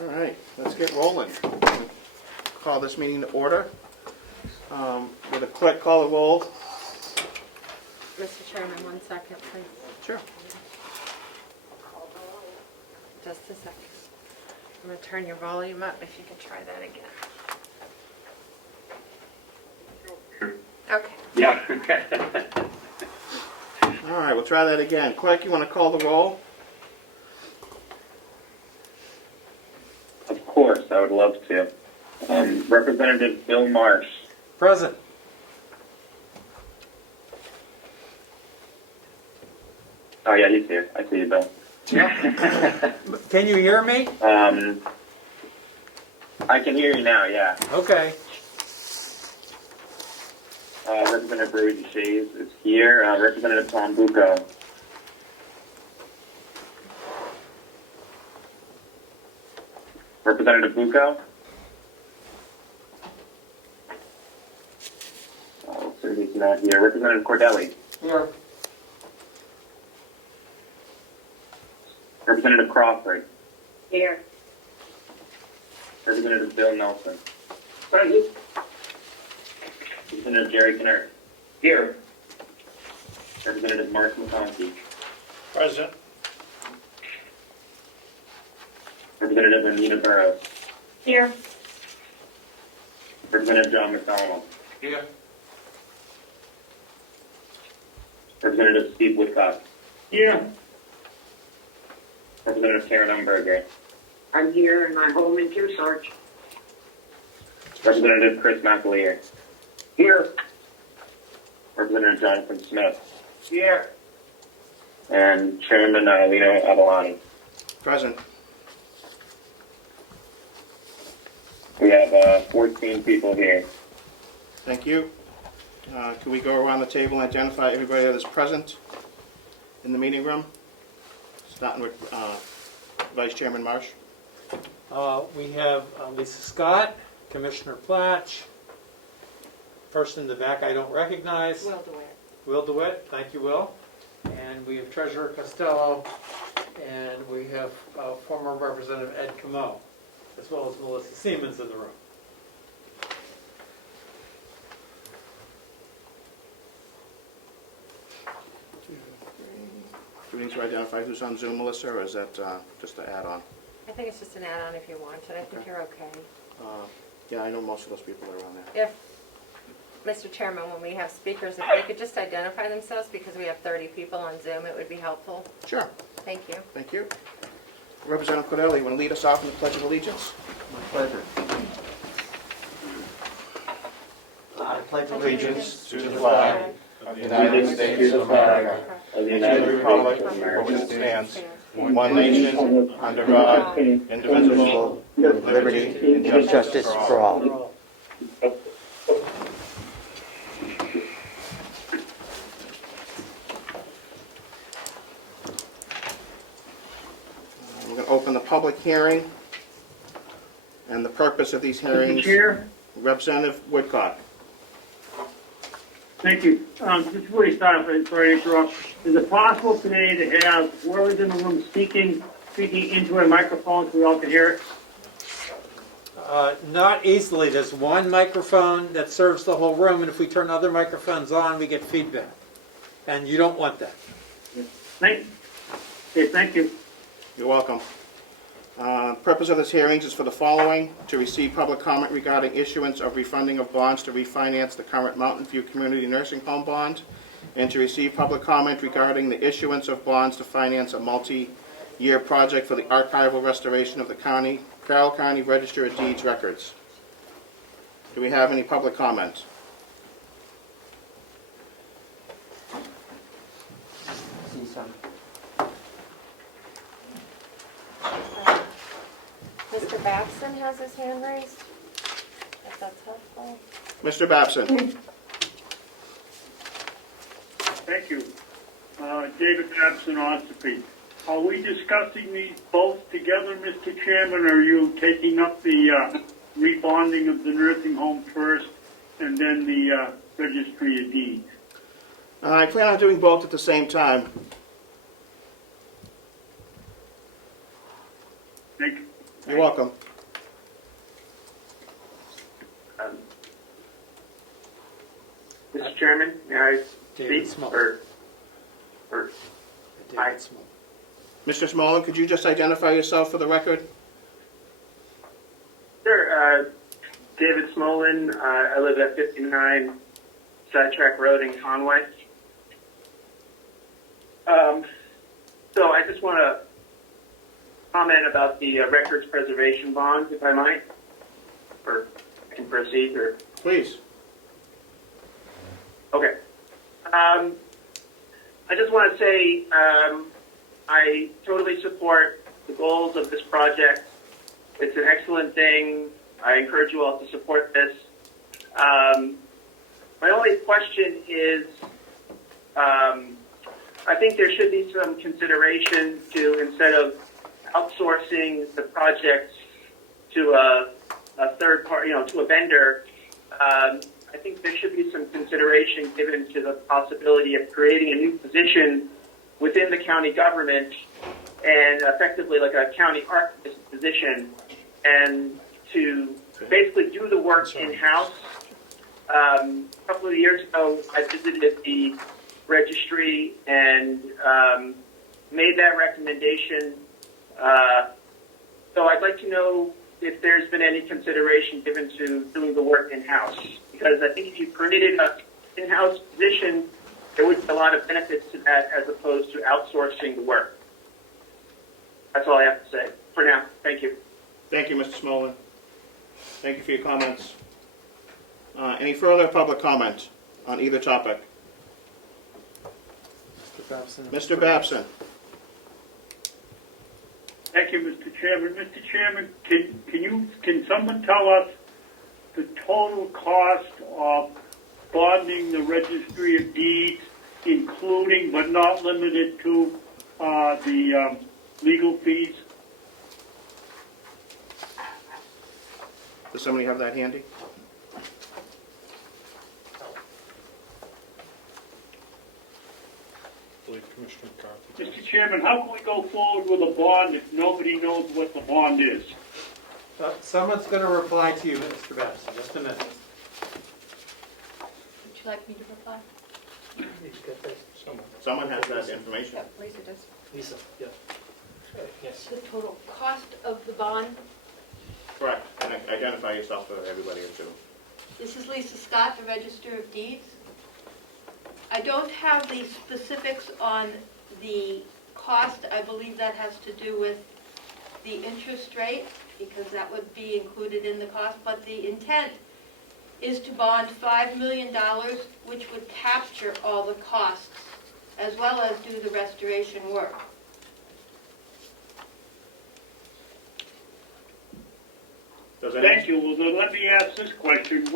All right, let's get rolling. Call this meeting to order. With a clerk call the roll. Mr. Chairman, 1 second, please. Sure. Just a second. I'm going to turn your volume up if you could try that again. Okay. Yeah. All right, we'll try that again. Clerk, you want to call the roll? Of course, I would love to. Representative Bill Marsh. Present. Oh yeah, he's here. I see you, Bill. Can you hear me? I can hear you now. Yeah. Okay. Representative Rudy Shays is here. Representative Tom Bucco. Representative Bucco. So he's not here. Representative Cordelli. Here. Representative Crawford. Here. Representative Bill Nelson. Present. Representative Jerry Knert. Here. Representative Mark McConkey. Present. Representative Anita Burrows. Here. Representative John McDonald. Here. Representative Steve Woodcock. Here. Representative Karen Umberger. I'm here and I'm home in Kearsarge. Representative Chris McAleer. Here. Representative Jonathan Smith. Here. And Chairman Lino Avalani. Present. We have 14 people here. Thank you. Can we go around the table and identify everybody that is present in the meeting room? Starting with Vice Chairman Marsh. We have Lisa Scott, Commissioner Platch. First in the back I don't recognize. Will do it. Will DeWitt, thank you, Will. And we have Treasurer Costello, and we have former Representative Ed Comeau, as well as Melissa Siemens in the room. Do we need to identify who's on Zoom, Melissa, or is that just an add-on? I think it's just an add-on if you want it. I think Okay. you're okay. Yeah, I know most of those people are on there. If, Mr. Chairman, when we have speakers, if they could just identify themselves because we have 30 people on Zoom, it would be helpful. Sure. Thank you. Thank you. Representative Cordelli, you want to lead us off in the Pledge of Allegiance? My pleasure. I pledge allegiance to the flag of the United States of America Of the and to the republic for which it stands, one nation, under God, indivisible, with liberty and justice for all. We're going to open the public hearing. And the purpose of these hearings. Mr. Chair, Representative Woodcock. thank you. Just really start, sorry to interrupt. Is it possible today to have whoever's in the room speaking into a microphone so we all can hear it? Not easily. There's one microphone that serves the whole room, and if we turn other microphones on, we get feedback. And you don't want that. Thank you. You're welcome. Purpose of this hearings is for the following: to receive public comment regarding issuance of refunding of bonds to refinance the current Mountain View Community Nursing Home bond, and to receive public comment regarding the issuance of bonds to finance a multi-year project for the archival restoration of the Carroll County Register of Deeds records. Do we have any public comment? See some. Mr. Babson has his hand raised, if that's helpful. Mr. Babson. Thank you. David Abson, Ossipee. Are we discussing these both together, Mr. Chairman, or are you taking up the rebonding of the nursing home first and then the registry of deeds? I plan on doing both at the same time. You're welcome. Mr. Chairman, may I David speak? Small. Or, Aye. David Small. Mr. Smolin, could you just identify yourself for the record? Sure, David Smolin, I live at 59 Sidetrack Road in Conway. So I just want to comment about the records preservation bond, if I might, or I can proceed, or Please. okay. I just want to say I totally support the goals of this project. It's an excellent thing. I encourage you all to support this. My only question is, I think there should be some consideration to, instead of outsourcing the project to a third party, to a vendor, I think there should be some consideration given to the possibility of creating a new position within the county government and effectively like a county archivist position, and to basically do the work in-house. A couple of years ago, I visited the registry and made that recommendation. So I'd like to know if there's been any consideration given to doing the work in-house, because I think if you created an in-house position, there would be a lot of benefits to that as opposed to outsourcing the work. That's all I have to say for now. Thank you. Thank you, Mr. Smolin. Thank you for your comments. Any further public comment on either topic? Mr. Babson. Mr. Babson. Thank you, Mr. Chairman. Mr. Chairman, can someone tell us the total cost of bonding the Registry of Deeds, including but not limited to the legal fees? Does somebody have that handy? Mr. Chairman, how can we go forward with a bond if nobody knows what the bond is? Someone's going to reply to you, Mr. Babson. Just a minute. Would you like me to reply? Someone has that information. Yep, Lisa does. Lisa, yeah. Yes. The total cost of the bond. Correct. And identify yourself for everybody too. This is Lisa Scott, the Register of Deeds. I don't have the specifics on the cost. I believe that has to do with the interest rate, because that would be included in the cost. But the intent is to bond $5 million, which would capture all the costs, as well as do the restoration work. Thank you. Well, then let me ask this question.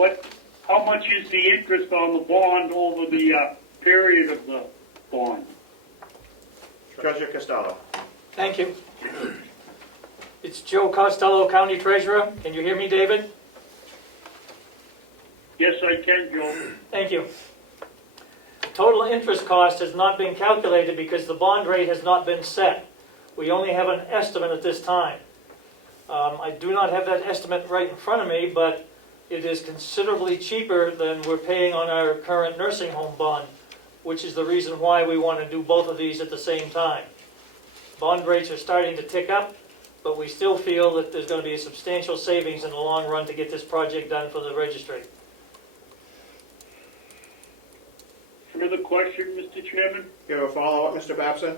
How much is the interest on the bond over the period of the bond? Treasurer Costello. Thank you. It's Joe Costello, County Treasurer. Can you hear me, David? Yes, I can, Joe. Thank you. The total interest cost has not been calculated because the bond rate has not been set. We only have an estimate at this time. I do not have that estimate right in front of me, but it is considerably cheaper than we're paying on our current nursing home bond, which is the reason why we want to do both of these at the same time. Bond rates are starting to tick up, but we still feel that there's going to be a substantial savings in the long run to get this project done for the registry. Further question, Mr. Chairman? You have a follow-up, Mr. Babson?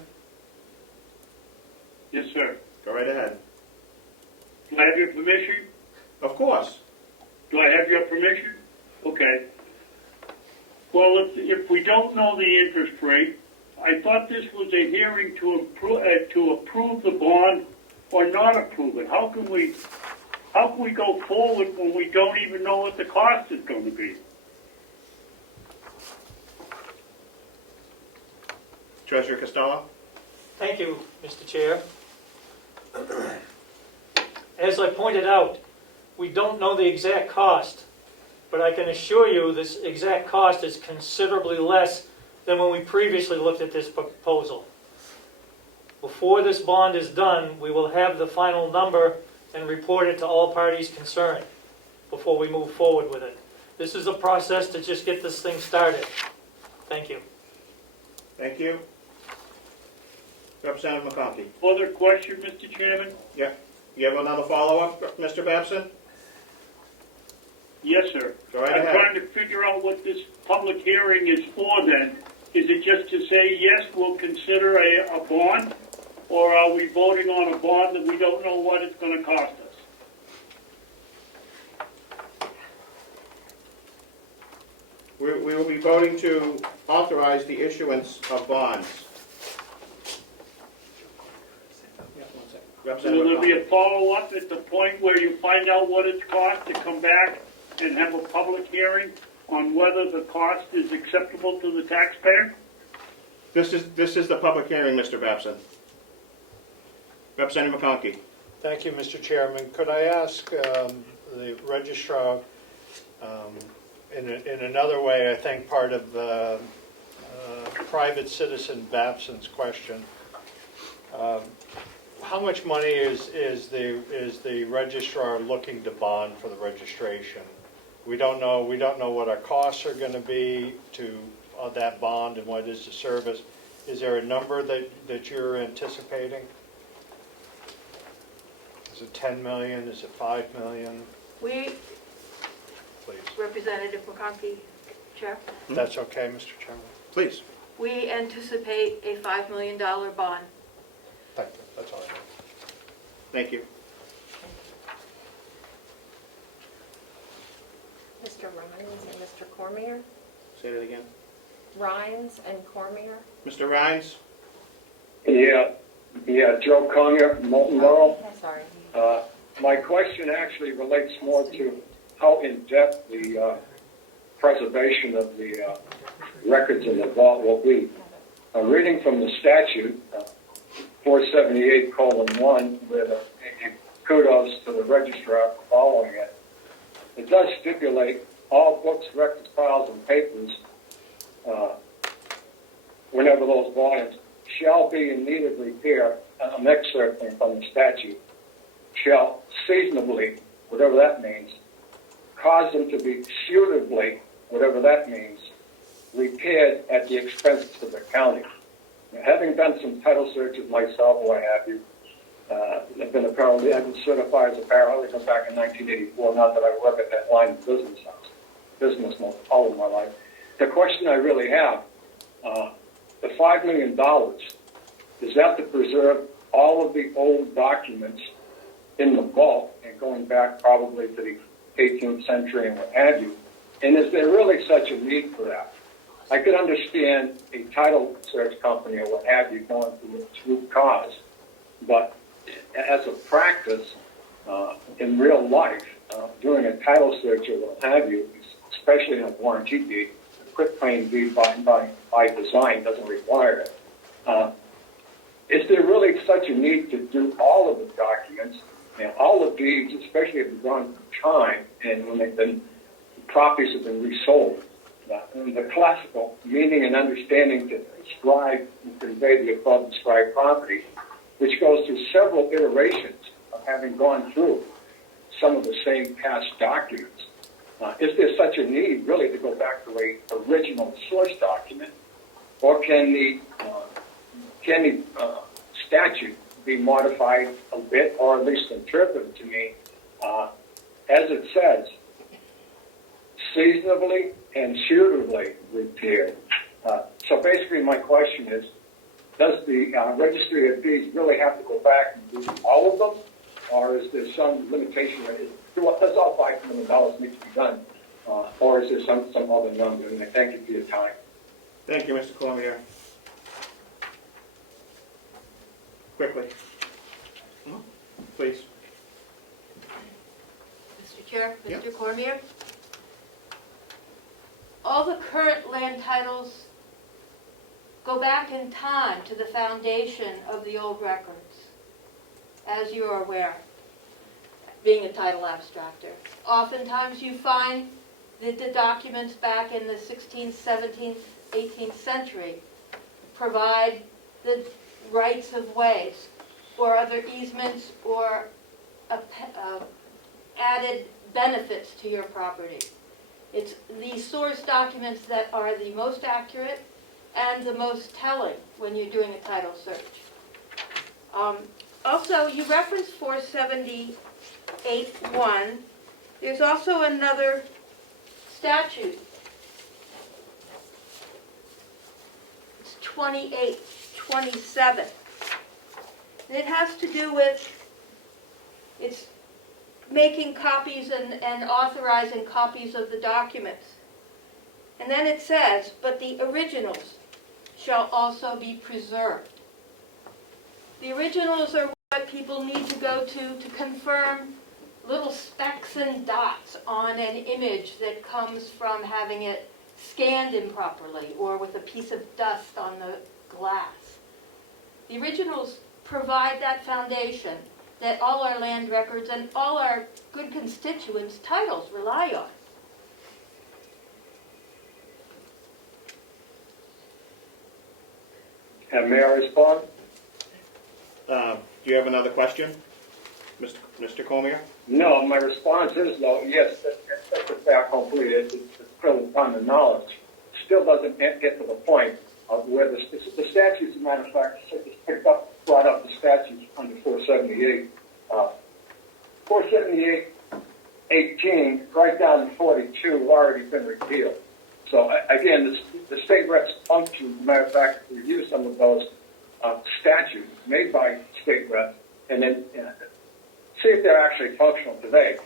Yes, sir. Go right ahead. Do I have your permission? Of course. Do I have your permission? Okay. Well, if we don't know the interest rate, I thought this was a hearing to approve the bond or not approve it. How can we go forward when we don't even know what the cost is going to be? Treasurer Costello. Thank you, Mr. Chair. As I pointed out, we don't know the exact cost, but I can assure you this exact cost is considerably less than when we previously looked at this proposal. Before this bond is done, we will have the final number and report it to all parties concerned before we move forward with it. This is a process to just get this thing started. Thank you. Thank you. Representative McConkey. Other question, Mr. Chairman? Yeah. You have another follow-up, Mr. Babson? Yes, sir. Go right I'm ahead. trying to figure out what this public hearing is for then. Is it just to say, yes, we'll consider a bond? Or are we voting on a bond that we don't know what it's going to cost us? We will be voting to authorize the issuance of bonds. Yeah, one second. Will Representative there be McConkey. a follow-up at the point where you find out what it's cost to come back and have a public hearing on whether the cost is acceptable to the taxpayer? This is the public hearing, Mr. Babson. Representative McConkey. Thank you, Mr. Chairman. Could I ask the registrar, in another way, I think part of private citizen Babson's question, how much money is the registrar looking to bond for the registration? We don't know what our costs are going to be on that bond and what is the service. Is there a number that you're anticipating? Is it 10 million? Is it 5 million? We, Please. Representative McConkey, Chair, That's okay, Mr. Chairman. Please. we anticipate a $5 million bond. Thank you. That's all I have. Thank you. Mr. Rhines and Mr. Cormier? Say that again. Rhines and Cormier? Mr. Rhines? Yeah, Joe Conyer, Molten Laurel. Sorry. My question actually relates more to how in-depth the preservation of the records in the vault will be. Reading from the statute, 478:1, with kudos to the registrar for following it, it does stipulate all books, records, files, and papers, whenever those volumes shall be in need of repair. I'm excerpting from the statute. Shall seasonably, whatever that means, cause them to be suitably, whatever that means, repaired at the expense of the county. Now, having done some title searches myself, what have you, I've been certified as a paralegal back in 1984. Not that I work at that line of business most all of my life. The question I really have, the $5 million, is that to preserve all of the old documents in the vault and going back probably to the 18th century and what have you? And is there really such a need for that? I could understand a title search company or what have you going through its root cause, but as a practice, in real life, doing a title search or what have you, especially in a warranty deed, a quitclaim deed by design doesn't require it. Is there really such a need to do all of the documents and all the deeds, especially if they've gone through time and when they've been, properties have been resold? The classical meaning and understanding to describe and convey the above described property, which goes through several iterations of having gone through some of the same past documents. Is there such a need really to go back to a original source document, or can the statute be modified a bit, or at least interpreted to me, as it says, seasonably and suitably repaired? So basically my question is, does the Registry of Deeds really have to go back and do all of them, or is there some limitation? Does all $5 million need to be done, or is there some other number? And I thank you for your time. Thank you, Mr. Cormier. Quickly. Please. Mr. Chair, Yeah. Mr. Cormier? All the current land titles go back in time to the foundation of the old records, as you are aware, being a title abstractor. Oftentimes you find that the documents back in the 16th, 17th, 18th century provide the rights of ways or other easements or added benefits to your property. It's the source documents that are the most accurate and the most telling when you're doing a title search. Also, you referenced 478(1). There's also another statute. It's 2827. And it has to do with, it's making copies and authorizing copies of the documents. And then it says, but the originals shall also be preserved. The originals are what people need to go to confirm little specks and dots on an image that comes from having it scanned improperly or with a piece of dust on the glass. The originals provide that foundation that all our land records and all our good constituents' titles rely on. And may I respond? Do you have another question, Mr. Comeau? No, my response is no. Yes, that's a fact completed. It's clearly common knowledge. Still doesn't get to the point of where the statutes, as a matter of fact, brought up the statutes under 478. 478-18, right down to 42, have already been repealed. So again, the state reps function, as a matter of fact, review some of those statutes made by state reps and then see if they're actually functional today.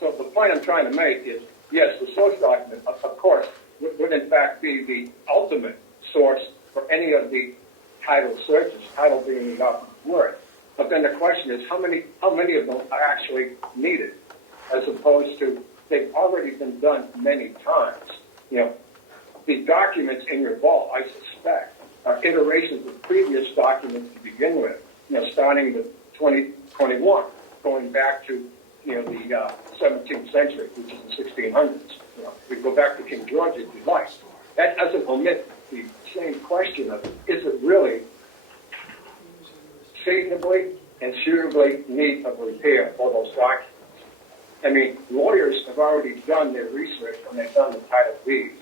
So the point I'm trying to make is, yes, the source document, of course, would in fact be the ultimate source for any of the title searches, title being the government word. But then the question is, how many of them are actually needed, as opposed to they've already been done many times. You know, the documents in your vault, I suspect, are iterations of previous documents to begin with. You know, starting with 2021, going back to the 17th century, which is the 1600s. You know, we go back to King George if you like. That doesn't omit the same question of, is it really seasonably and suitably need of repair for those documents? I mean, lawyers have already done their research when they've done the title deeds.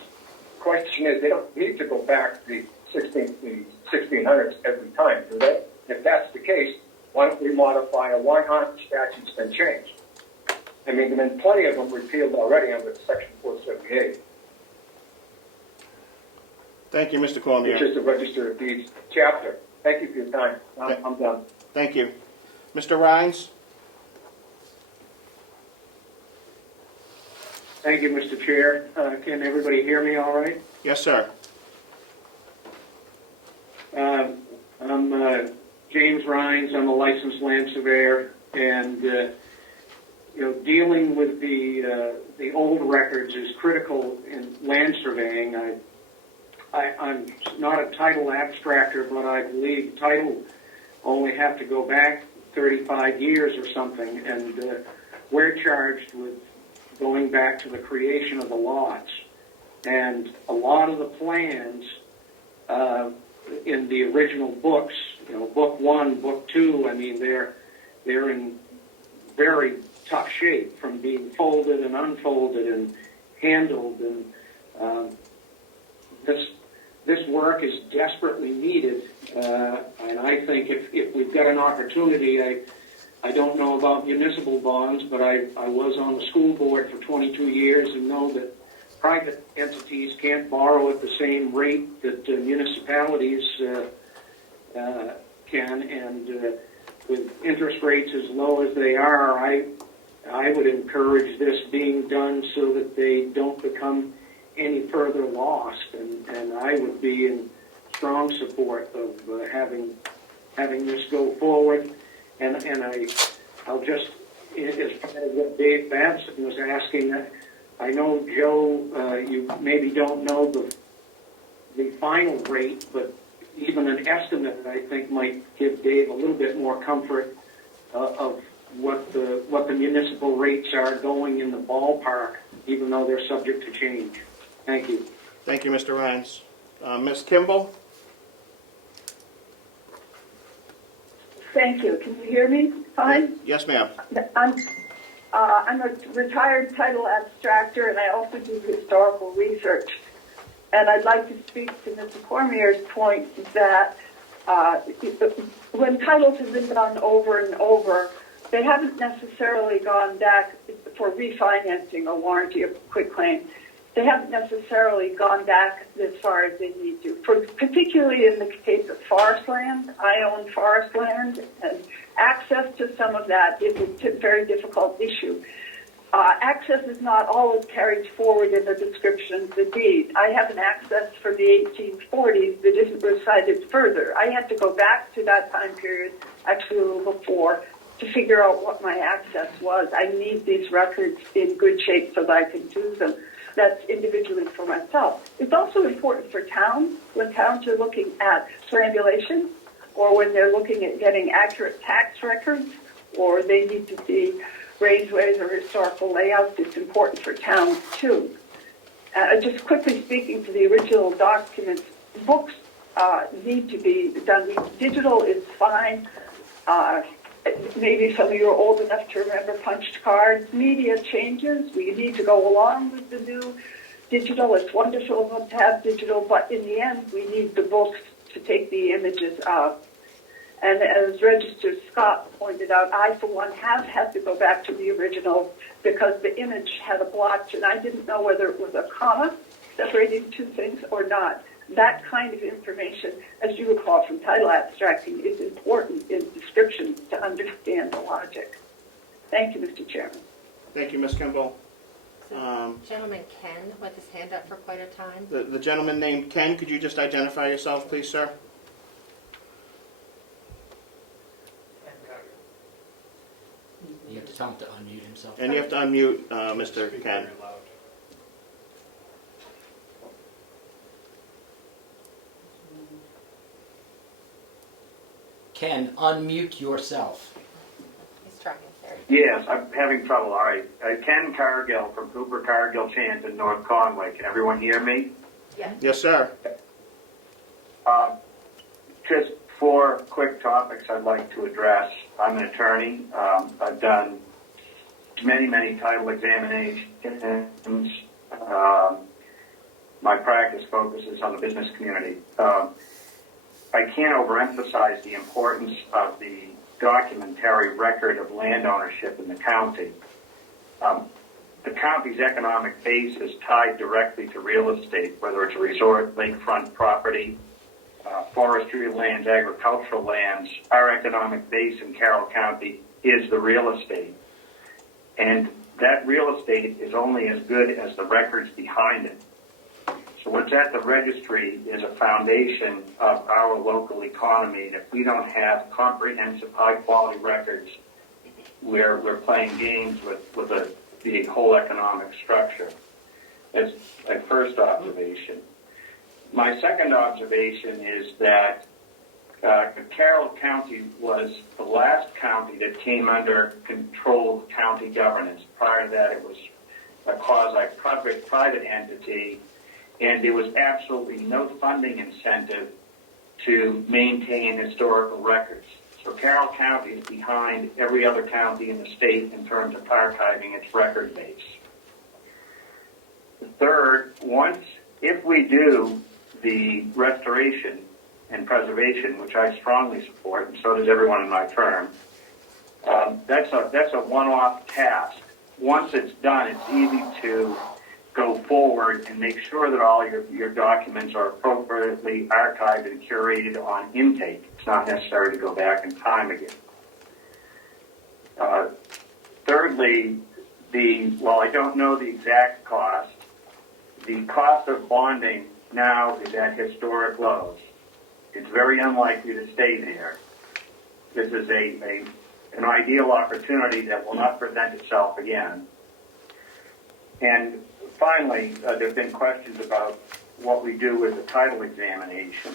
The question is, they don't need to go back to the 1600s every time, do they? If that's the case, why don't we modify, or why aren't the statutes been changed? I mean, there have been plenty of them repealed already under Section 478. Thank you, Mr. Comeau. Which is the Register of Deeds chapter. Thank you for your time. I'm done. Thank you. Mr. Rhines? Thank you, Mr. Chair. Can everybody hear me all right? Yes, sir. I'm James Rhines. I'm a licensed land surveyor, and dealing with the old records is critical in land surveying. I'm not a title abstractor, but I believe title only have to go back 35 years or something, and we're charged with going back to the creation of the lots. And a lot of the plans in the original books, book 1, book 2, I mean, they're in very tough shape from being folded and unfolded and handled. And this work is desperately needed. And I think if we've got an opportunity, I don't know about municipal bonds, but I was on the school board for 22 years and know that private entities can't borrow at the same rate that municipalities can, and with interest rates as low as they are, I would encourage this being done so that they don't become any further lost, and I would be in strong support of having this go forward. And I'll just, as part of what Dave Babson was asking, I know, Joe, you maybe don't know the final rate, but even an estimate, I think, might give Dave a little bit more comfort of what the municipal rates are going in the ballpark, even though they're subject to change. Thank you. Thank you, Mr. Rhines. Ms. Kimball? Thank you. Can you hear me fine? Yes, ma'am. I'm a retired title abstractor, and I also do historical research. And I'd like to speak to Mr. Cormier's point that when titles have been done over and over, they haven't necessarily gone back for refinancing a warranty of quitclaim. They haven't necessarily gone back as far as they need to. Particularly in the case of forest land, I own forest land, and access to some of that is a very difficult issue. Access is not always carried forward in the description of the deed. I have an access from the 1840s that isn't recited further. I had to go back to that time period, actually a little before, to figure out what my access was. I need these records in good shape so that I can do them. That's individually for myself. It's also important for towns, when towns are looking at triangulation, or when they're looking at getting accurate tax records, or they need to see raceways or historical layouts. It's important for towns too. Just quickly speaking to the original documents, books need to be done. Digital is fine. Maybe some of you are old enough to remember punched cards. Media changes. We need to go along with the new digital. It's wonderful to have digital, but in the end, we need the books to take the images out. And as Register Scott pointed out, I, for one, have had to go back to the original because the image had a blotch, and I didn't know whether it was a comma separating two things or not. That kind of information, as you recall from title abstracting, is important in descriptions to understand the logic. Thank you, Mr. Chairman. Thank you, Ms. Kimball. Gentleman Ken with his hand up for quite a time. The gentleman named Ken, could you just identify yourself, please, sir? You have to tell him to unmute himself. And you have to unmute Mr. Ken. Ken, unmute yourself. He's trying, sir. Yes, I'm having trouble. All right. Ken Cargill from Cooper Cargill Chanton, North Conway. Can everyone hear me? Yes. Yes, sir. Just 4 quick topics I'd like to address. I'm an attorney. I've done many title examinations. My practice focuses on the business community. I can't overemphasize the importance of the documentary record of land ownership in the county. The county's economic base is tied directly to real estate, whether it's a resort, lakefront property, forestry lands, agricultural lands. Our economic base in Carroll County is the real estate. And that real estate is only as good as the records behind it. So what's at the registry is a foundation of our local economy. And if we don't have comprehensive, high-quality records, we're playing games with the whole economic structure. That's my first observation. My second observation is that Carroll County was the last county that came under controlled county governance. Prior to that, it was a quasi-private entity, and there was absolutely no funding incentive to maintain historical records. So Carroll County is behind every other county in the state in terms of archiving its record base. Third, if we do the restoration and preservation, which I strongly support, and so does everyone in my firm, that's a one-off task. Once it's done, it's easy to go forward and make sure that all your documents are appropriately archived and curated on intake. It's not necessary to go back in time again. Thirdly, while I don't know the exact cost, the cost of bonding now is at historic lows. It's very unlikely to stay there. This is an ideal opportunity that will not present itself again. And finally, there have been questions about what we do with the title examination.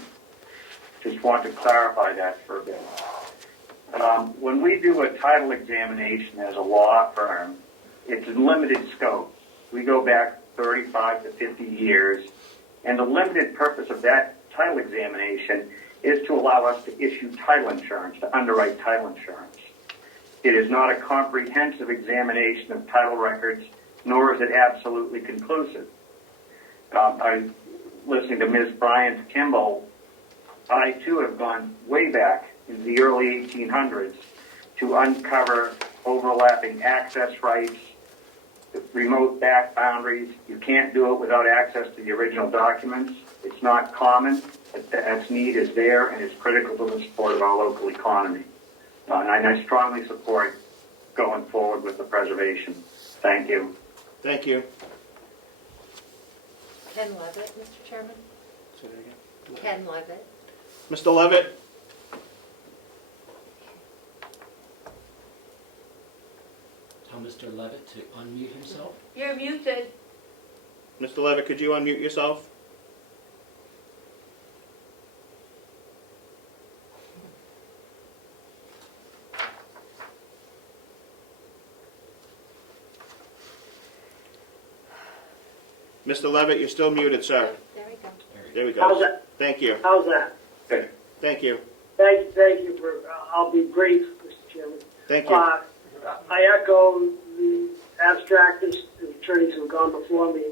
Just want to clarify that for a bit. When we do a title examination as a law firm, it's in limited scope. We go back 35 to 50 years, and the limited purpose of that title examination is to allow us to issue title insurance, to underwrite title insurance. It is not a comprehensive examination of title records, nor is it absolutely conclusive. I'm listening to Ms. Bryant Kimball. I, too, have gone way back in the early 1800s to uncover overlapping access rights, remote back boundaries. You can't do it without access to the original documents. It's not common, but that need is there and is critical to the support of our local economy. And I strongly support going forward with the preservation. Thank you. Thank you. Ken Levitt, Mr. Chairman? Say that again. Ken Levitt. Mr. Levitt? Tell Mr. Levitt to unmute himself. You're muted. Mr. Levitt, could you unmute yourself? Mr. Levitt, you're still muted, sir. There we go. There we go. How's that? Thank you. How's that? Good. Thank you. Thank you for, I'll be brief, Mr. Chairman. Thank you. I echo the abstractors, the attorneys who have gone before me.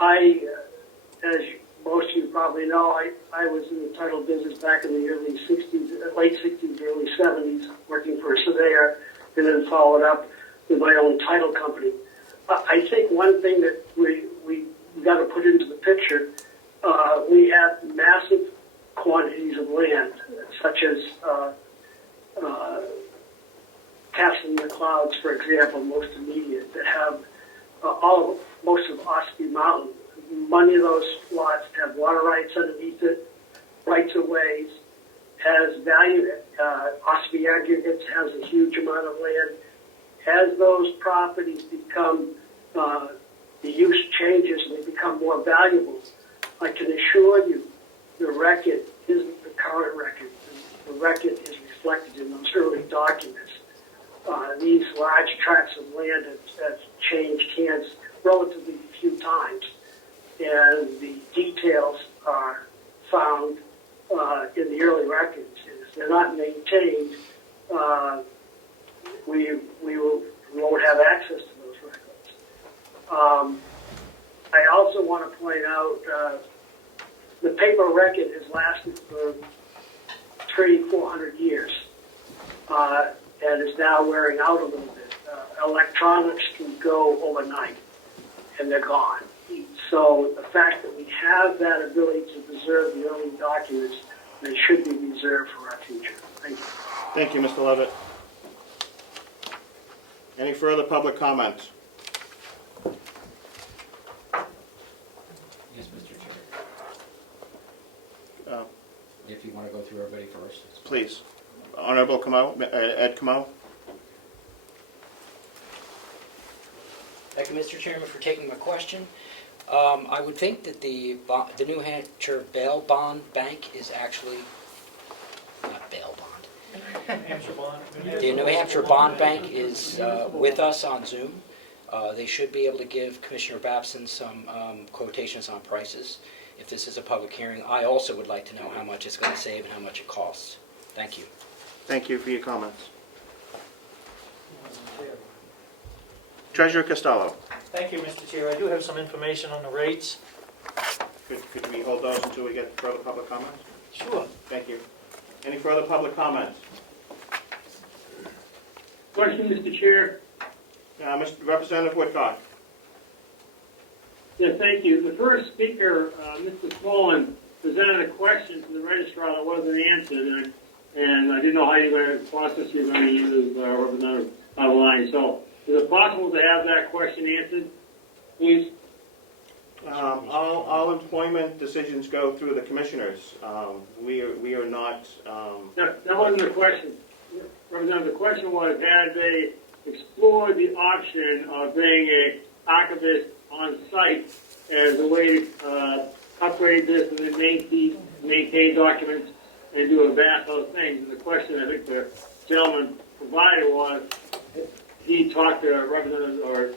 As most of you probably know, I was in the title business back in the early 60s, late 60s, early 70s, working for a surveyor, and then followed up with my own title company. I think one thing that we got to put into the picture, we have massive quantities of land, such as Castle in the Clouds, for example, most immediate, that have most of Ospey Mountain. Many of those lots have water rights underneath it, rights of ways, has value. Ospey Aggregates has a huge amount of land. As those properties become, the use changes and they become more valuable, I can assure you the record isn't the current record. The record is reflected in those early documents. These large tracts of land have changed hands relatively few times, and the details are found in the early records. If they're not maintained, we won't have access to those records. I also want to point out the paper record has lasted for 300-400 years and is now wearing out a little bit. Electronics can go overnight and they're gone. So the fact that we have that ability to preserve the early documents, they should be reserved for our future. Thank you. Thank you, Mr. Levitt. Any further public comments? Yes, Mr. Chair. If you want to go through everybody first. Please. Honorable Comeau, Ed Comeau. Thank you, Mr. Chairman, for taking my question. I would think that the New Hampshire Bail Bond Bank is actually not bail bond. Hampshire Bond. The New Hampshire Bond Bank is with us on Zoom. They should be able to give Commissioner Babson some quotations on prices. If this is a public hearing, I also would like to know how much it's going to save and how much it costs. Thank you. Thank you for your comments. Treasurer Costello. Thank you, Mr. Chair. I do have some information on the rates. Could we hold those until we get further public comments? Sure. Thank you. Any further public comments? Question, Mr. Chair. Mr. Representative Woodcock. Yeah, thank you. The first speaker, Mr. Smolin, presented a question to the registrar that wasn't answered, and I didn't know how you were going to process you're going to use Representative Line. So is it possible to have that question answered, please? All employment decisions go through the commissioners. We are not. That wasn't the question. Representative, the question was, had they explored the option of being an archivist on site as a way to upgrade this and then maintain documents and do a vast other things? And the question I think the gentleman provided was, he talked to Representative or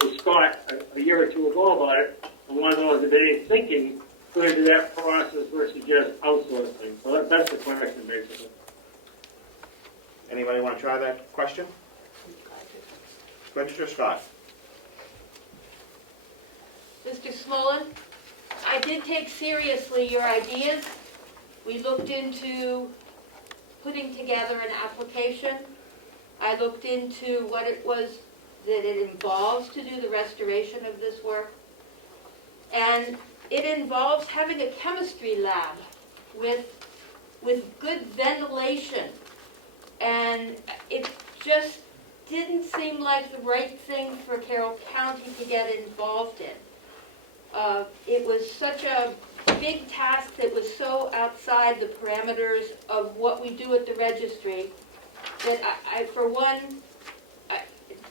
to Scott a year or two ago about it, and wanted to know if there any thinking go into that process versus just outsourcing? So that's the question, basically. Anybody want to try that question? Registrar Scott. Mr. Smolin, I did take seriously your ideas. We looked into putting together an application. I looked into what it was that it involves to do the restoration of this work. And it involves having a chemistry lab with good ventilation. And it just didn't seem like the right thing for Carroll County to get involved in. It was such a big task that was so outside the parameters of what we do at the registry that I for one, I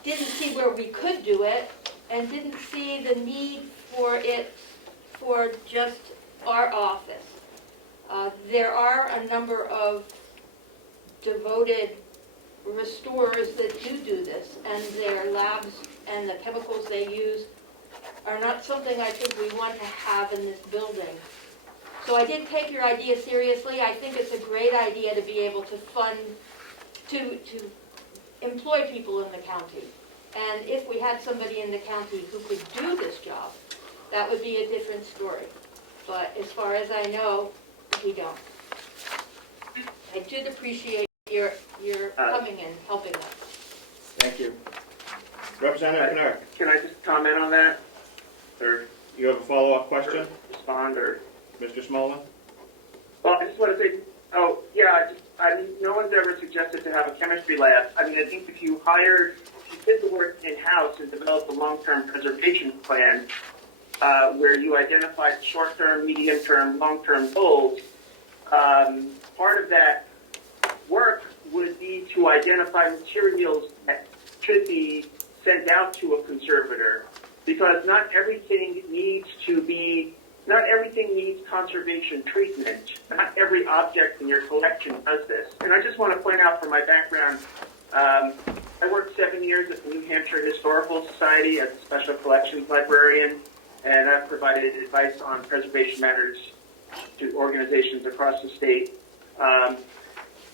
didn't see where we could do it and didn't see the need for it for just our office. There are a number of devoted restorers that do this, and their labs and the chemicals they use are not something I think we want to have in this building. So I did take your idea seriously. I think it's a great idea to be able to fund, to employ people in the county. And if we had somebody in the county who could do this job, that would be a different story. But as far as I know, we don't. I did appreciate your coming and helping us. Thank you. Representative Knurk, Can I just comment on that? Or you have a follow-up question? respond, or? Mr. Smolin? Well, I just want to say, I mean, no one's ever suggested to have a chemistry lab. I mean, I think if you did the work in-house and developed a long-term preservation plan where you identified short-term, medium-term, long-term goals, part of that work would be to identify materials that should be sent out to a conservator, because not everything needs conservation treatment. Not every object in your collection does this. And I just want to point out from my background, I worked 7 years at the New Hampshire Historical Society as a special collections librarian, and I've provided advice on preservation matters to organizations across the state.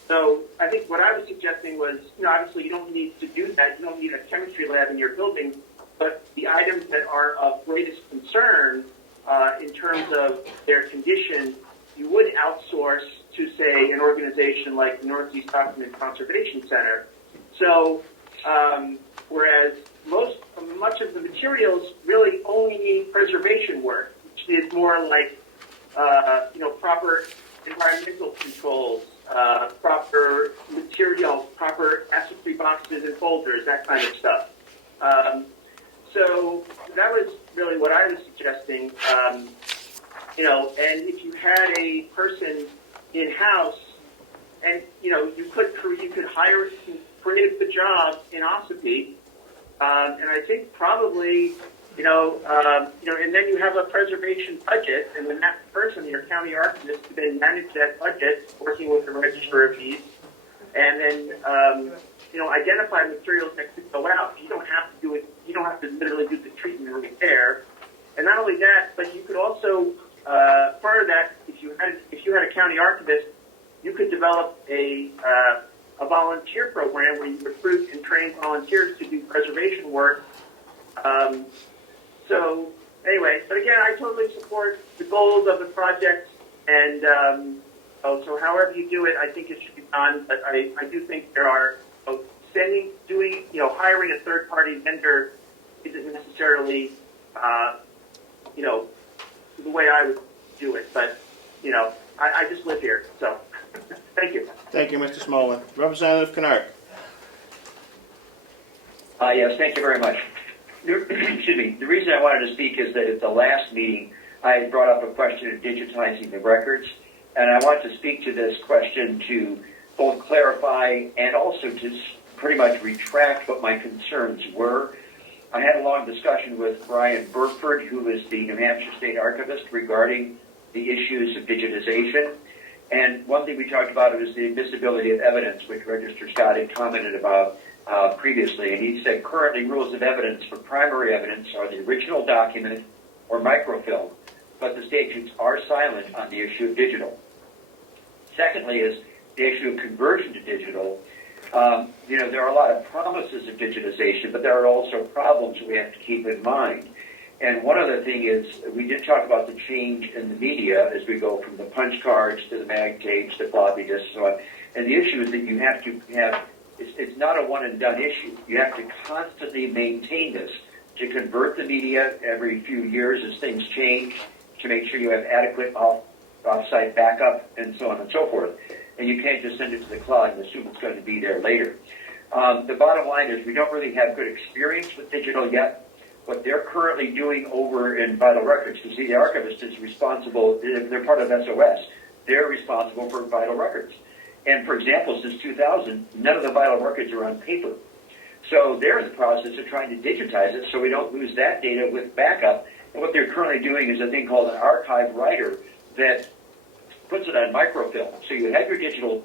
So I think what I was suggesting was, obviously you don't need to do that. You don't need a chemistry lab in your building, but the items that are of greatest concern in terms of their condition, you would outsource to, say, an organization like the Northeast Document Conservation Center. So whereas much of the materials really only need preservation work, which is more like proper environmental controls, proper material, proper acid-free boxes and folders, that kind of stuff. So that was really what I was suggesting. And if you had a person in-house, and you could hire, create the job in Ossipee, and I think probably and then you have a preservation budget, and then that person, your county archivist, could then manage that budget, working with the Register of Deeds, and then identify materials that could go out. You don't have to do it. You don't have to literally do the treatment or repair. And not only that, but you could also part of that, if you had a county archivist, you could develop a volunteer program where you recruit and train volunteers to do preservation work. So anyway, but again, I totally support the goals of the project, and so however you do it, I think it should be done. But I do think there are hiring a third-party vendor isn't necessarily the way I would do it. But I just live here, so thank you. Thank you, Mr. Smolin. Representative Knurk. Yes, thank you very much. Excuse me. The reason I wanted to speak is that at the last meeting, I brought up a question of digitizing the records, and I want to speak to this question to both clarify and also to pretty much retract what my concerns were. I had a long discussion with Brian Burford, who is the New Hampshire State Archivist, regarding the issues of digitization. And one thing we talked about was the admissibility of evidence, which Register Scott had commented about previously. And he said currently rules of evidence for primary evidence are the original document or microfilm. but the statutes are silent on the issue of digital. Secondly is the issue of conversion to digital. There are a lot of promises of digitization, but there are also problems we have to keep in mind. And one other thing is, we did talk about the change in the media as we go from the punch cards to the mag tapes to floppy disks and so on. And the issue is that you have to have, it's not a one and done issue. You have to constantly maintain this to convert the media every few years as things change, to make sure you have adequate off-site backup and so on and so forth. And you can't just send it to the cloud and assume it's going to be there later. The bottom line is we don't really have good experience with digital yet. What they're currently doing over in Vital Records, because the archivist is responsible, they're part of SOS, they're responsible for Vital Records. And for example, since 2000, none of the Vital Records are on paper. So they're in the process of trying to digitize it so we don't lose that data with backup. And what they're currently doing is a thing called an archive writer that puts it on microfilm. So you have your digital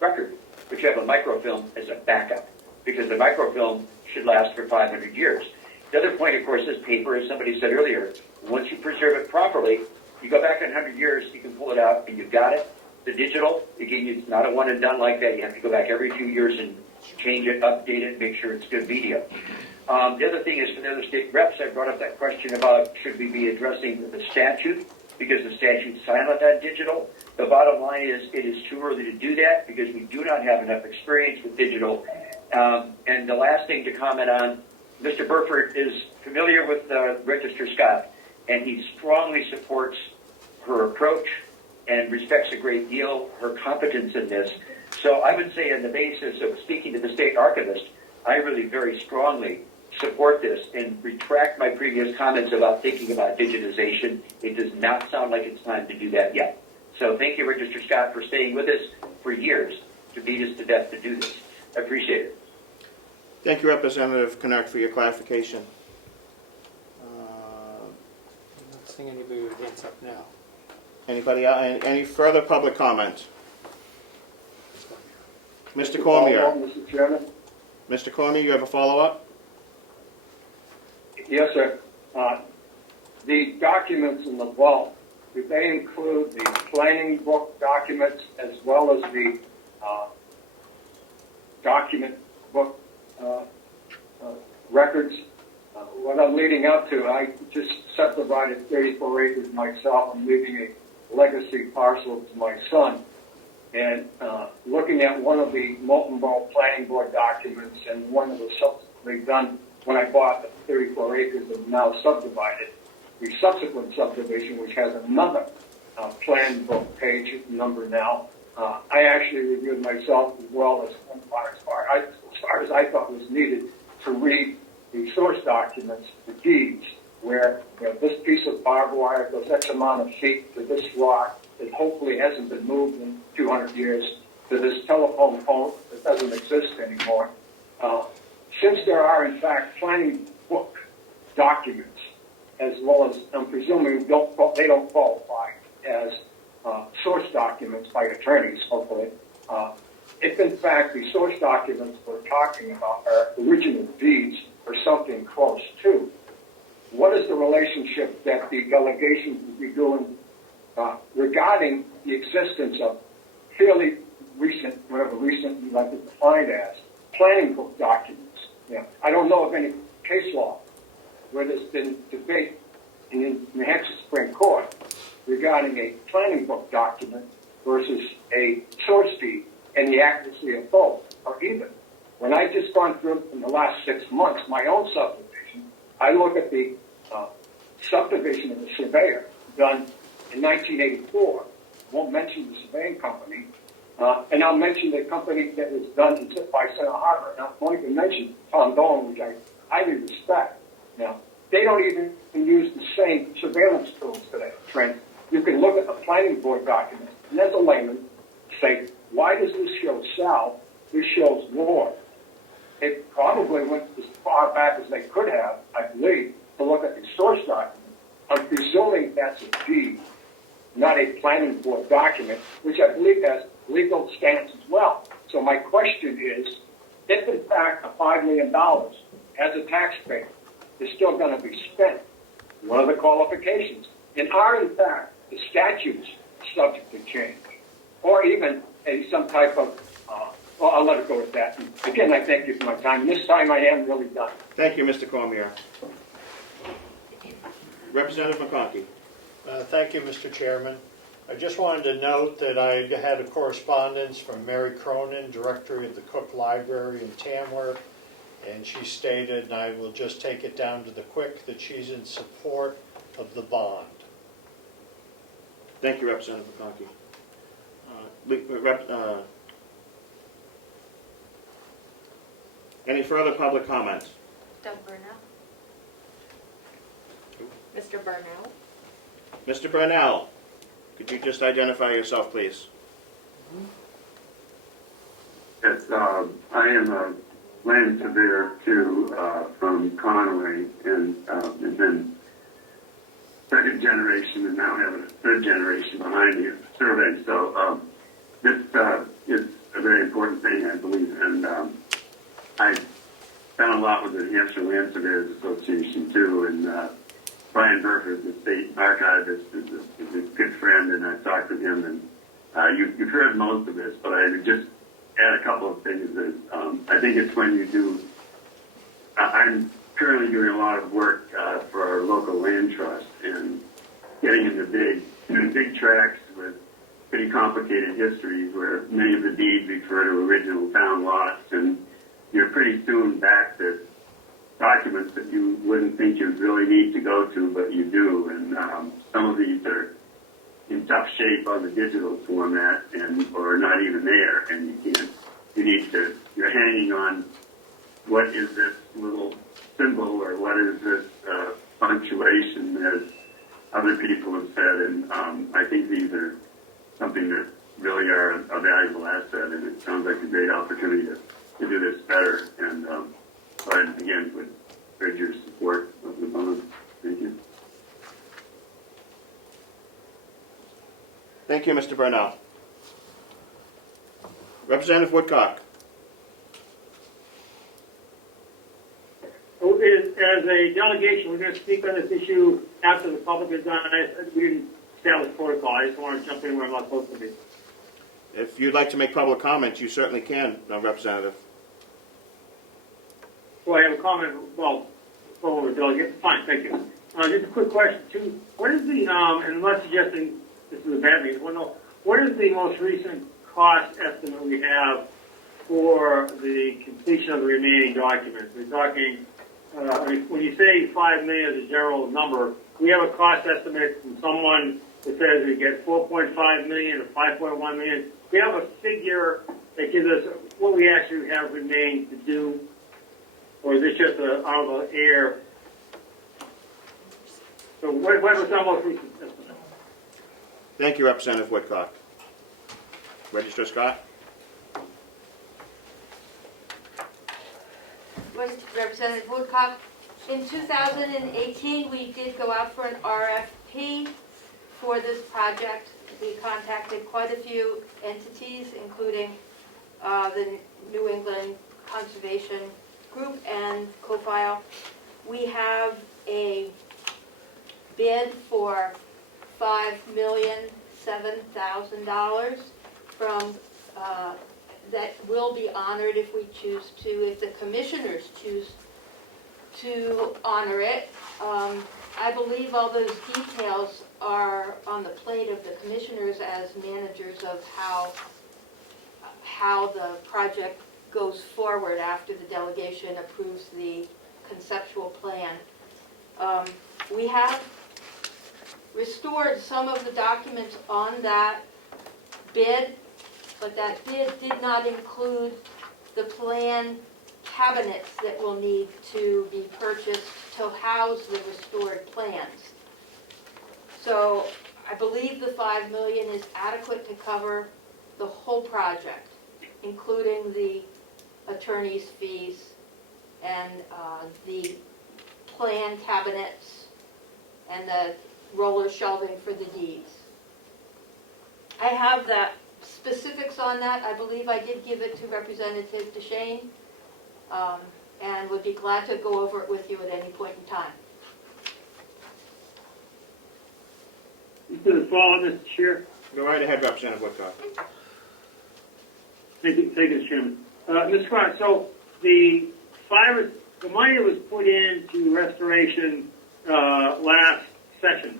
record, but you have a microfilm as a backup, because the microfilm should last for 500 years. The other point, of course, is paper, as somebody said earlier. Once you preserve it properly, you go back in 100 years, you can pull it out, and you've got it. The digital, again, it's not a one and done like that. You have to go back every few years and change it, update it, make sure it's good media. The other thing is, for the other state reps, I brought up that question about should we be addressing the statute, because the statute's silent on digital. The bottom line is it is too early to do that because we do not have enough experience with digital. And the last thing to comment on, Mr. Burford is familiar with Register Scott, and he strongly supports her approach and respects a great deal her competence in this. So I would say on the basis of speaking to the state archivist, I really very strongly support this and retract my previous comments about thinking about digitization. It does not sound like it's time to do that yet. So thank you, Register Scott, for staying with us for years to beat us to death to do this. I appreciate it. Thank you, Representative Canuck, for your clarification. I'm not seeing anybody with hands up now. Anybody else? Any further public comment? Mr. Cormier. Mr. Chairman. Mr. Cormier, you have a follow-up? Yes, sir. The documents in the vault, do they include the planning book documents as well as the document book records? What I'm leading up to, I just subdivided 34 acres myself. I'm leaving a legacy parcel to my son. And looking at one of the Molten Bowl Planning Board documents and one that was subsequently done when I bought the 34 acres that is now subdivided, the subsequent subdivision, which has another plan book page number now, I actually reviewed myself as well as far as I thought was needed to read the source documents, the deeds, where this piece of barbed wire goes X amount of feet to this rock that hopefully hasn't been moved in 200 years, to this telephone pole that doesn't exist anymore. Since there are, in fact, planning book documents, as well as, I'm presuming, they don't qualify as source documents by attorneys, hopefully. If, in fact, the source documents we're talking about are original deeds or something close to, what is the relationship that the delegation will be doing regarding the existence of fairly recent, whatever recent you like to define as, planning book documents? I don't know of any case law where there's been debate in the New Hampshire Supreme Court regarding a planning book document versus a source deed and the accuracy of both, or even. When I just gone through in the last 6 months my own subdivision, I look at the subdivision of the surveyor done in 1984. Won't mention the surveying company, and I'll mention the company that was done by Center Harbor. And I won't even mention Tom Dolan, which I highly respect. Now, they don't even use the same surveillance tools today, Trent. You can look at the planning board document, and as a layman, say, why does this show south? This shows north. They probably went as far back as they could have, I believe, to look at the source document. I'm presuming that's a deed, not a planning board document, which I believe has legal stance as well. So my question is, if in fact $5 million as a taxpayer is still going to be spent, what are the qualifications? And are, in fact, the statutes subject to change? Or even some type of, well, I'll let it go with that. And again, I thank you for my time. This time I am really done. Thank you, Mr. Cormier. Representative McConkey. Thank you, Mr. Chairman. I just wanted to note that I had a correspondence from Mary Cronin, Director of the Cook Library in Tamworth, and she stated, and I will just take it down to the quick, that she's in support of the bond. Thank you, Representative McConkey. Any further public comments? Doug Burnell. Mr. Burnell. Mr. Burnell, could you just identify yourself, please? Yes, I am a land surveyor too, from Conway, and have been second generation and now have a third generation behind me surveying. So this is a very important thing, I believe, and I've done a lot with the New Hampshire Land Surveyors Association too, and Brian Burford, the state archivist, is a good friend, and I've talked with him, and you've heard most of this, but I would just add a couple of things. That I think it's when you do, I'm currently doing a lot of work for our local land trust, and getting into big tracts with pretty complicated histories where many of the deeds refer to original town lots, and you're pretty soon back to documents that you wouldn't think you'd really need to go to, but you do. And some of these are in tough shape on the digital format, or not even there, and you're hanging on what is this little symbol, or what is this punctuation, as other people have said. And I think these are something that really are a valuable asset, and it sounds like a great opportunity to do this better. And I, again, would urge your support of the bond. Thank you. Thank you, Mr. Burnell. Representative Woodcock. As a delegation, we're going to speak on this issue after the public is done. We didn't establish protocol. I just want to jump in where I'm not supposed to be. If you'd like to make public comments, you certainly can, Representative. Well, I have a comment. Well, over delegate. Fine, thank you. Just a quick question too. What is the, and I'm not suggesting this is a bad thing, what is the most recent cost estimate we have for the completion of the remaining documents? We're talking, when you say $5 million as a general number, we have a cost estimate from someone that says we get $4.5 million or $5.1 million. We have a figure that gives us what we actually have remaining to do, or is this just out of the air? So what was our most recent estimate? Thank you, Representative Woodcock. Registrar Scott. Representative Woodcock, in 2018, we did go out for an RFP for this project. We contacted quite a few entities, including the New England Conservation Group and CoFile. We have a bid for $5,007,000 from that will be honored if we choose to, if the commissioners choose to honor it. I believe all those details are on the plate of the commissioners as managers of how the project goes forward after the delegation approves the conceptual plan. We have restored some of the documents on that bid, but that bid did not include the plan cabinets that will need to be purchased to house the restored plans. So I believe the $5 million is adequate to cover the whole project, including the attorney's fees and the plan cabinets and the roller shelving for the deeds. I have that specifics on that. I believe I did give it to Representative DeShane, and would be glad to go over it with you at any point in time. to the follow, Mr. Chair. Go right ahead, Representative Woodcock. Thank you, Mr. Chairman. Mr. Scott, so the money that was put into restoration last session,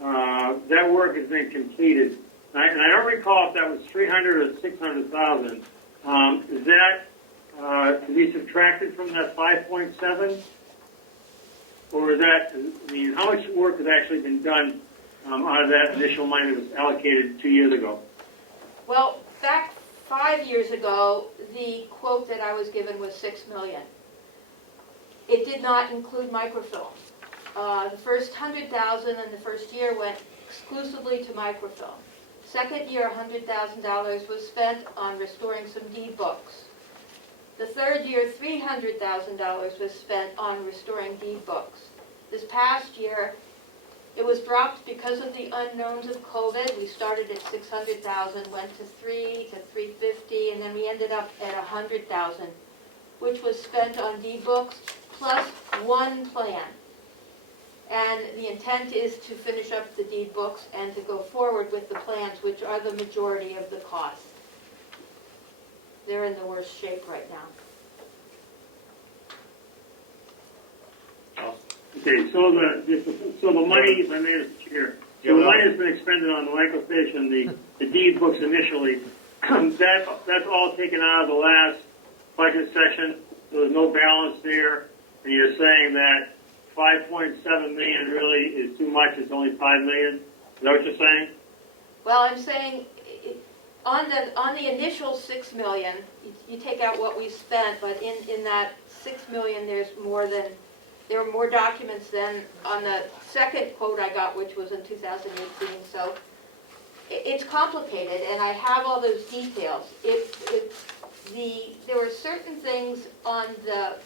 that work has been completed. And I don't recall if that was 300 or 600,000. Is that to be subtracted from that 5.7? Or is that, I mean, how much work has actually been done out of that initial money that was allocated 2 years ago? Well, back 5 years ago, the quote that I was given was $6 million. It did not include microfilm. The first 100,000 in the first year went exclusively to microfilm. Second year, $100,000 was spent on restoring some deed books. The third year, $300,000 was spent on restoring deed books. This past year, it was dropped because of the unknowns of COVID. We started at 600,000, went to 3 to 350, and then we ended up at 100,000, which was spent on deed books plus one plan. And the intent is to finish up the deed books and to go forward with the plans, which are the majority of the cost. They're in the worst shape right now. Okay, so the money, if I may, Mr. Chair, so the money has been expended on the micro station, the deed books initially. That's all taken out of the last budget session. There was no balance there, and you're saying that 5.7 million really is too much. It's only 5 million. Is that what you're saying? Well, I'm saying on the initial 6 million, you take out what we spent, but in that 6 million, there were more documents than on the second quote I got, which was in 2018. So it's complicated, and I have all those details. There were certain things on the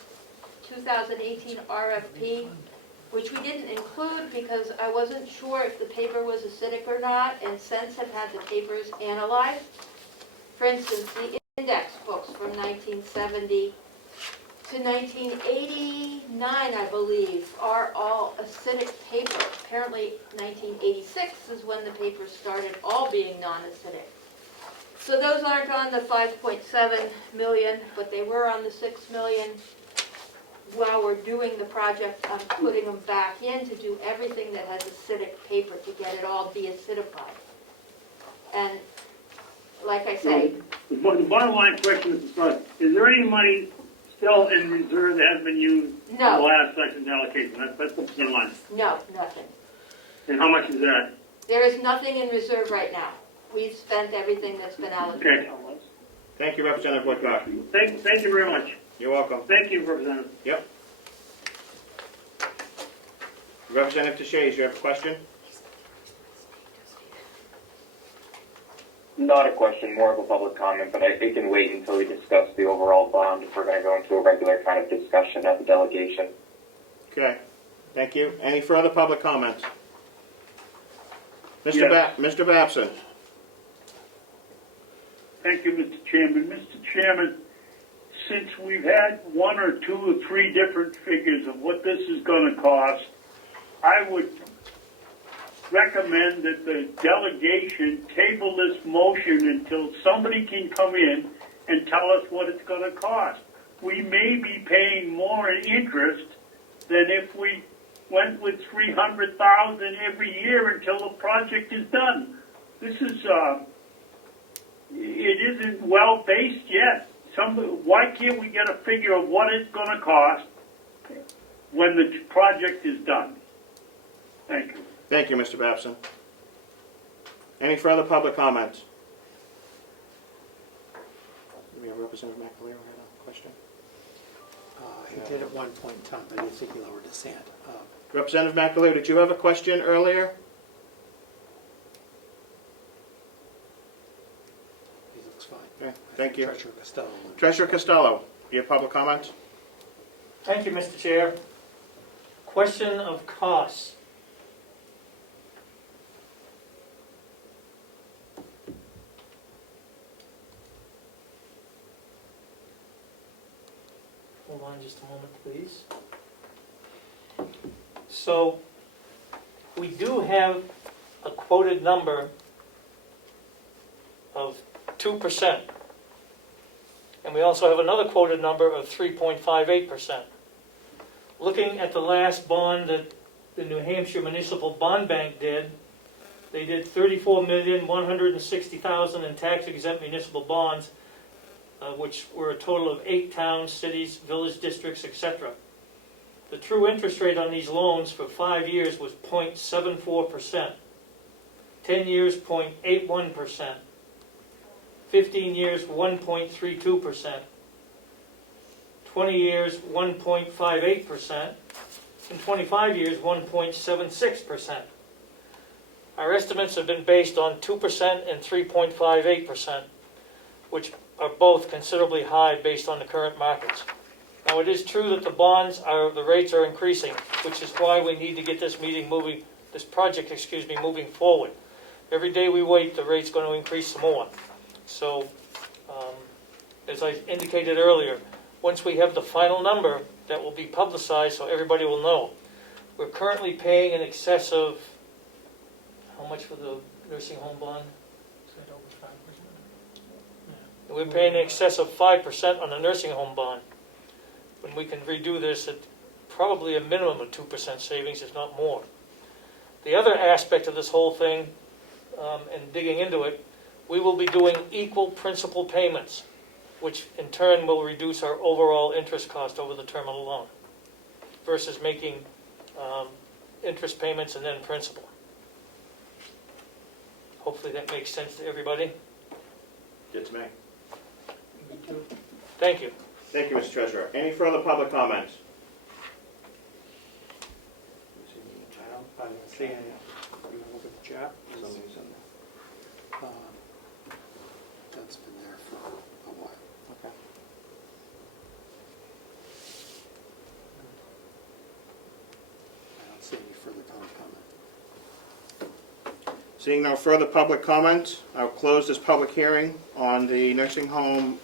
2018 RFP which we didn't include because I wasn't sure if the paper was acidic or not, and since have had the papers analyzed. For instance, the index books from 1970 to 1989, I believe, are all acidic paper. Apparently 1986 is when the papers started all being non-acidic. So those aren't on the 5.7 million, but they were on the 6 million. While we're doing the project, I'm putting them back in to do everything that has acidic paper to get it all de-acidified. And like I say... The bottom line question is there any money still in reserve that hasn't been used in the last section's allocation? That's the bottom line. No, nothing. And how much is that? There is nothing in reserve right now. We've spent everything that's been allocated. Okay. Thank you, Representative Woodcock. Thank you very much. You're welcome. Thank you, Representative. Yep. Representative Teixeira, you have a question? Not a question, more of a public comment, but it can wait until we discuss the overall bond if we're going to go into a regular kind of discussion at the delegation. Okay. Thank you. Any further public comments? Mr. Yes. Mr. Babson. Thank you, Mr. Chairman. Mr. Chairman, since we've had 1 or 2 or 3 different figures of what this is going to cost, I would recommend that the delegation table this motion until somebody can come in and tell us what it's going to cost. We may be paying more in interest than if we went with $300,000 every year until the project is done. This is, it isn't well based yet. Why can't we get a figure of what it's going to cost when the project is done? Thank you. Thank you, Mr. Babson. Any further public comments? We have Representative McAleer had a question. He did at one point in time, but I didn't think he lowered his hand. Representative McAleer, did you have a question earlier? He looks fine. Okay, thank you. Treasurer Costello. Treasurer Costello, do you have public comments? Thank you, Mr. Chair. Question of costs. Hold on just a moment, please. So, we do have a quoted number of 2%. And we also have another quoted number of 3.58%. Looking at the last bond that the New Hampshire Municipal Bond Bank did, they did $34,160,000 in tax-exempt municipal bonds, which were a total of 8 towns, cities, village districts, etc. The true interest rate on these loans for 5 years was 0.74%, 10 years 0.81%, 15 years 1.32%, 20 years 1.58%, and 25 years 1.76%. Our estimates have been based on 2% and 3.58%, which are both considerably high based on the current markets. Now, it is true that the rates are increasing, which is why we need to get this project moving forward. Every day we wait, the rate's going to increase some more. So, as I indicated earlier, once we have the final number, that will be publicized so everybody will know. We're currently paying in excess of, how much for the nursing home bond? We're paying in excess of 5% on the nursing home bond. When we can redo this at probably a minimum of 2% savings, if not more. The other aspect of this whole thing, and digging into it, we will be doing equal principal payments, which in turn will reduce our overall interest cost over the term of the loan, versus making interest payments and then principal. Hopefully that makes sense to everybody. Good to me. Thank you. Thank you, Mr. Treasurer. Any further public comments? I don't see any. You want to look at the chat? That's been there for a while. Okay. I don't see any further comment. Seeing no further public comment, I'll close this public hearing on the nursing home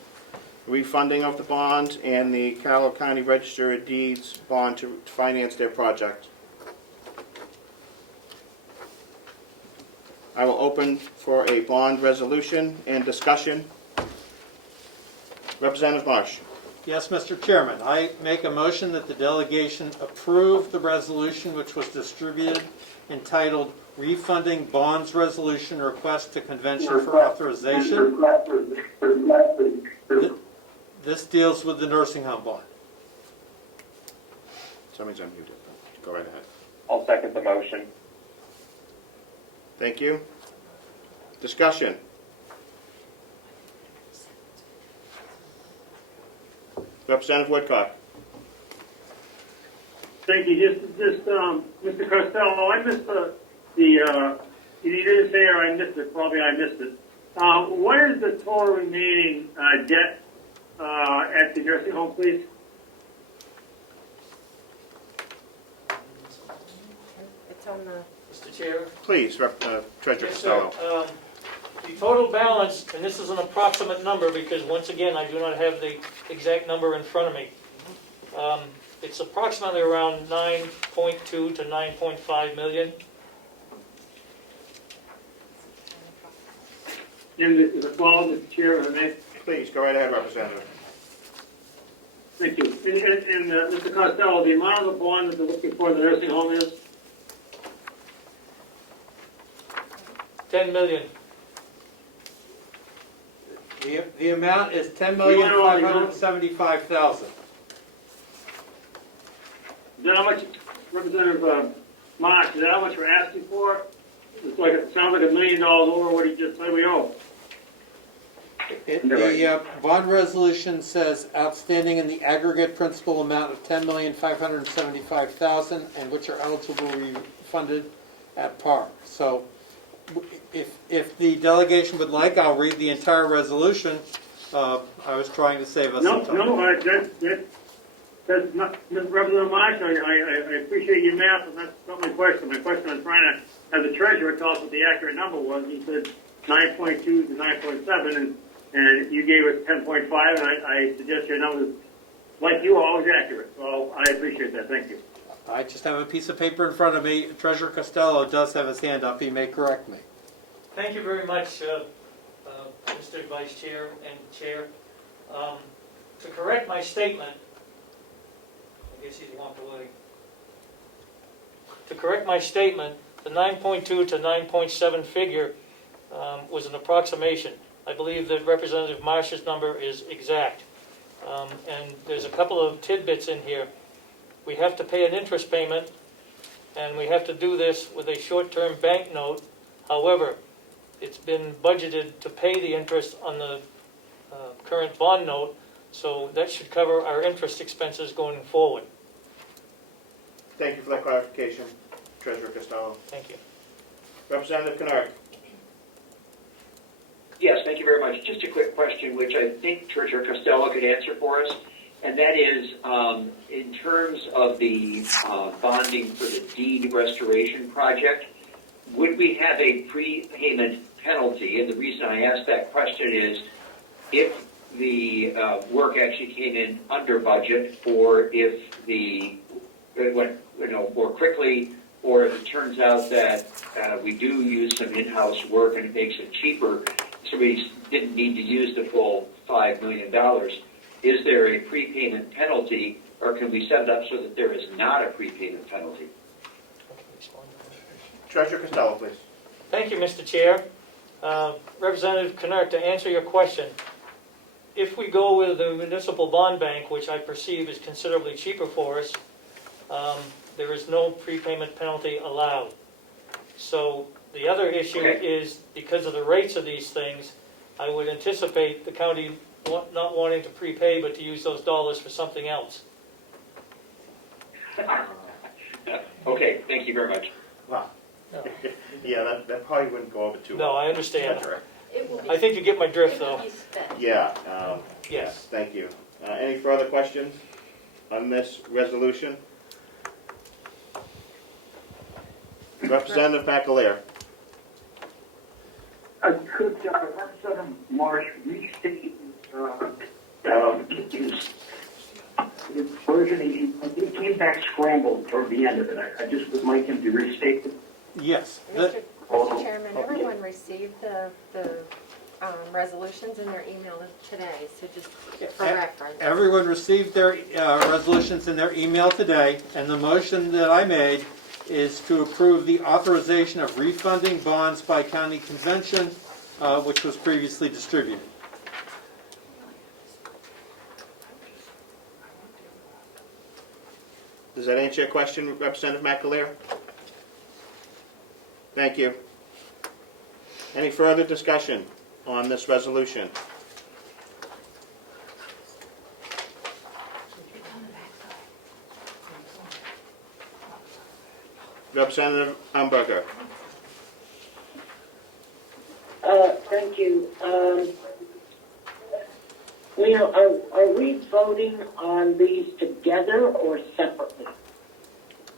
refunding of the bond and the Carroll County Register of Deeds bond to finance their project. I will open for a bond resolution and discussion. Representative Marsh. Yes, Mr. Chairman, I make a motion that the delegation approve the resolution which was distributed entitled Refunding Bonds Resolution Request to Convention for Authorization. This deals with the nursing home bond. Somebody's unmuted. Go right ahead. I'll second the motion. Thank you. Discussion. Representative Woodcock. Thank you. Just Mr. Costello, I missed you didn't say, or I missed it. Probably I missed it. What is the total remaining debt at the nursing home, please? It's on the... Mr. Chair? Please, Treasurer Yes, sir. Costello. The total balance, and this is an approximate number because once again I do not have the exact number in front of me. It's approximately around 9.2 to 9.5 million. And the follow, Mr. Chair, if I may. Please, go right ahead, Representative. Thank you. And Mr. Costello, the amount of the bond that they're looking for in the nursing home is? 10 million. The amount is $10,575,000. Is that how much, Representative Marsh, is that how much we're asking for? It sounds like $1 million over what he just said we owe. The bond resolution says outstanding in the aggregate principal amount of $10,575,000 and which are eligible to be refunded at par. So if the delegation would like, I'll read the entire resolution. I was trying to save us some time. That's not, Representative Marsh, I appreciate your math, but that's not my question. My question, I'm trying to have the treasurer tell us what the accurate number was. He said 9.2 to 9.7, and you gave us 10.5, and I suggest your number is, like you, always accurate. So I appreciate that. Thank you. I just have a piece of paper in front of me. Treasurer Costello does have his hand up. He may correct me. Thank you very much, Mr. Vice Chair and Chair. To correct my statement, I guess he's walked away. To correct my statement, the 9.2 to 9.7 figure was an approximation. I believe that Representative Marsh's number is exact. And there's a couple of tidbits in here. We have to pay an interest payment, and we have to do this with a short-term bank note. However, it's been budgeted to pay the interest on the current bond note, so that should cover our interest expenses going forward. Thank you for that clarification, Treasurer Costello. Thank you. Representative Kennard. Yes, thank you very much. Just a quick question, which I think Treasurer Costello could answer for us, and that is, in terms of the bonding for the deed restoration project, would we have a prepayment penalty? And the reason I ask that question is, if the work actually came in under budget, or if it went more quickly, or if it turns out that we do use some in-house work and it makes it cheaper, so we didn't need to use the full $5 million. Is there a prepayment penalty, or can we set it up so that there is not a prepayment penalty? Treasurer Costello, please. Thank you, Mr. Chair. Representative Kennard, to answer your question, if we go with the municipal bond bank, which I perceive is considerably cheaper for us, there is no prepayment penalty allowed. So the other issue is, because of the rates of these things, I would anticipate the county not wanting to prepay, but to use those dollars for something else. Okay, thank you very much. Wow. Yeah, that probably wouldn't go over too well. No, I understand. It will be, I think you get my drift, it will though. be spent. Yeah. Yes. Thank you. Any further questions on this resolution? Representative McAleer. Could Representative Marsh restate his version? He came back scrambled toward the end of it. I just would like him to restate it. Yes. Mr. Chairman, everyone received the resolutions in their email today, so just for reference. Everyone received their resolutions in their email today, and the motion that I made is to approve the authorization of refunding bonds by county convention, which was previously distributed. Does that answer your question, Representative McAleer? Thank you. Any further discussion on this resolution? Representative Umberger. Thank you. Are we voting on these together or separately?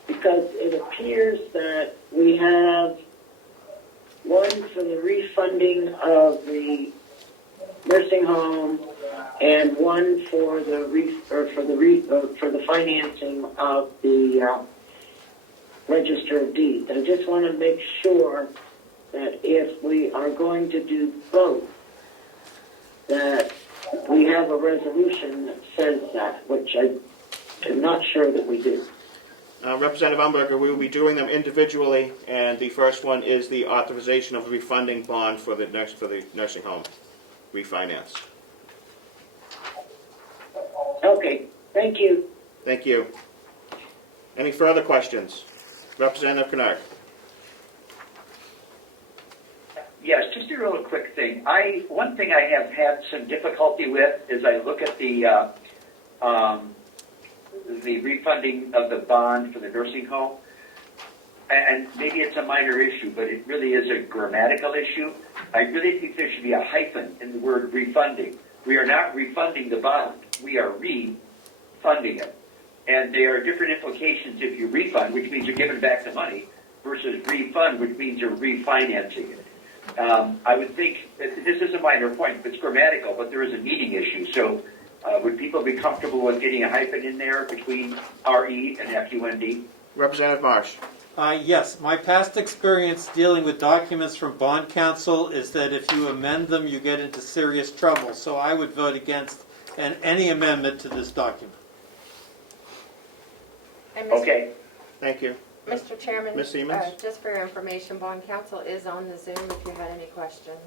Because it appears that we have one for the refunding of the nursing home and one for the financing of the Register of Deeds. I just want to make sure that if we are going to do both, that we have a resolution that says that, which I am not sure that we do. Representative Umberger, we will be doing them individually, and the first one is the authorization of refunding bond for the nursing home refinance. Okay, thank you. Thank you. Any further questions? Representative Kennard. Yes, just a real quick thing. One thing I have had some difficulty with is I look at the refunding of the bond for the nursing home, and maybe it's a minor issue, but it really is a grammatical issue. I really think there should be a hyphen in the word refunding. We are not refunding the bond. We are refunding it. And there are different implications if you refund, which means you're giving back the money, versus refund, which means you're refinancing it. I would think, this is a minor point, it's grammatical, but there is a meaning issue. So would people be comfortable with getting a hyphen in there between RE and FUND? Representative Marsh. Yes, my past experience dealing with documents from bond counsel is that if you amend them, you get into serious trouble. So I would vote against any amendment to this document. And Mr. Okay. Thank you. Mr. Chairman, Ms. Siemens? just for your information, bond counsel is on the Zoom if you had any questions.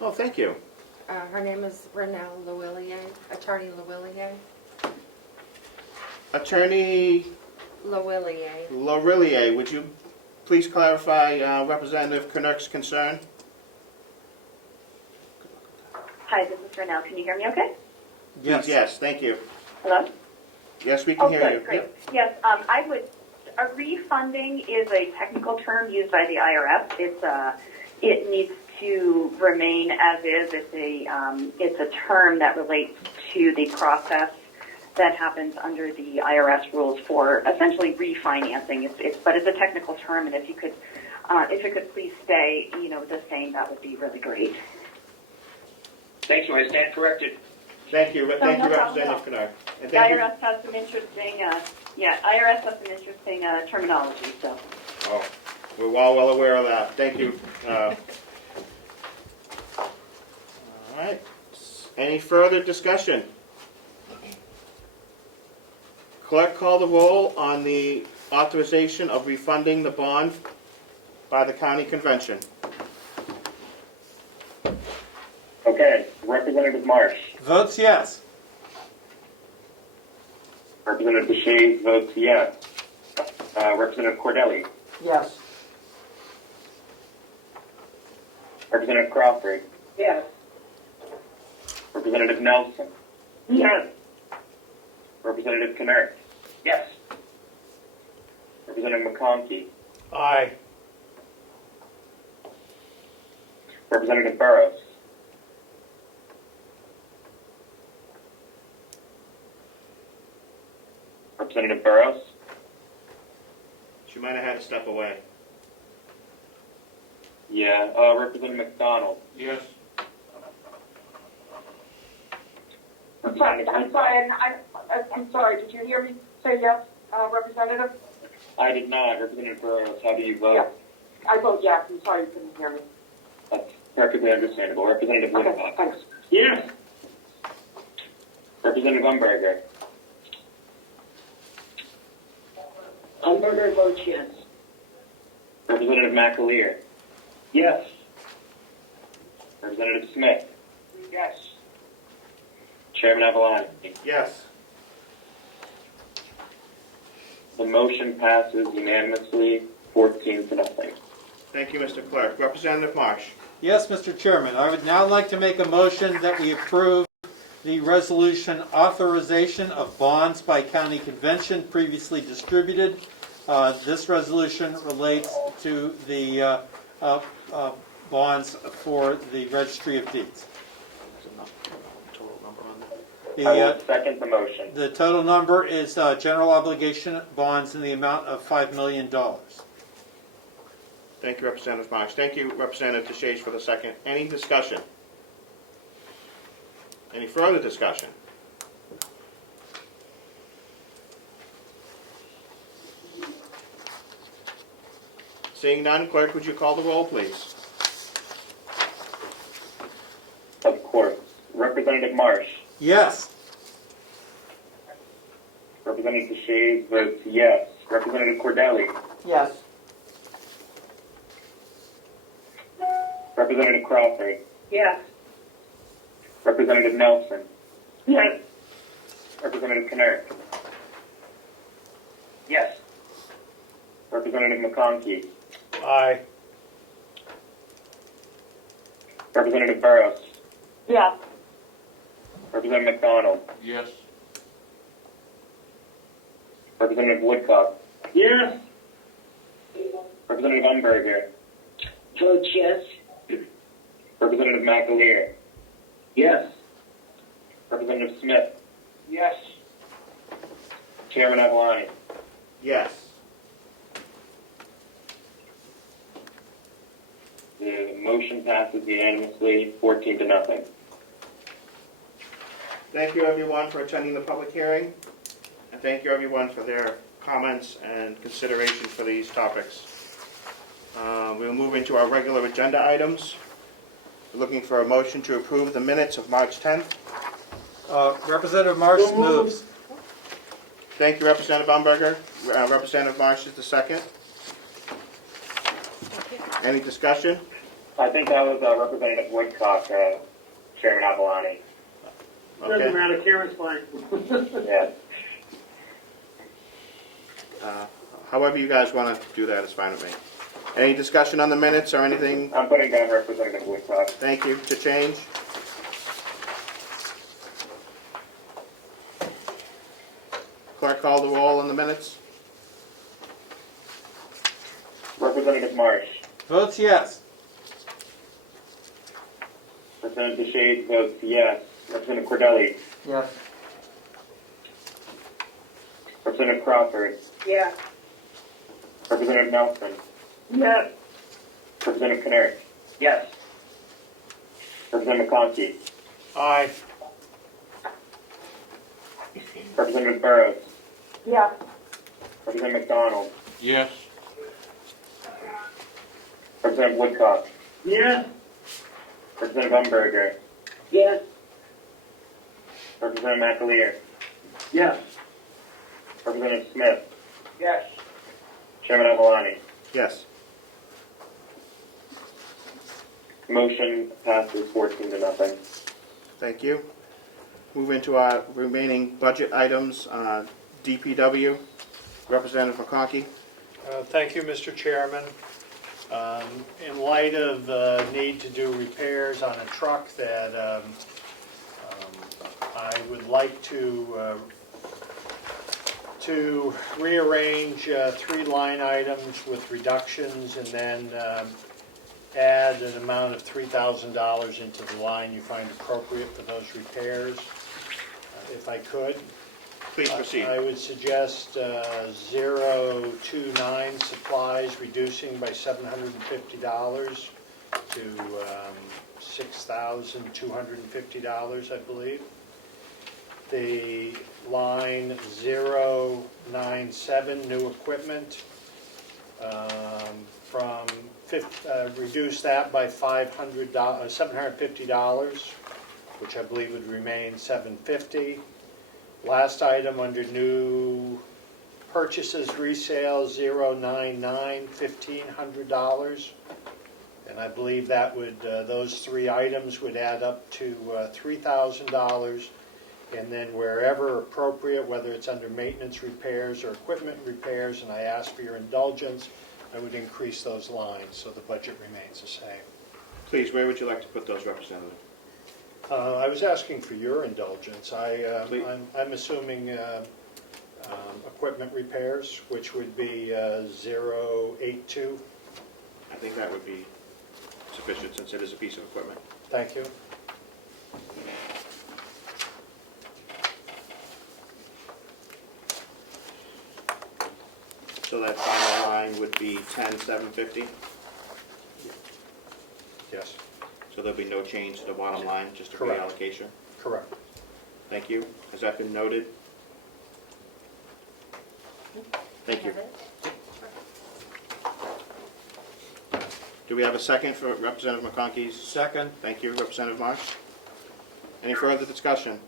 Oh, thank you. Her name is Renelle Lewillier, Attorney Lewillier. Attorney Lewillier. Larillier, would you please clarify Representative Knerk's concern? Hi, this is Renelle. Can you hear me okay? Yes. Yes, thank you. Hello? Yes, we can hear good, you. great. Yep. Yes, a refunding is a technical term used by the IRS. It needs to remain as is. It's a term that relates to the process that happens under the IRS rules for essentially refinancing. But it's a technical term, and if it could please stay, the same, that would be really great. Thank you. I stand corrected. Thank you. Thank you, no problem Representative Knark. And The thank you. IRS has some interesting, terminology. So. Oh, we're all well aware of that. Thank you. All right. Any further discussion? Clerk, call the roll on the authorization of refunding the bond by the county convention. Okay, Representative Marsh. Votes yes. Representative Deshays votes yes. Representative Cordelli. Yes. Representative Crawford. Yes. Representative Nelson. Yes. Representative Knerk. Yes. Representative McConkey. Aye. Representative Burrows. Representative Burrows. She might have had to step away. Yeah. Representative McDonald. Yes. I'm sorry, did you hear me say yes, Representative? I did not. Representative Burrows, how do you vote? Yes. I vote yes. I'm sorry you couldn't hear me. That's perfectly understandable. Representative Okay, Woodcock. thanks. Yes. Representative Umberger. Umberger votes yes. Representative McAleer. Yes. Representative Smith. Yes. Chairman Avalani. Yes. The motion passes unanimously, 14-0. Thank you, Mr. Clerk. Representative Marsh. Yes, Mr. Chairman. I would now like to make a motion that we approve the resolution authorization of bonds by county convention previously distributed. This resolution relates to the bonds for the Registry of Deeds. I will second the motion. The total number is general obligation bonds in the amount of $5 million. Thank you, Representative Marsh. Thank you, Representative Deshays, for the second. Any discussion? Any further discussion? Seeing none, Clerk, would you call the roll, please? Of course. Representative Marsh. Yes. Representative Deshays votes yes. Representative Cordelli. Yes. Representative Crawford. Yes. Representative Nelson. Yes. Representative Knerk. Yes. Representative McConkey. Aye. Representative Burrows. Yes. Representative McDonald. Yes. Representative Woodcock. Yes. Representative Umberger. Votes yes. Representative McAleer. Yes. Representative Smith. Yes. Chairman Avalani. Yes. The motion passes unanimously, 14-0. Thank you, everyone, for attending the public hearing, and thank you, everyone, for their comments and consideration for these topics. We'll move into our regular agenda items. We're looking for a motion to approve the minutes of March 10th. Representative Marsh moves. Thank you, Representative Umberger. Representative Marsh is the second. Any discussion? I think that was Representative Woodcock, Chairman Avalani. Doesn't matter, Karen's fine. Yeah. However you guys want to do that is fine with me. Any discussion on the minutes or anything? I'm putting down Representative Woodcock. Thank you. To change? Clerk, call the roll on the minutes. Representative Marsh. Votes yes. Representative Deshaies votes yes. Representative Cordelli. Yes. Representative Crawford. Yeah. Representative Nelson. Yes. Representative Knert. Yes. Representative McConkey. Aye. Representative Burrows. Yeah. Representative McDonald. Yes. Representative Woodcock. Yes. Representative Umberger. Yes. Representative McAleer. Yes. Representative Smith. Yes. Chairman Avalani. Yes. Motion passes 14-0. Thank you. Move into our remaining budget items. DPW, Representative McConkey. Thank you, Mr. Chairman. In light of the need to do repairs on a truck that I would like to rearrange 3 line items with reductions and then add an amount of $3,000 into the line you find appropriate for those repairs, if I could. Please proceed. I would suggest 029 supplies reducing by $750 to $6,250, I believe. The line 097 new equipment, reduce that by $750, which I believe would remain $750. Last item under new purchases, resale 099, $1,500. And I believe that would, those 3 items would add up to $3,000. And then wherever appropriate, whether it's under maintenance repairs or equipment repairs, and I ask for your indulgence, I would increase those lines so the budget remains the same. Please, where would you like to put those, Representative? I was asking for your indulgence. I'm assuming equipment repairs, which would be 082. I think that would be sufficient since it is a piece of equipment. Thank you. So that final line would be 10,750. Yes. So there'll be no change to the bottom line, just a Correct. reallocation. Correct. Thank you. Has that been noted? Thank you. Do we have a second for Representative McConkey's? Second. Thank you, Representative Marsh. Any further discussion?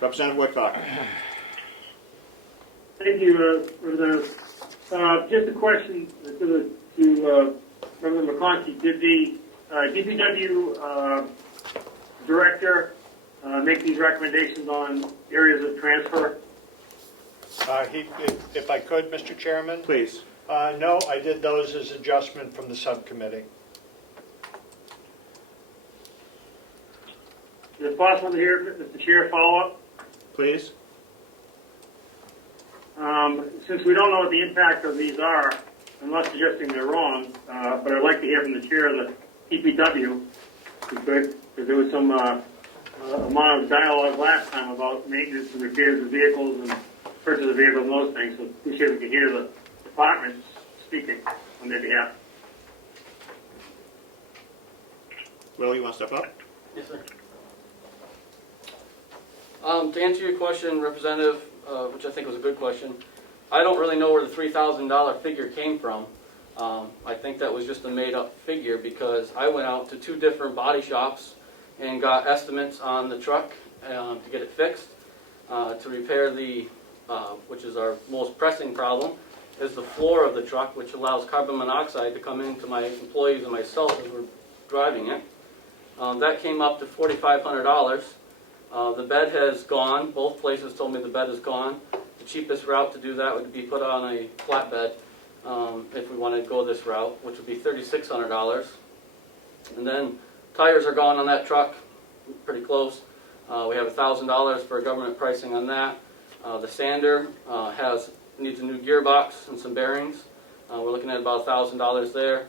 Representative Woodcock. Thank you, Representative. Just a question to Representative McConkey. Did the DPW director make these recommendations on areas of transfer? If I could, Mr. Chairman? Please. No, I did those as adjustment from the subcommittee. Is it possible to hear Mr. Chair follow up? Please. Since we don't know what the impact of these are, I'm not suggesting they're wrong, but I'd like to hear from the chair of the DPW, because there was some amount of dialogue last time about maintenance and repairs of vehicles and purchase of vehicles and those things, so we should hear the departments speaking on their behalf. Will, you want to step up? Yes, sir. To answer your question, Representative, which I think was a good question, I don't really know where the $3,000 figure came from. I think that was just a made-up figure because I went out to 2 different body shops and got estimates on the truck to get it fixed, to repair the, which is our most pressing problem, is the floor of the truck, which allows carbon monoxide to come into my employees and myself as we're driving it. That came up to $4,500. The bed has gone. Both places told me the bed is gone. The cheapest route to do that would be put on a flatbed if we want to go this route, which would be $3,600. And then tires are gone on that truck, pretty close. We have $1,000 for government pricing on that. The sander needs a new gearbox and some bearings. We're looking at about $1,000 there.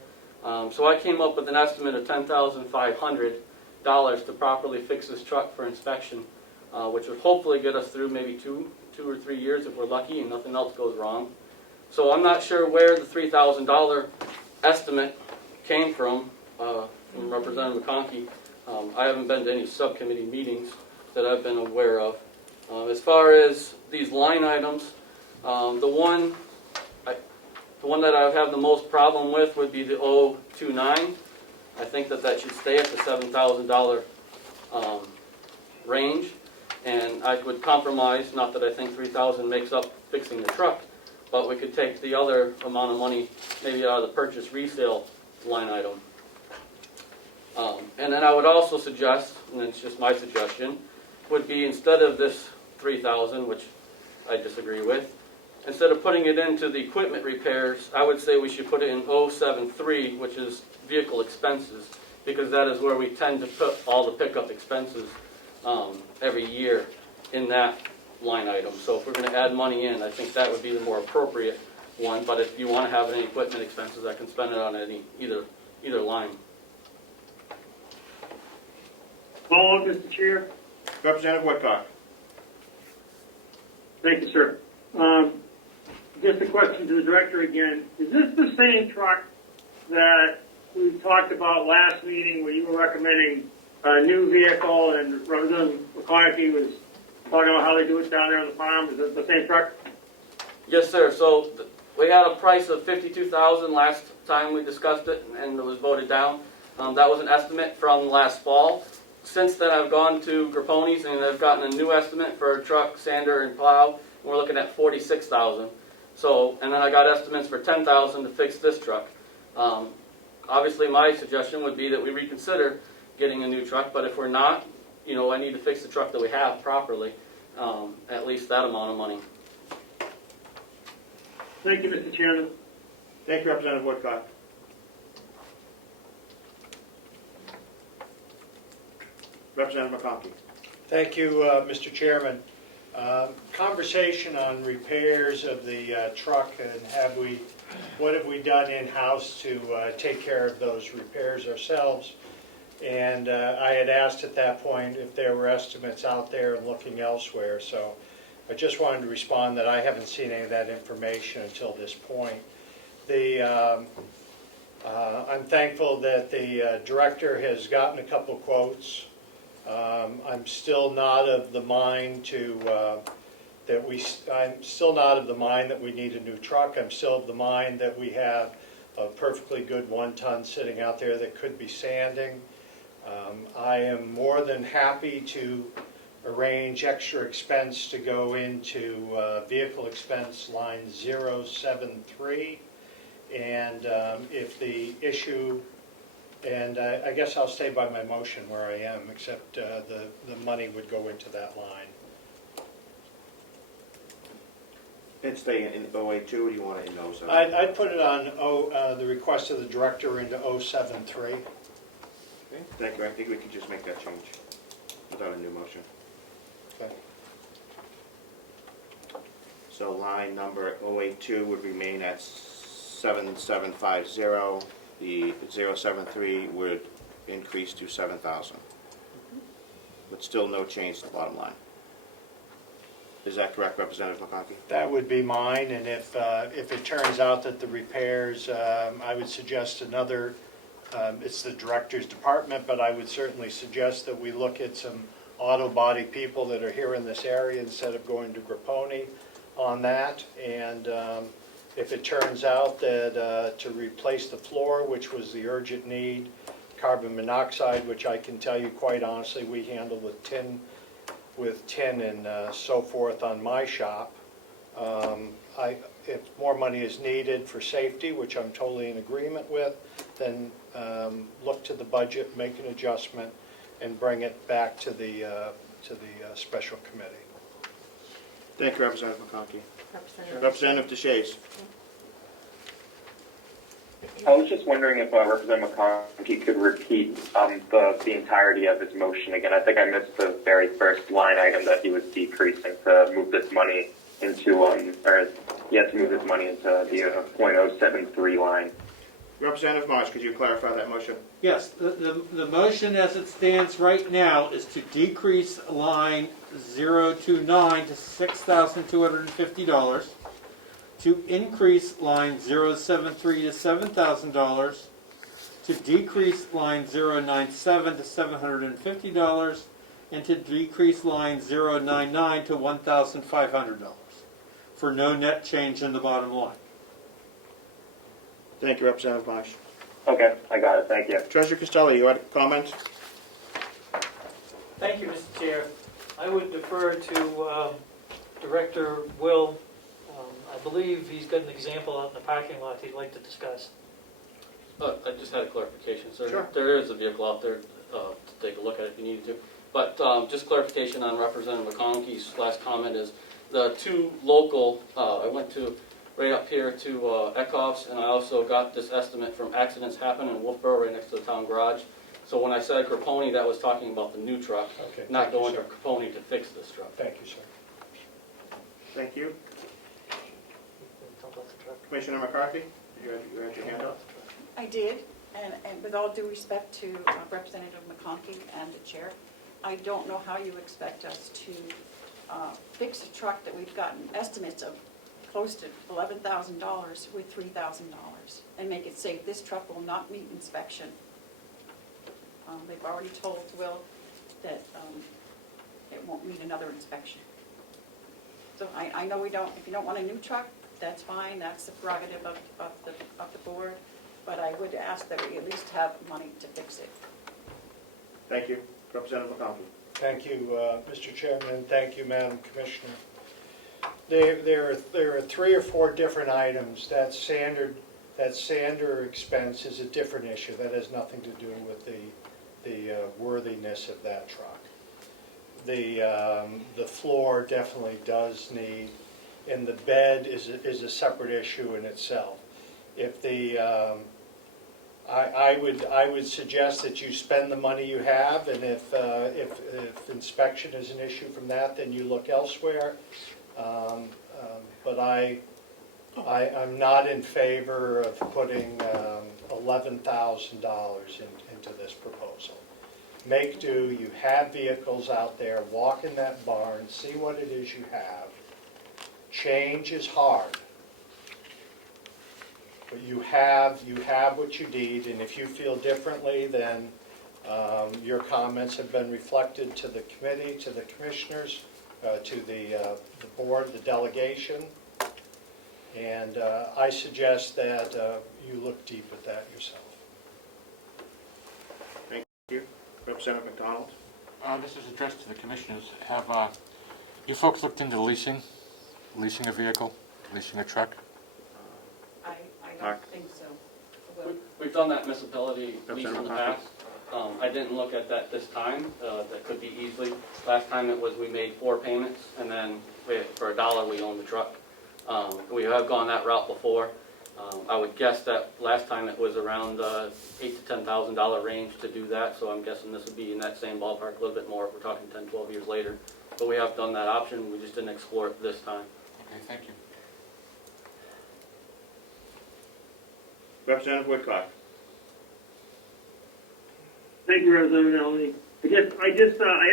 So I came up with an estimate of $10,500 to properly fix this truck for inspection, which would hopefully get us through maybe two or 3 years if we're lucky and nothing else goes wrong. So I'm not sure where the $3,000 estimate came from Representative McConkey. I haven't been to any subcommittee meetings that I've been aware of. As far as these line items, the one that I have the most problem with would be the 029. I think that should stay at the $7,000 range, and I would compromise. Not that I think $3,000 makes up fixing the truck, but we could take the other amount of money maybe out of the purchase resale line item. And then I would also suggest, and it's just my suggestion, would be instead of this $3,000, which I disagree with, instead of putting it into the equipment repairs, I would say we should put it in 073, which is vehicle expenses, because that is where we tend to put all the pickup expenses every year in that line item. So if we're going to add money in, I think that would be the more appropriate one. But if you want to have any equipment expenses, I can spend it on either line. Follow up, Mr. Chair. Representative Woodcock. Thank you, sir. Just a question to the director again. Is this the same truck that we talked about last meeting where you were recommending a new vehicle and Representative McConaughey was talking about how they do it down there on the farm? Is it the same truck? Yes, sir. So we had a price of $52,000 last time we discussed it, and it was voted down. That was an estimate from last fall. Since then, I've gone to Grapponi's and I've gotten a new estimate for a truck, sander, and plow. And we're looking at $46,000. So, and then I got estimates for $10,000 to fix this truck. Obviously, my suggestion would be that we reconsider getting a new truck. But if we're not, I need to fix the truck that we have properly. At least that amount of money. Thank you, Mr. Chairman. Thank you, Representative Woodcock. Representative McConkey. Thank you, Mr. Chairman. Conversation on repairs of the truck, and what have we done in-house to take care of those repairs ourselves? And I had asked at that point if there were estimates out there and looking elsewhere. So I just wanted to respond that I haven't seen any of that information until this point. I'm thankful that the director has gotten a couple quotes. I'm still not of the mind that we need a new truck. I'm still of the mind that we have a perfectly good 1-ton sitting out there that could be sanding. I am more than happy to arrange extra expense to go into vehicle expense line 073, and if the issue. And I guess I'll stay by my motion where I am, except the money would go into that line. And stay in 082, or do you want it in 07? I'd put it on the request of the director into 073. Okay, thank you. I think we could just make that change without a new motion. Okay. So line number 082 would remain at 7750. The 073 would increase to 7,000, but still no change to the bottom line. Is that correct, Representative McConkey? That would be mine, and if it turns out that the repairs, I would suggest another. It's the director's department, but I would certainly suggest that we look at some auto body people that are here in this area instead of going to Grapponi on that. And if it turns out that to replace the floor, which was the urgent need, carbon monoxide, which I can tell you quite honestly, we handle with tin and so forth on my shop. If more money is needed for safety, which I'm totally in agreement with, then look to the budget, make an adjustment, and bring it back to the special committee. Thank you, Representative McConkey. Representative. Representative DeShays. I was just wondering if Representative McConkey could repeat the entirety of his motion again. I think I missed the very first line item that he was decreasing to move this money into, to move this money into the .073 line. Representative Marsh, could you clarify that motion? Yes, the motion as it stands right now is to decrease line 029 to $6,250, to increase line 073 to $7,000, to decrease line 097 to $750, and to decrease line 099 to $1,500, for no net change in the bottom line. Thank you, Representative Marsh. Okay, I got it. Thank you. Treasurer Costello, you had a comment? Thank you, Mr. Chair. I would defer to Director Will. I believe he's got an example out in the parking lot he'd like to discuss. I just had a clarification, sir. Sure. There is a vehicle out there to take a look at if you needed to. But just clarification on Representative McConkey's last comment is the two local, I went to right up here to Eckhoff's, and I also got this estimate from Accidents Happen in Wolfboro right next to the town garage. So when I said Grapponi, that was talking about the new truck, Okay, not thank you, going to sir. Grapponi to fix this truck. Thank you, sir. Thank you. Commissioner McCarthy, you had your hand up? I did, and with all due respect to Representative McConkey and the chair, I don't know how you expect us to fix a truck that we've gotten estimates of close to $11,000 with $3,000 and make it safe. This truck will not meet inspection. They've already told Will that it won't meet another inspection. So I know we don't, if you don't want a new truck, that's fine, that's the prerogative of the board, but I would ask that we at least have money to fix it. Thank you. Representative McConkey. Thank you, Mr. Chairman. Thank you, Madam Commissioner. There are 3 or 4 different items. That sander expense is a different issue. That has nothing to do with the worthiness of that truck. The floor definitely does need, and the bed is a separate issue in itself. If I would suggest that you spend the money you have, and if inspection is an issue from that, then you look elsewhere. But I'm not in favor of putting $11,000 into this proposal. Make do. You have vehicles out there. Walk in that barn. See what it is you have. Change is hard. But you have what you need, and if you feel differently, then your comments have been reflected to the committee, to the commissioners, to the board, the delegation, and I suggest that you look deep at that yourself. Thank you. Representative McDonald. This is addressed to the commissioners. Have you folks looked into leasing a vehicle, leasing a truck? I don't think so. We've done that municipality lease in the past. I didn't look at that this time. That could be easily. Last time it was we made 4 payments, and then for $1 we owned the truck. We have gone that route before. I would guess that last time it was around $8,000 to $10,000 range to do that, so I'm guessing this would be in that same ballpark, a little bit more if we're talking 10, 12 years later. But we have done that option. We just didn't explore it this time. Okay, thank you. Representative Woodcock. Thank you, Representative Melanie. I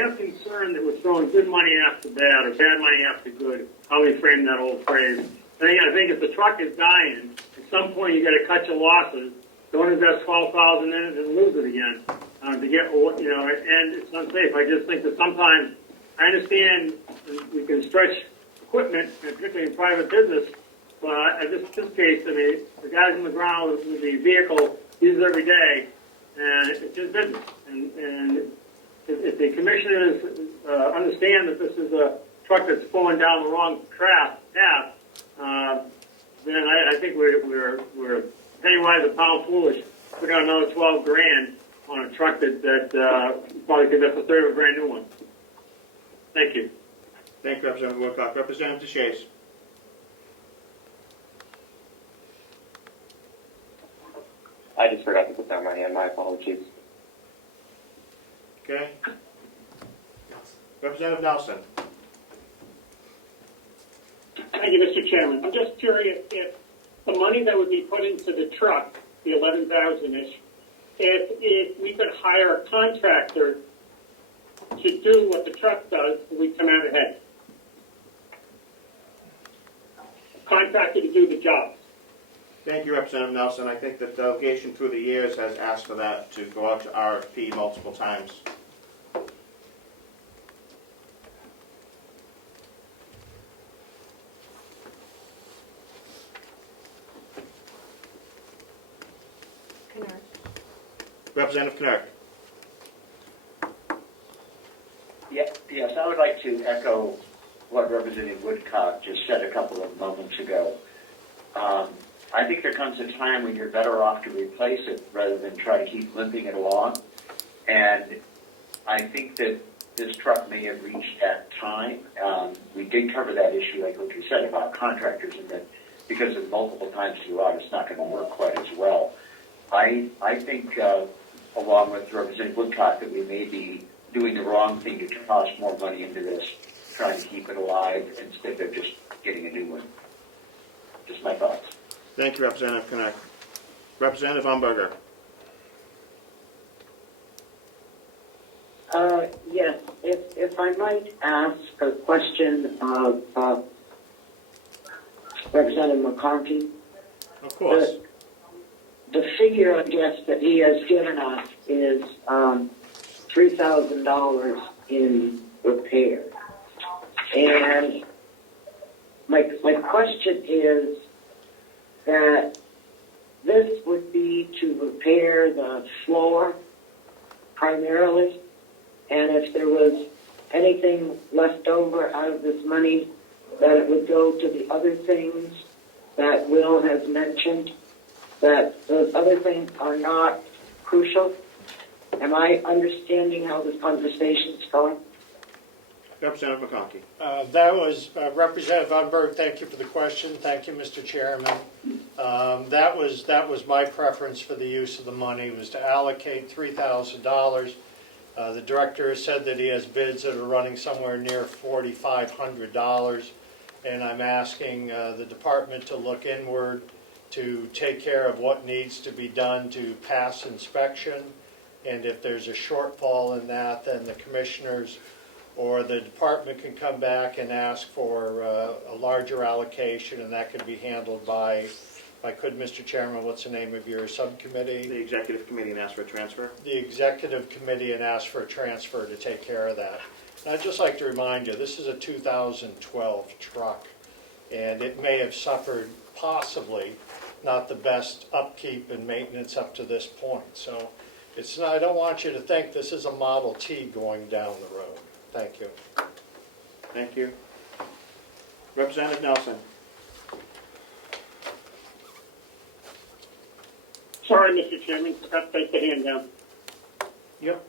have concern that we're throwing good money after bad or bad money after good. How we frame that whole phrase. I think if the truck is dying, at some point you got to cut your losses. Don't invest $12,000 in it and lose it again. to get, and it's unsafe. I just think that sometimes, I understand we can stretch equipment, particularly in private business, but in this case, I mean, the guys on the ground with the vehicle use it every day, and it's just business. And if the commissioners understand that this is a truck that's pulling down the wrong path, then I think we're penny wise a pound foolish. We got another $12,000 on a truck that probably could have a third of a brand new one. Thank you. Thank you, Representative Woodcock. Representative DeShays. I just forgot to put down my hand. My apologies. Okay. Representative Nelson. Thank you, Mr. Chairman. I'm just curious if the money that would be put into the truck, the 11,000-ish, if we could hire a contractor to do what the truck does, we'd come out ahead. Contractor to do the job. Thank you, Representative Nelson. I think the delegation through the years has asked for that to go out to RFP multiple times. Representative Knurk. Yes, I would like to echo what Representative Woodcock just said a couple of moments ago. I think there comes a time when you're better off to replace it rather than try to keep limping it along. And I think that this truck may have reached that time. We did cover that issue, like what you said, about contractors, and that because of multiple times throughout, it's not going to work quite as well. I think, along with Representative Woodcock, that we may be doing the wrong thing to toss more money into this, trying to keep it alive instead of just getting a new one. Just my thoughts. Thank you, Representative Knurk. Representative Umberger. Yes, if I might ask a question of Representative McConkey. Of course. The figure, I guess, that he has given us is $3,000 in repair. And my question is that this would be to repair the floor primarily, and if there was anything left over out of this money, that it would go to the other things that Will has mentioned, that those other things are not crucial. Am I understanding how this conversation is going? Representative McConkey. That was Representative Unberg. Thank you for the question. Thank you, Mr. Chairman. That was my preference for the use of the money, was to allocate $3,000. The director has said that he has bids that are running somewhere near $4,500, and I'm asking the department to look inward to take care of what needs to be done to pass inspection, and if there's a shortfall in that, then the commissioners or the department can come back and ask for a larger allocation, and that could be handled by, if I could, Mr. Chairman, what's the name of your subcommittee? The executive committee, and ask for a transfer. The executive committee, and ask for a transfer to take care of that. And I'd just like to remind you, this is a 2012 truck, and it may have suffered possibly not the best upkeep and maintenance up to this point. So it's not, I don't want you to think this is a Model T going down the road. Thank you. Thank you. Representative Nelson. Sorry, Mr. Chairman, forgot to take the hand down. Yep.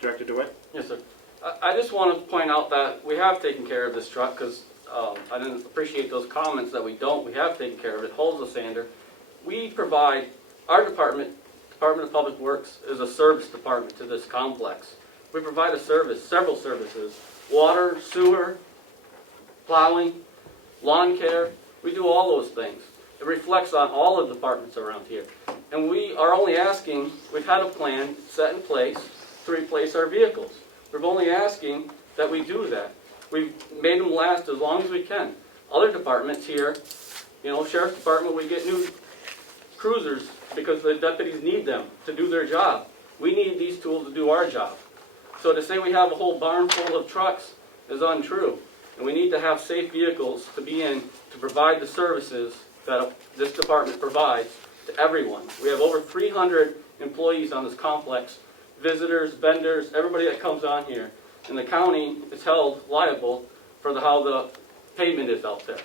Director DeWitt. Yes, sir. I just want to point out that we have taken care of this truck, because I didn't appreciate those comments that we don't. We have taken care of it. Holds the sander. We provide, our Department of Public Works is a service department to this complex. We provide a service, several services: water, sewer, plowing, lawn care. We do all those things. It reflects on all the departments around here. And we are only asking, we've had a plan set in place to replace our vehicles. We're only asking that we do that. We've made them last as long as we can. Other departments here, Sheriff's Department, we get cruisers because the deputies need them to do their job. We need these tools to do our job. So to say we have a whole barn full of trucks is untrue. And we need to have safe vehicles to be in to provide the services that this department provides to everyone. We have over 300 employees on this complex, visitors, vendors, everybody that comes on here. And the county is held liable for how the pavement is out there.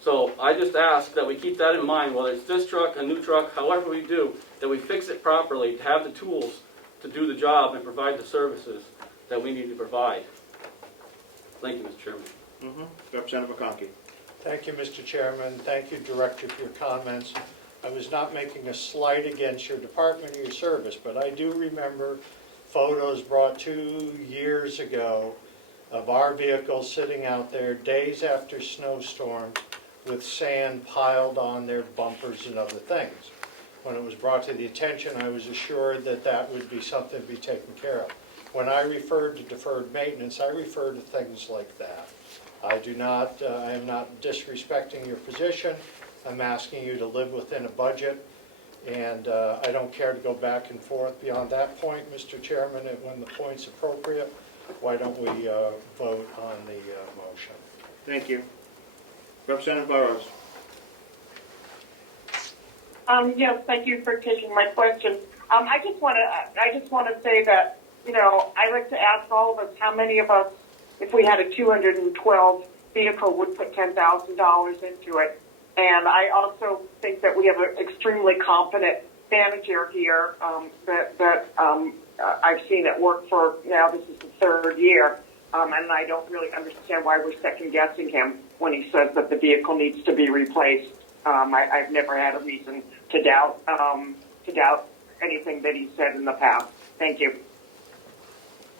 So I just ask that we keep that in mind, whether it's this truck, a new truck, however we do, that we fix it properly, to have the tools to do the job and provide the services that we need to provide. Thank you, Mr. Chairman. Representative McConkey. Thank you, Mr. Chairman. Thank you, Director, for your comments. I was not making a slight against your department or your service, but I do remember photos brought 2 years ago of our vehicles sitting out there days after snowstorms with sand piled on their bumpers and other things. When it was brought to the attention, I was assured that that would be something to be taken care of. When I referred to deferred maintenance, I refer to things like that. I am not disrespecting your position. I'm asking you to live within a budget, and I don't care to go back and forth beyond that point, Mr. Chairman, and when the point's appropriate, why don't we vote on the motion? Thank you. Representative Burrows. Yes, thank you for taking my question. I just want to say that, I like to ask all of us, how many of us, if we had a 212 vehicle, would put $10,000 into it? And I also think that we have an extremely competent manager here that I've seen it work for, now this is the third year, and I don't really understand why we're second guessing him when he says that the vehicle needs to be replaced. I've never had a reason to doubt anything that he said in the past. Thank you.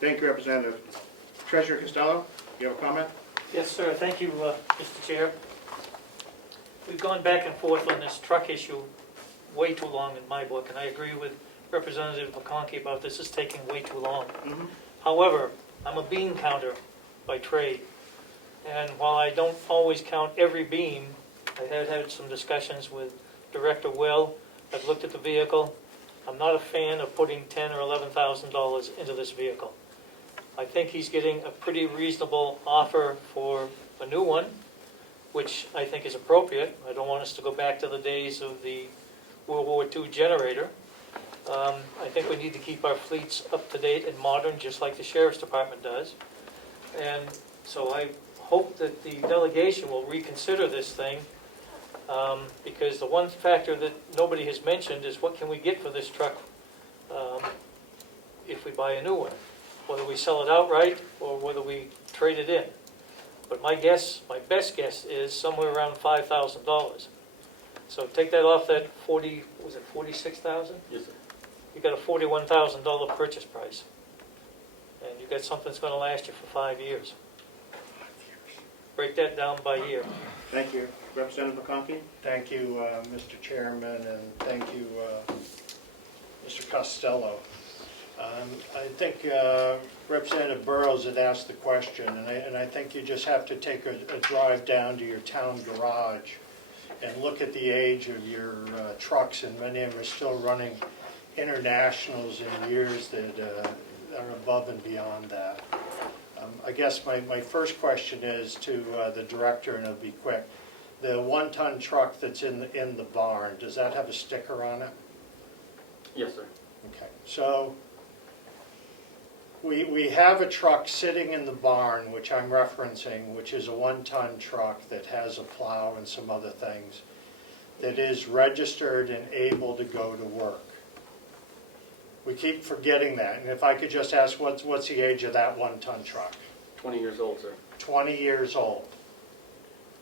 Thank you, Representative. Treasurer Costello, you have a comment? Yes, sir. Thank you, Mr. Chair. We've gone back and forth on this truck issue way too long in my book, and I agree with Representative McConkey about this is taking way too long. However, I'm a bean counter by trade, and while I don't always count every bean, I have had some discussions with Director Will. I've looked at the vehicle. I'm not a fan of putting $10,000 or $11,000 into this vehicle. I think he's getting a pretty reasonable offer for a new one, which I think is appropriate. I don't want us to go back to the days of the World War II generator. I think we need to keep our fleets up to date and modern, just like the Sheriff's Department does. And so I hope that the delegation will reconsider this thing, because the one factor that nobody has mentioned is what can we get for this truck if we buy a new one, whether we sell it outright or whether we trade it in. But my best guess is somewhere around $5,000. So take that off that 40, was it 46,000? Yes, sir. You got a $41,000 purchase price, and you got something that's going to last you for 5 years. Break that down by year. Thank you. Representative McConkey? Thank you, Mr. Chairman, and thank you, Mr. Costello. I think Representative Burrows had asked the question, and I think you just have to take a drive down to your town garage and look at the age of your trucks, and many of them are still running internationals in years that are above and beyond that. I guess my first question is to the director, and it'll be quick. The 1-ton truck that's in the barn, does that have a sticker on it? Yes, sir. Okay, so we have a truck sitting in the barn, which I'm referencing, which is a 1-ton truck that has a plow and some other things, that is registered and able to go to work. We keep forgetting that, and if I could just ask, what's the age of that 1-ton truck? 20 years old, sir. 20 years old.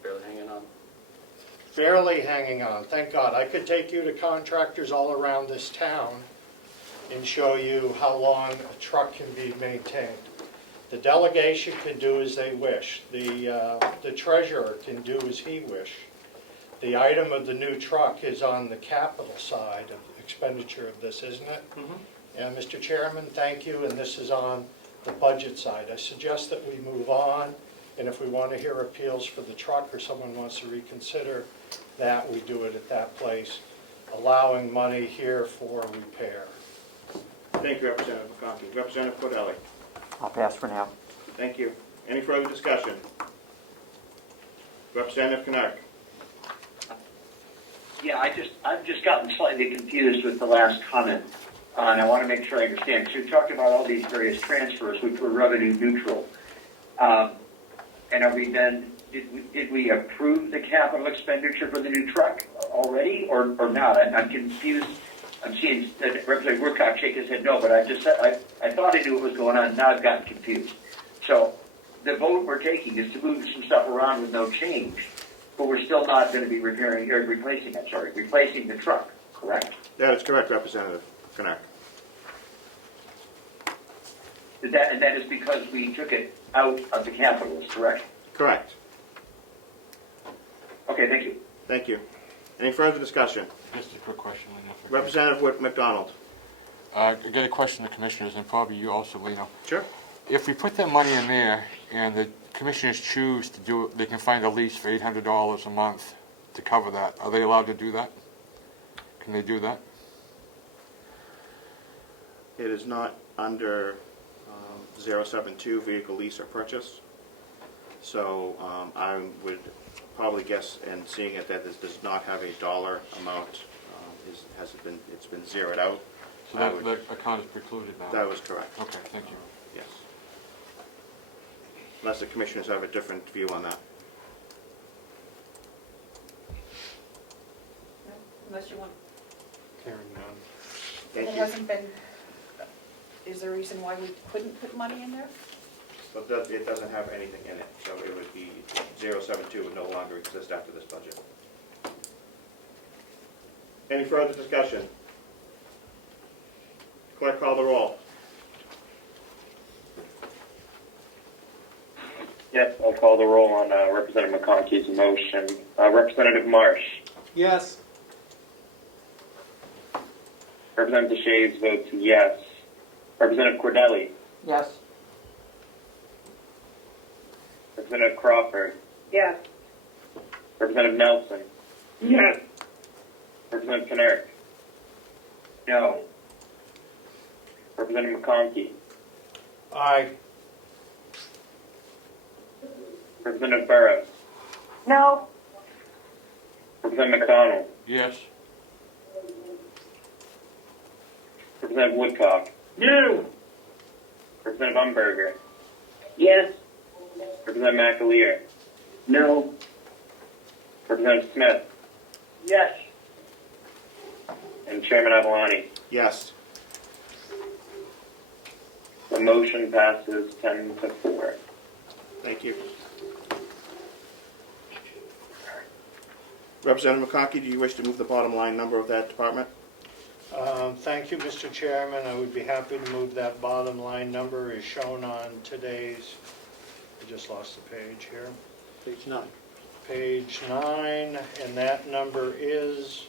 Barely hanging on. Barely hanging on, thank God. I could take you to contractors all around this town and show you how long a truck can be maintained. The delegation can do as they wish. The treasurer can do as he wish. The item of the new truck is on the capital side of expenditure of this, isn't it? And Mr. Chairman, thank you, and this is on the budget side. I suggest that we move on, and if we want to hear appeals for the truck or someone wants to reconsider that, we do it at that place. allowing money here for repair. Thank you, Representative McConkey. Representative Cordelli. I'll pass for now. Thank you. Any further discussion? Representative Knapp. Yeah, I've just gotten slightly confused with the last comment, and I want to make sure I understand. So you talked about all these various transfers, which were revenue neutral, and are we then? Did we approve the capital expenditure for the new truck already, or not? I'm confused. I'm seeing that Representative Woodcock shake his head no, but I thought I knew what was going on. Now I've gotten confused. So the vote we're taking is to move some stuff around with no change, but we're still not going to be replacing the truck, correct? That is correct, Representative Knapp. And that is because we took it out of the capital, is correct? Correct. Okay, thank you. Thank you. Any further discussion? Just a quick question, Lino. Representative McDonald. I got a question to the commissioners, and probably you also, Lino. Sure. If we put that money in there, and the commissioners choose to do it, they can find a lease for $800 a month to cover that. Are they allowed to do that? Can they do that? It is not under 072 vehicle lease or purchase. So I would probably guess, and seeing it that this does not have a dollar amount, it's been zeroed out. So that account is precluded now? That was correct. Okay, thank you. Yes. Unless the commissioners have a different view on that. Unless you want, Hearing none. Thank it you. hasn't been, is there a reason why we couldn't put money in there? But it doesn't have anything in it, so it would be 072 would no longer exist after this budget. Any further discussion? Clerk, call the roll. Yes, I'll call the roll on Representative McConkey's motion. Representative Marsh. Yes. Representative Shays votes yes. Representative Cordelli. Yes. Representative Crawford. Yes. Representative Nelson. Yes. Representative Knerk. No. Representative McConkey. Aye. Representative Burrows. No. Representative McDonald. Yes. Representative Woodcock. No. Representative Umberger. Yes. Representative McAleer. No. Representative Smith. Yes. And Chairman Avalani. Yes. The motion passes 10-4. Thank you. Representative McConkey, do you wish to move the bottom line number of that department? Thank you, Mr. Chairman. I would be happy to move that bottom line number as shown on today's, I just lost the page here. Page 9. Page 9, and that number is,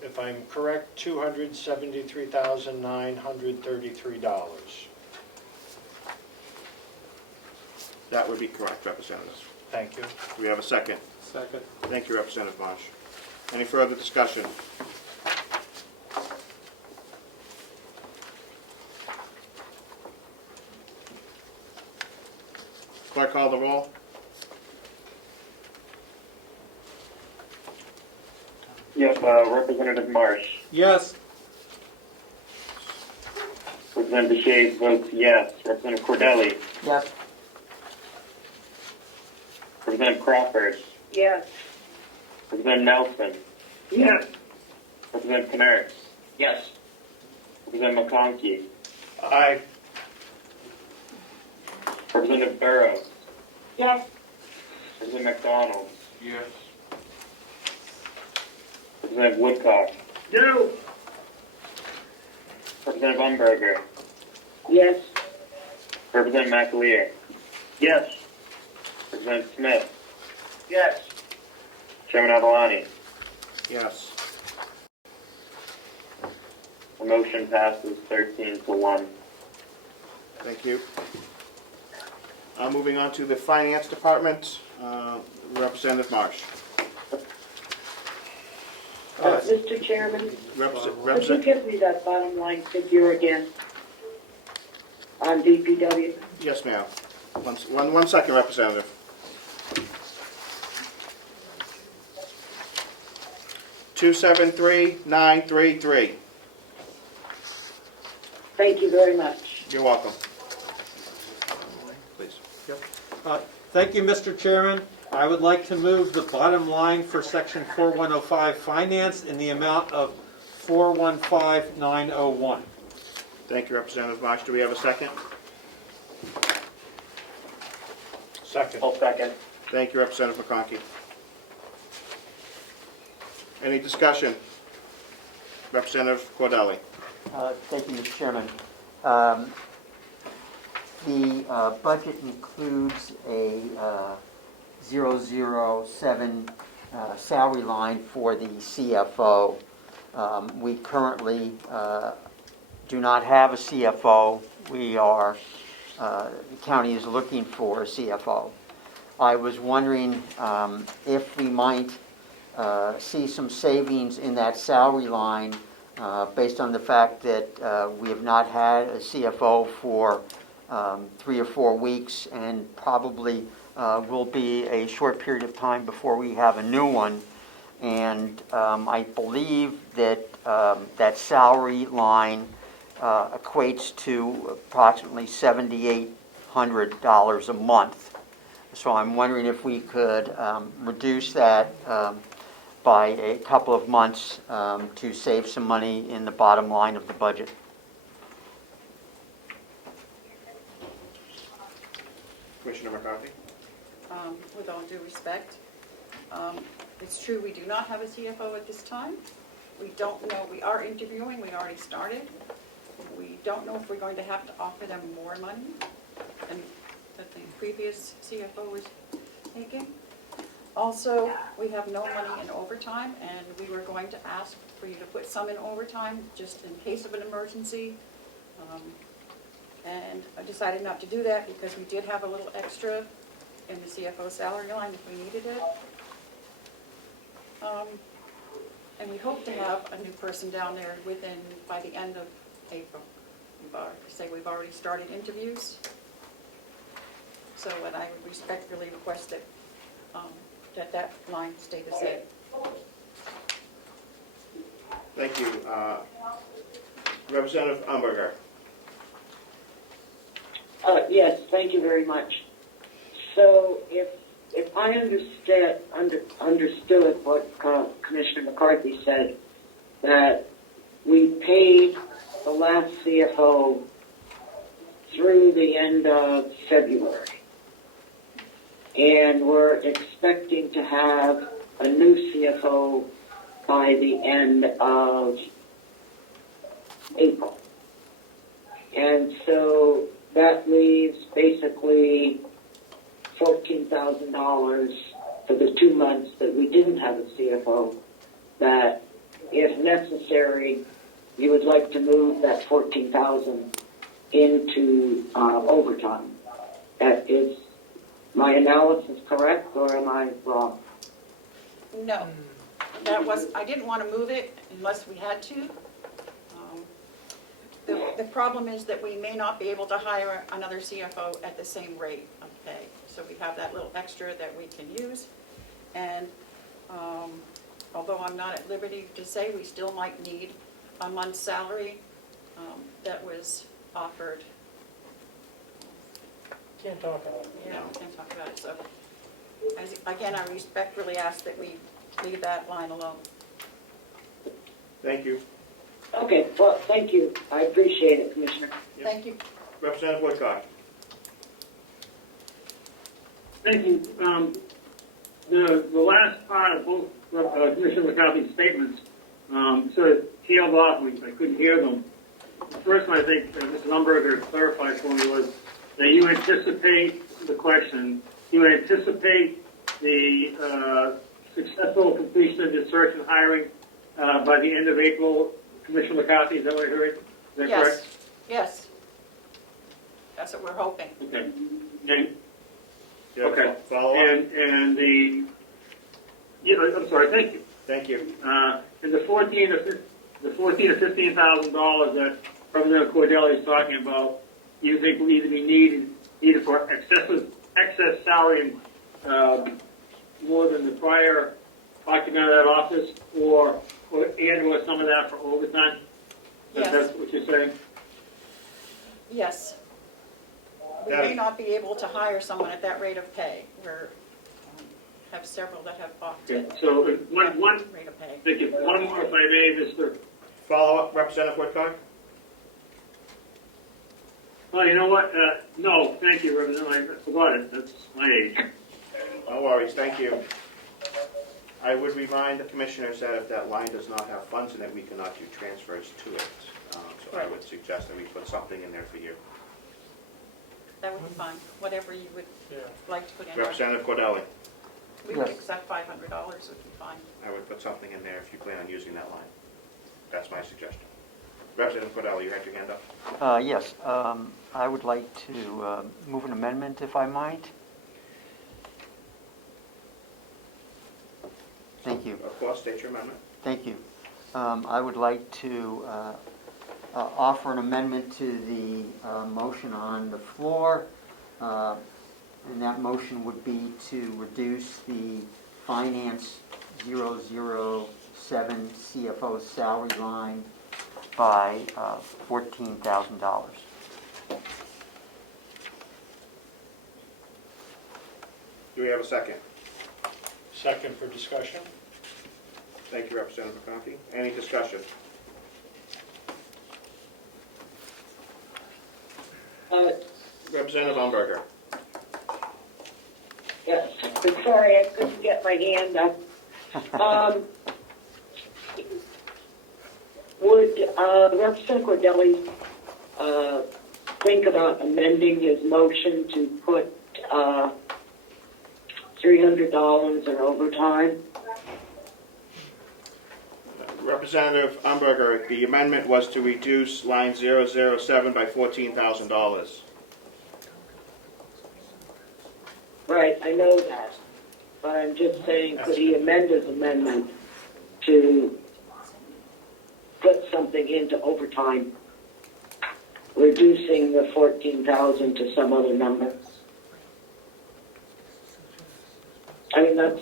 if I'm correct, $273,933. That would be correct, Representative. Thank you. Do we have a second? Second. Thank you, Representative Marsh. Any further discussion? Clerk, call the roll. Yes, Representative Marsh. Yes. Representative Shays votes yes. Representative Cordelli. Yes. Representative Crawford. Yes. Representative Nelson. Yes. Representative Knerk. Yes. Representative McConkey. Aye. Representative Burrows. Yes. Representative McDonald. Yes. Representative Woodcock. No. Representative Umberger. Yes. Representative McAleer. Yes. Representative Smith. Yes. Chairman Avalani. Yes. The motion passes 13-1. Thank you. Moving on to the Finance Department, Representative Marsh. Mr. Chairman, could you Represent- give me that bottom line figure again on DPW? Yes, ma'am. One second, Representative. $273,933. Thank you very much. You're welcome. Please. Yep. Thank you, Mr. Chairman. I would like to move the bottom line for Section 4105 Finance in the amount of $415,901. Thank you, Representative Marsh. Do we have a second? Second. I'll second. Thank you, Representative McConkey. Any discussion? Representative Cordelli. Thank you, Mr. Chairman. The budget includes a 007 salary line for the CFO. We currently do not have a CFO. The county is looking for a CFO. I was wondering if we might see some savings in that salary line based on the fact that we have not had a CFO for 3 or 4 weeks, and probably will be a short period of time before we have a new one. And I believe that that salary line equates to approximately $7,800 a month. So I'm wondering if we could reduce that by a couple of months to save some money in the bottom line of the budget. Commissioner McCarthy. With all due respect, it's true we do not have a CFO at this time. We don't know, we are interviewing, we already started. We don't know if we're going to have to offer them more money than that the previous CFO was making. Also, we have no money in overtime, and we were going to ask for you to put some in overtime just in case of an emergency. And I decided not to do that because we did have a little extra in the CFO salary line if we needed it. And we hope to have a new person down there by the end of April. We've already started interviews. So, and I would respectfully request that that line stay the same. Thank you. Representative Umberger. Yes, thank you very much. So if I understood what Commissioner McCarthy said, that we paid the last CFO through the end of February, and we're expecting to have a new CFO by the end of April. And so that leaves basically $14,000 for the 2 months that we didn't have a CFO, that if necessary, you would like to move that $14,000 into overtime. Is my analysis correct, or am I wrong? No, I didn't want to move it unless we had to. The problem is that we may not be able to hire another CFO at the same rate of pay. So we have that little extra that we can use. And although I'm not at liberty to say, we still might need a month's salary that was offered. Can't talk about it. Yeah, we can't talk about it. So again, I respectfully ask that we leave that line alone. Thank you. Okay, well, thank you. I appreciate it, Commissioner. Thank you. Representative Woodcock. Thank you. The last part of both Commissioner McCarthy's statements sort of tailed off. I couldn't hear them. The first one, I think, Mr. Lumberger clarified for me, was that you anticipate the successful completion of the search and hiring by the end of April. Commissioner McCarthy, is that what I heard? Is that correct? Yes. That's what we're hoping. Okay. Okay. Follow up. And I'm sorry. Thank you. Thank you. And the 14 to $15,000 that Representative Cordelli is talking about, you think will either be needed for excess salary more than the prior occupant of that office, or some of that for overtime? Yes. That's what you're saying? Yes. We Got may it. not be able to hire someone at that rate of pay. We're, have several that have opted. Okay, so one, Rate of pay. thank you. One more, if I may, Mr. Follow up, Representative Woodcock? Oh, you know what? No, thank you, Representative. I forgot it. That's my age. No worries, thank you. I would remind the commissioners that if that line does not have funds in it, we cannot do transfers to it. So I would suggest that we put something in there for you. That would be fine, whatever you would like to put in there. Representative Cordelli, We would accept $500 would be fine. I would put something in there if you plan on using that line. That's my suggestion. Representative Cordelli, you had your hand up? Yes, I would like to move an amendment, if I might. Thank you. Of course, state your amendment. Thank you. I would like to offer an amendment to the motion on the floor, and that motion would be to reduce the Finance 007 CFO salary line by $14,000. Do we have a second? Second for discussion? Thank you, Representative McConkey. Any discussion? Representative Umberger. Yes, sorry, I couldn't get my hand up. Would Representative Cordelli think about amending his motion to put $300 in overtime? Representative Umberger, the amendment was to reduce line 007 by $14,000. Right, I know that. But I'm just saying, could he amend his amendment to put something into overtime, reducing the 14,000 to some other number? I mean, that's...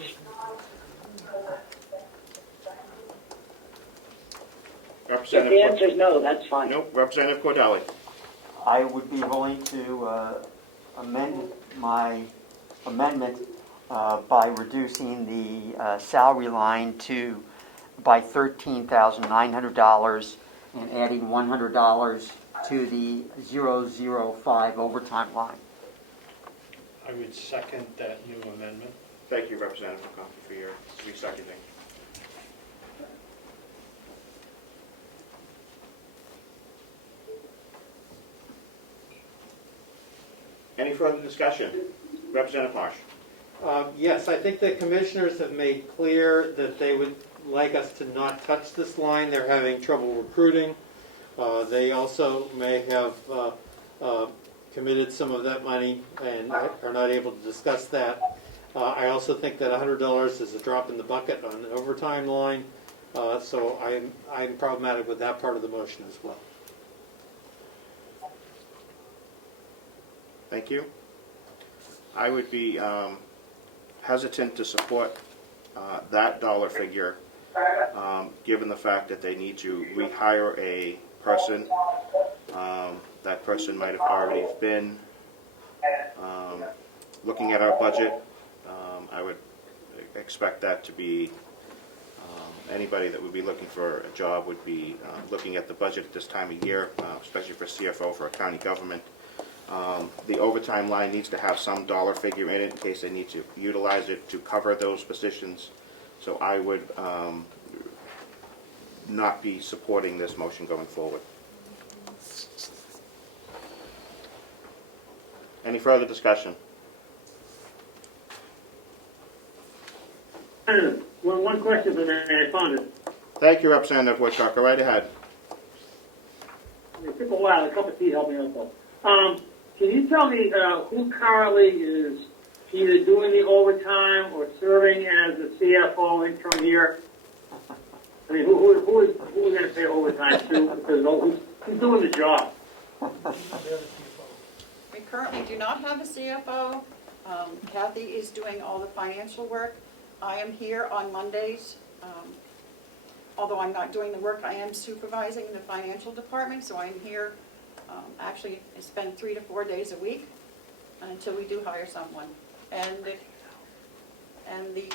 If the answer is no, that's fine. Nope. Representative Cordelli. I would be willing to amend my amendment by reducing the salary line by $13,900 and adding $100 to the 005 overtime line. I would second that new amendment. Thank you, Representative McConkey, for your re-seconding. Any further discussion? Representative Marsh. Yes, I think the commissioners have made clear that they would like us to not touch this line. They're having trouble recruiting. They also may have committed some of that money and are not able to discuss that. I also think that $100 is a drop in the bucket on the overtime line, so I'm problematic with that part of the motion as well. Thank you. I would be hesitant to support that dollar figure, given the fact that they need to rehire a person. That person might have already been looking at our budget. I would expect that to be anybody that would be looking for a job would be looking at the budget at this time of year, especially for CFO for a county government. The overtime line needs to have some dollar figure in it in case they need to utilize it to cover those positions. So I would not be supporting this motion going forward. Any further discussion? One question for me, I found it. Thank you, Representative Woodcock. Go right ahead. It took a while, a couple of feet helped me out though. Can you tell me who currently is either doing the overtime or serving as the CFO interim here? I mean, who are we going to pay overtime to? Because who's doing the job? We currently do not have a CFO. Kathy is doing all the financial work. I am here on Mondays. Although I'm not doing the work, I am supervising the financial department, so I'm here. Actually, I spend 3 to 4 days a week until we do hire someone. And the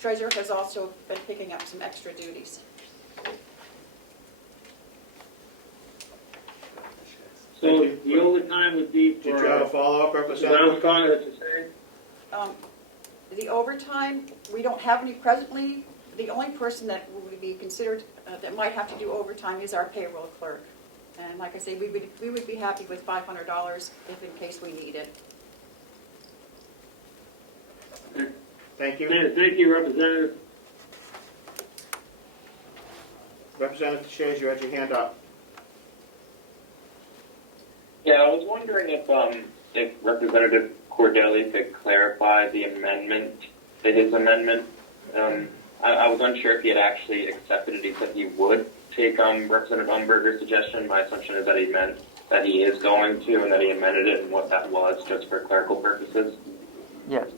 treasurer has also been picking up some extra duties. So the overtime would be for... Did you have a follow-up, Representative? Ground con that you're saying? The overtime, we don't have any presently. The only person that would be considered that might have to do overtime is our payroll clerk. And like I say, we would be happy with $500 if in case we need it. Thank you. Thank you, Representative. Representative DeShays, you had your hand up. Yeah, I was wondering if Representative Cordelli could clarify the amendment to his amendment. I was unsure if he had actually accepted it. He said he would take Representative Umberger's suggestion. My assumption is that he meant that he is going to, and that he amended it, and what that was, just for clerical purposes. Yes,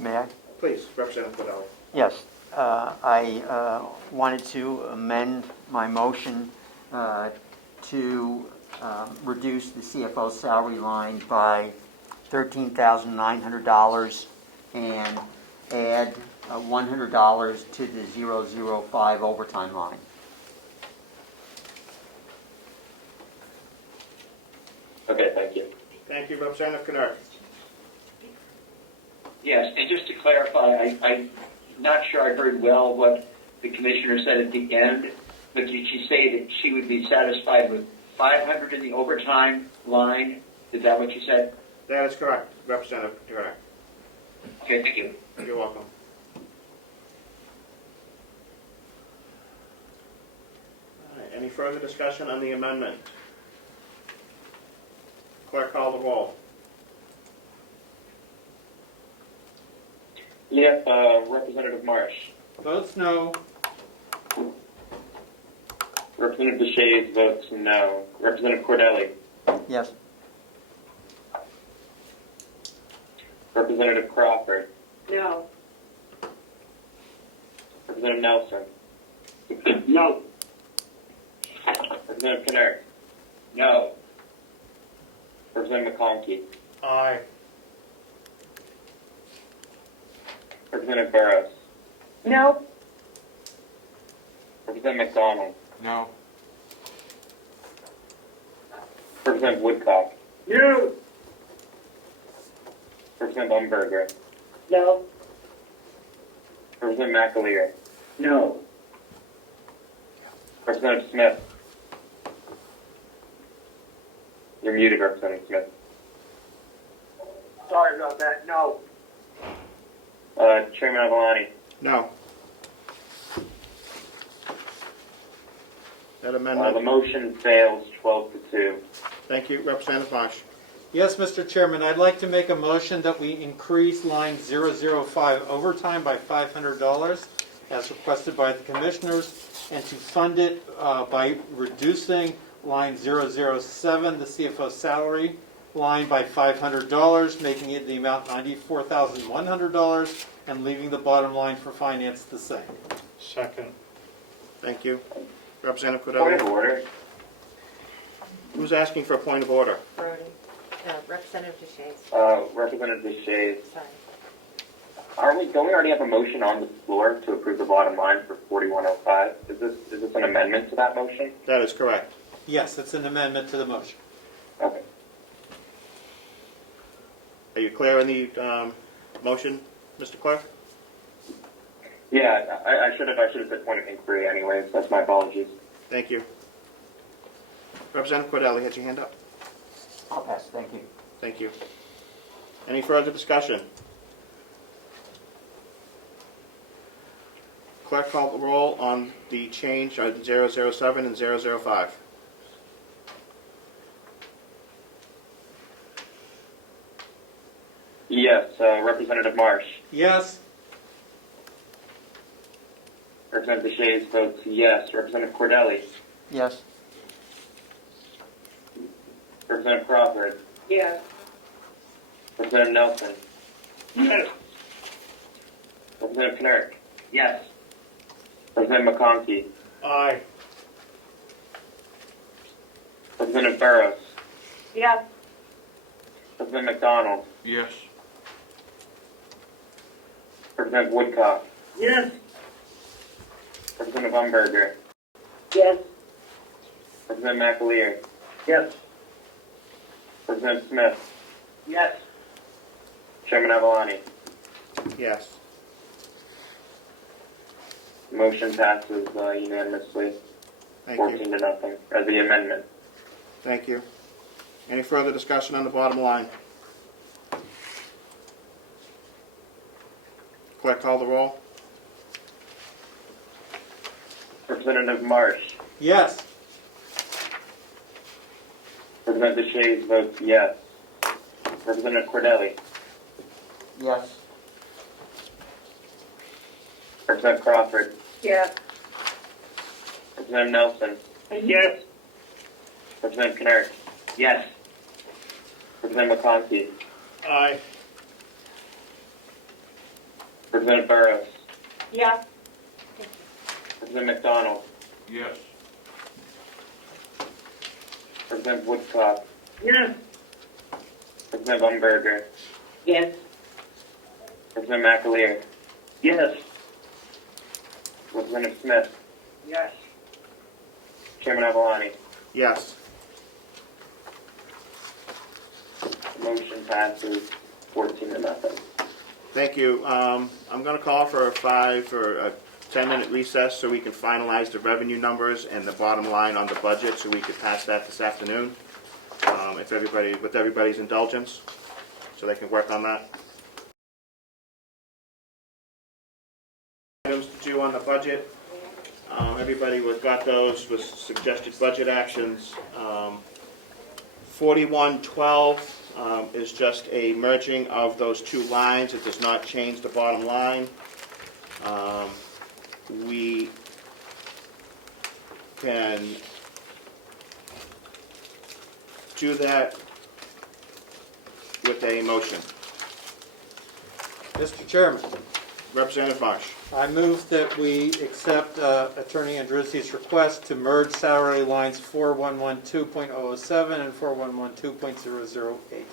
may I? Please, Representative Cordelli. Yes, I wanted to amend my motion to reduce the CFO salary line by $13,900 and add $100 to the 005 overtime line. Okay, thank you. Thank you, Representative Kennard. Yes, and just to clarify, I'm not sure I heard well what the commissioner said at the end, but did she say that she would be satisfied with 500 in the overtime line? Is that what you said? That is correct, Representative Kennard. Okay, thank you. You're welcome. All right, any further discussion on the amendment? Clerk, call the roll. Yep, Representative Marsh. Votes no. Representative DeShays votes no. Representative Cordelli. Yes. Representative Crawford. No. Representative Nelson. No. Representative Kennard. No. Representative McConkey. Aye. Representative Burrows. No. Representative McDonald. No. Representative Woodcock. No. Representative Umberger. No. Representative McAleer. No. Representative Smith. You're muted, Representative Smith. Sorry about that. No. Chairman Avalani. No. That amendment. The motion fails 12-2. Thank you, Representative Marsh. Yes, Mr. Chairman, I'd like to make a motion that we increase line 005 overtime by $500 as requested by the commissioners, and to fund it by reducing line 007, the CFO salary line, by $500, making it the amount $94,100, and leaving the bottom line for finance the same. Second. Thank you. Representative Point of Cordelli. order. Who's asking for a point of order? Brody. Representative DeShays. Representative DeShays. Sorry. Don't we already have a motion on the floor to approve the bottom line for 4105? Is this an amendment to that motion? That is correct. Yes, it's an amendment to the motion. Okay. Are you clear on the motion, Mr. Clerk? Yeah, I should have said point of inquiry anyways. That's my apologies. Thank you. Representative Cordelli, had your hand up. I'll pass, thank you. Thank you. Any further discussion? Clerk, call the roll on the change on 007 and 005. Yes, Representative Marsh. Yes. Representative Shays votes yes. Representative Cordelli. Yes. Representative Crawford. Yes. Representative Nelson. Yes. Representative Knirk. Yes. Representative McConkey. Aye. Representative Burrows. Yes. Representative McDonald. Yes. Representative Woodcock. Yes. Representative Umberger. Yes. Representative McAleer. Yes. Representative Smith. Yes. Chairman Avalani. Yes. Motion passes unanimously, Thank 14 you. to nothing, as the amendment. Thank you. Any further discussion on the bottom line? Clerk, call the roll. Representative Marsh. Yes. Representative Shays votes yes. Representative Cordelli. Yes. Representative Crawford. Yes. Representative Nelson. Yes. Representative Knirk. Yes. Representative McConkey. Aye. Representative Burrows. Yes. Representative McDonald. Yes. Representative Woodcock. Yes. Representative Umberger. Yes. Representative McAleer. Yes. Representative Smith. Yes. Chairman Avalani. Yes. Motion passes 14 to nothing. Thank you. I'm going to call for a 10-minute recess so we can finalize the revenue numbers and the bottom line on the budget so we could pass that this afternoon, with everybody's indulgence, so they can work on that. Items to do on the budget. Everybody got those with suggested budget actions. 4112 is just a merging of those two lines. It does not change the bottom line. We can do that with a motion. Mr. Chairman, Representative Marsh. I move that we accept Attorney Andruzzi's request to merge salary lines 4112.007 and 4112.008.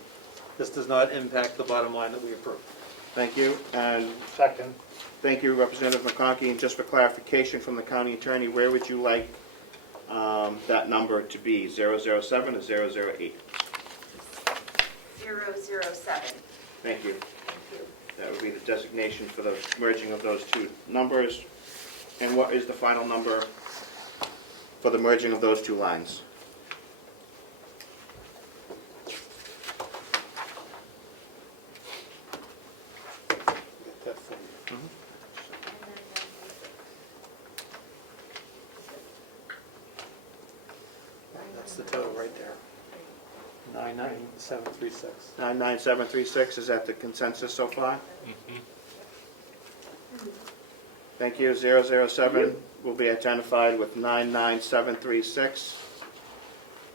This does not impact the bottom line that we approved. Thank you. And Second. thank you, Representative McConkey. And just for clarification from the county attorney, where would you like that number to be, 007 or 008? 007. Thank you. That would be the designation for the merging of those two numbers. And what is the final number for the merging of those two lines? That's the total right there. 99736. 99736, is that the consensus so far? Thank you. 007 will be identified with 99736.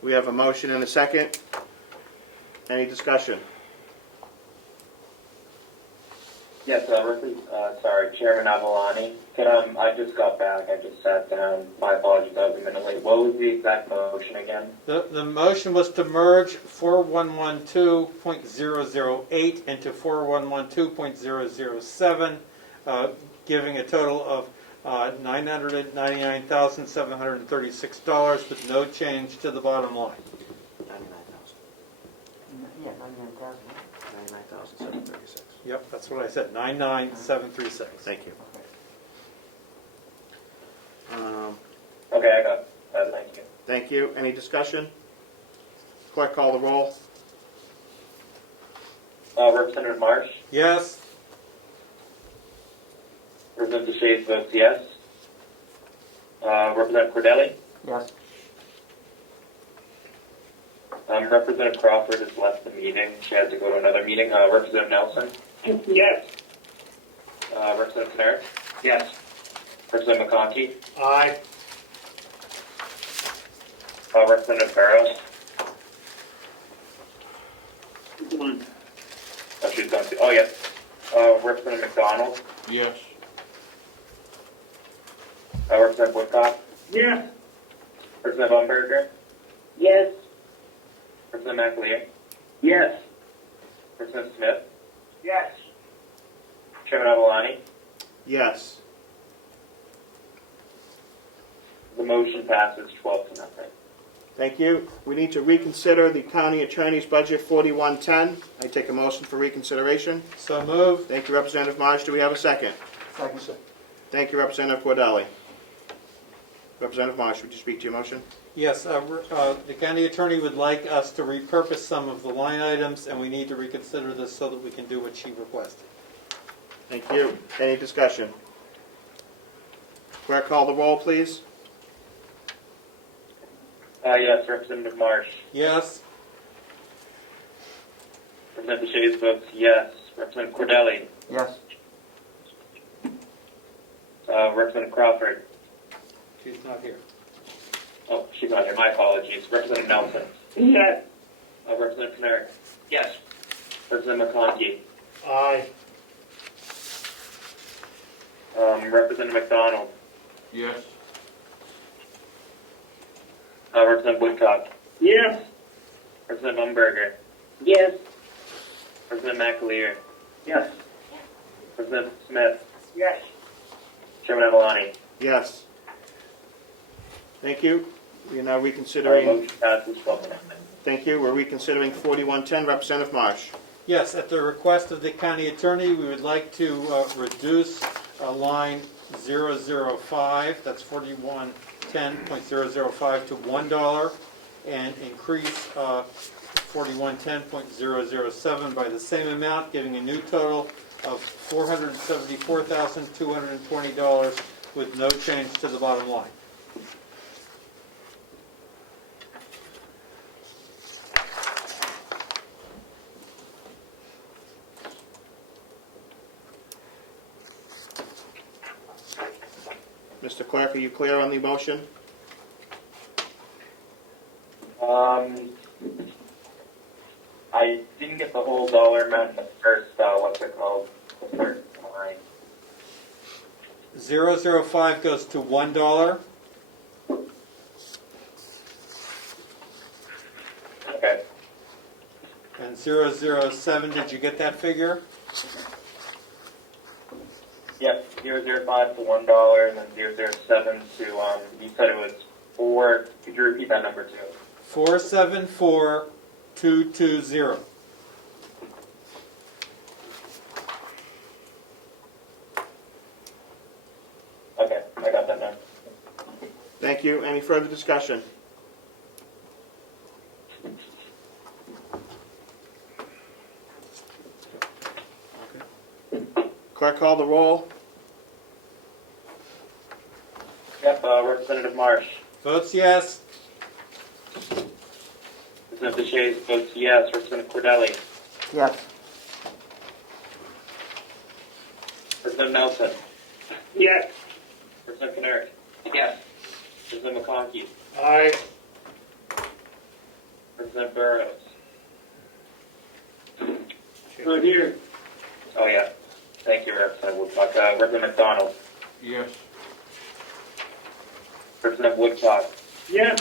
We have a motion and a second. Any discussion? Yes, sorry, Chairman Avalani. I just got back. I just sat down. My apologies, I was a minute late. What was the exact motion again? The motion was to merge 4112.008 into 4112.007, giving a total of $999,736 with no change to the bottom line. 99,000. Yeah, 99,000. 99,736. Yep, that's what I said, 99736. Thank you. Okay, I got that. Thank you. Thank you. Any discussion? Clerk, call the roll. Representative Marsh. Yes. Representative Shays votes yes. Representative Cordelli. Yes. Representative Crawford has left the meeting. She had to go to another meeting. Representative Nelson. Yes. Representative Knirk. Yes. Representative McConkey, Aye. Representative Carroll. One. Oh, she's gone too. Oh, yeah. Representative McDonald, Yes. Representative Woodcock, Yes. Representative Umberger, Yes. Representative McAleer, Yes. Representative Smith, Yes. Chairman Avalani. Yes. The motion passes 12-0. Thank you. We need to reconsider the county attorney's budget 4110. I take a motion for reconsideration. So moved. Thank you, Representative Marsh. Do we have a second? Second. Thank you, Representative Cordelli. Representative Marsh, would you speak to your motion? Yes, the county attorney would like us to repurpose some of the line items, and we need to reconsider this so that we can do what she requested. Thank you. Any discussion? Clerk, call the roll, please. Yes, Representative Marsh. Yes? Representative Shays votes yes. Representative Cordelli. Yes. Representative Crawford. She's not here. Oh, she's not here. My apologies. Representative Nelson. Yes. Representative Canary. Yes. Representative McConkey. Aye. Representative McDonald. Yes. Representative Woodcock. Yes. Representative Umberger. Yes. Representative McAleer. Yes. Representative Smith. Yes. Chairman Avalani. Yes. Thank you. We are now reconsidering. Motion passes 12-0. Thank you. We're reconsidering 4110. Representative Marsh. Yes, at the request of the county attorney, we would like to reduce line 005, that's 4110.005 to $1, and increase 4110.007 by the same amount, giving a new total of $474,220 with no change to the bottom line. Mr. Clerk, are you clear on the motion? I didn't get the whole dollar amount in the first, what's it called? The first line. 005 goes to $1. Okay. And 007, did you get that figure? Yep, 005 to $1, and then 007 to, you said it was 4, could you repeat that number too? 474220. Okay, I got that now. Thank you. Any further discussion? Clerk, call the roll. Yep, Representative Marsh. Votes yes. Representative Shays votes yes. Representative Cordelli. Yes. Representative Nelson. Yes. Representative Canary. Yes. Representative McConkey. Aye. Representative Burrows. Not here. Oh, yeah. Thank you, Representative Woodcock. Representative McDonald. Yes. Representative Woodcock. Yes.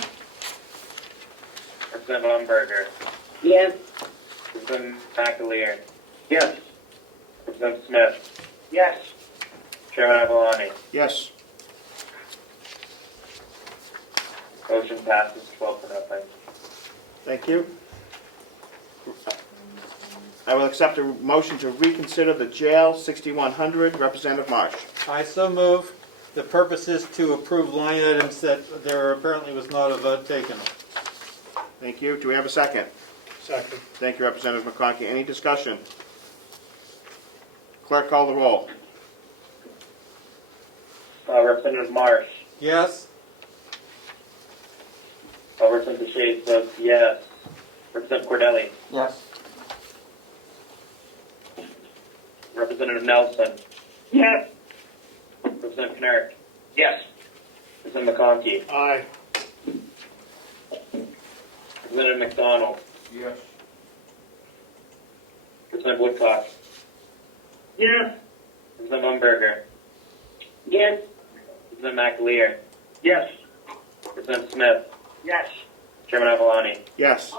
Representative Umberger. Yes. Representative McAleer. Yes. Representative Smith. Yes. Chairman Avalani. Yes. Motion passes 12-0. Thank you. I will accept a motion to reconsider the jail 6100. Representative Marsh. I so move. The purpose is to approve line items that there apparently was not a vote taken on. Thank you. Do we have a second? Second. Thank you, Representative McConkey. Any discussion? Clerk, call the roll. Representative Marsh. Yes? Representative Shays votes yes. Representative Cordelli. Yes. Representative Nelson. Yes. Representative Canary. Yes. Representative McConkey. Aye. Representative McDonald. Yes. Representative Woodcock. Yes. Representative Umberger. Yes. Representative McAleer. Yes. Representative Smith. Yes. Chairman Avalani. Yes.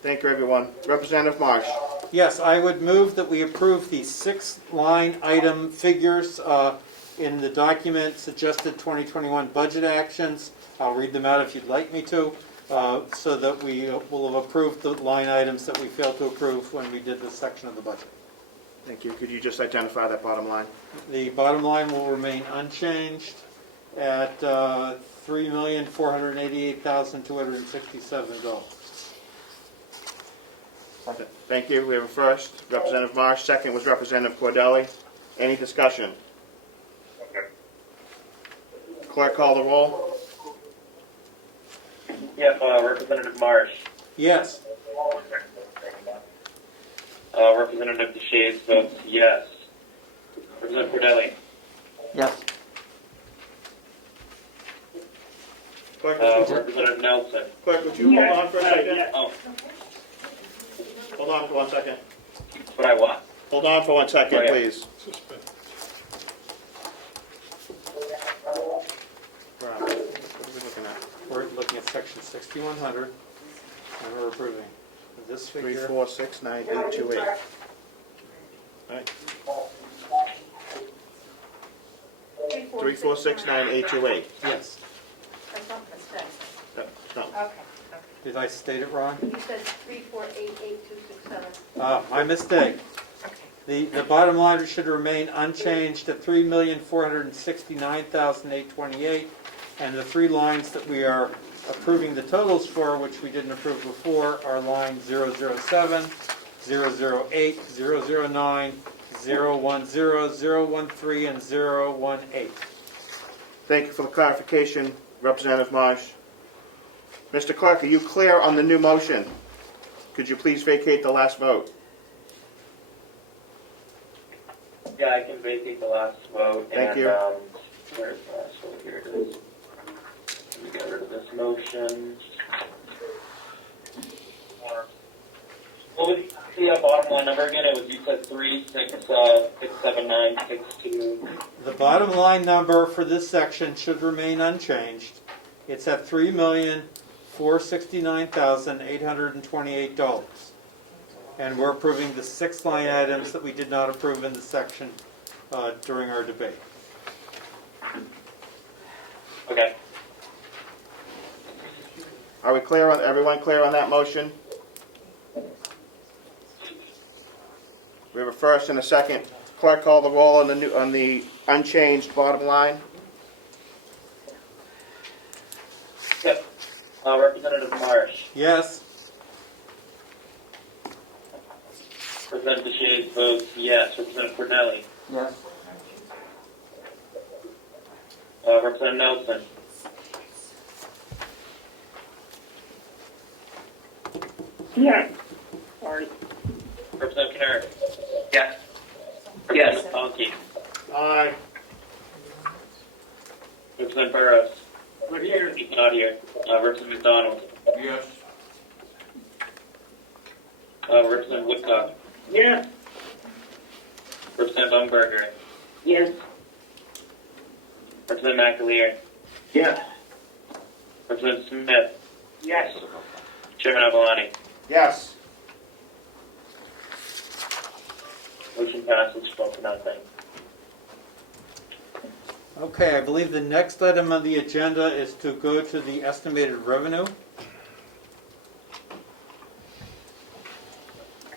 Thank you, everyone. Representative Marsh. Yes, I would move that we approve the 6 line item figures in the document suggested 2021 budget actions. I'll read them out if you'd like me to, so that we will have approved the line items that we failed to approve when we did this section of the budget. Thank you. Could you just identify that bottom line? The bottom line will remain unchanged at $3,488,267. Thank you. We have a first, Representative Marsh. Second was Representative Cordelli. Any discussion? Clerk, call the roll. Yes, Representative Marsh. Yes. Representative DeShays votes yes. Representative Cordelli. Yes. Clerk, Representative Nelson. Clerk, would you hold on for a second? Oh, Hold on for 1 second. what I want. Hold on for 1 second, Oh, yeah. please. Rob, what are we looking at? We're looking at section 6100, and we're approving this figure. 3469828. Right. 3469828. Yes. That's not a mistake. No. Okay. Did I state it wrong? You said 3488267. My mistake. The bottom line should remain unchanged at $3,469,828, and the 3 lines that we are approving the totals for, which we didn't approve before, are line 007, 008, 009, 010, 013, and 018. Thank you for the clarification, Representative Marsh. Mr. Clerk, are you clear on the new motion? Could you please vacate the last vote? Yeah, I can vacate the last vote. Thank and, you. Where's the last vote? Here it is. Let me get rid of this motion. What was the bottom line number again? It was, you said 3667962. The bottom line number for this section should remain unchanged. It's at $3,469,828. And we're approving the 6 line items that we did not approve in the section during our debate. Okay. Are we clear on, everyone clear on that motion? We have a first and a second. Clerk, call the roll on the unchanged bottom line. Yep. Representative Marsh. Yes. Representative DeShays votes yes. Representative Cordelli. Yes. Representative Nelson. Yes. Sorry. Representative Canary. Yes. Yes. McConkey. Aye. Representative Burrows. We're here. He's not here. Representative McDonald. Yes. Representative Woodcock. Yes. Representative Umberger. Yes. Representative McAleer. Yes. Representative Smith. Yes. Chairman Avalani. Yes. Motion passes 12-0. Okay, I believe the next item on the agenda is to go to the estimated revenue.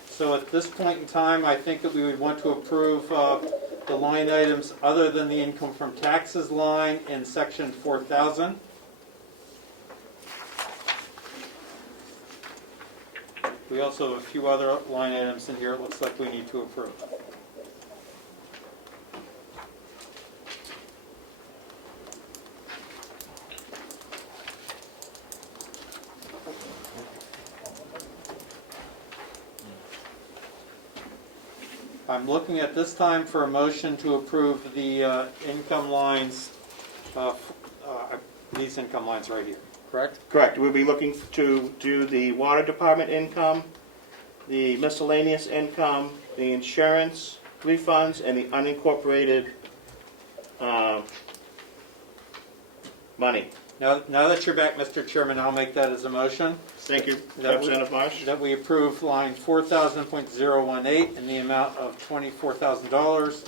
So at this point in time, I think that we would want to approve the line items other than the income from taxes line in section 4000. We also have a few other line items in here it looks like we need to approve. I'm looking at this time for a motion to approve the income lines, these income lines right here, correct? Correct. We'll be looking to do the water department income, the miscellaneous income, the insurance refunds, and the unincorporated money. Now that you're back, Mr. Chairman, I'll make that as a motion. Thank you, That Representative Marsh. That we approve line 4,000.018 in the amount of $24,000,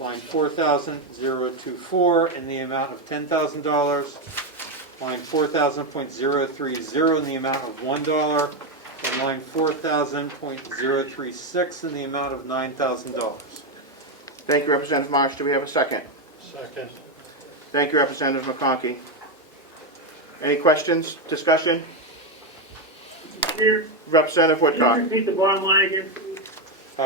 line 4,000.024 in the amount of $10,000, line 4,000.030 in the amount of $1, and line 4,000.036 in the amount of $9,000. Thank you, Representative Marsh. Do we have a second? Second. Thank you, Representative McConkey. Any questions, discussion? Representative Can you Woodcock. repeat the bottom line again, please?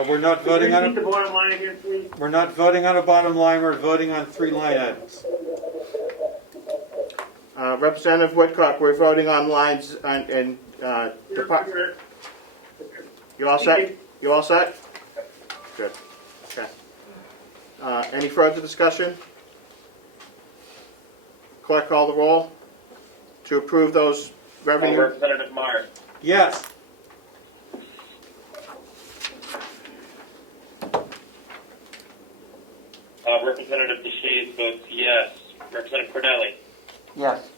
We're not voting on Repeat the it. bottom line again, please. We're not voting on a bottom line. We're voting on 3 line items. Representative Woodcock, we're voting on lines and department. You all set? You all set? Good. Okay. Any further discussion? Clerk, call the roll to approve those revenue. Representative Myers. Yes. Representative DeShades votes yes. Representative Cordelli. Yes.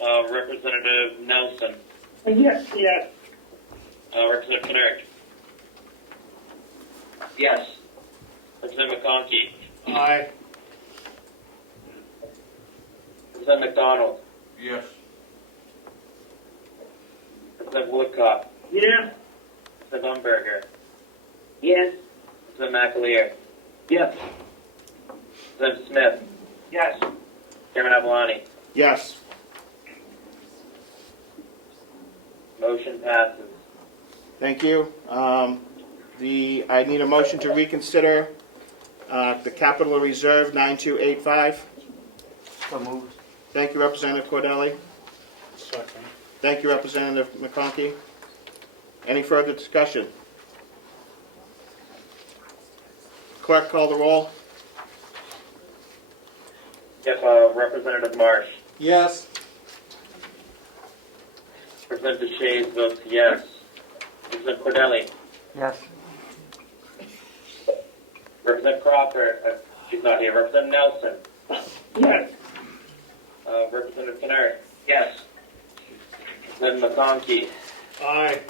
Representative Nelson. Yes, yes. Representative Kinnick. Yes. Representative McConkey. Aye. Representative McDonald. Yes. Representative Woodcock. Yes. Representative Umberger. Yes. Representative McAleer. Yes. Representative Smith. Yes. Chairman Avalani. Yes. Motion passes. Thank you. I need a motion to reconsider the capital reserve 9285. So moved. Thank you, Representative Cordelli. Second. Thank you, Representative McConkey. Any further discussion? Clerk, call the roll. Yes, Representative Marsh. Yes. Representative DeShades votes yes. Representative Cordelli. Yes. Representative Crawford. She's not here. Representative Nelson. Yes. Representative Kinnick. Yes. Representative McConkey. Aye.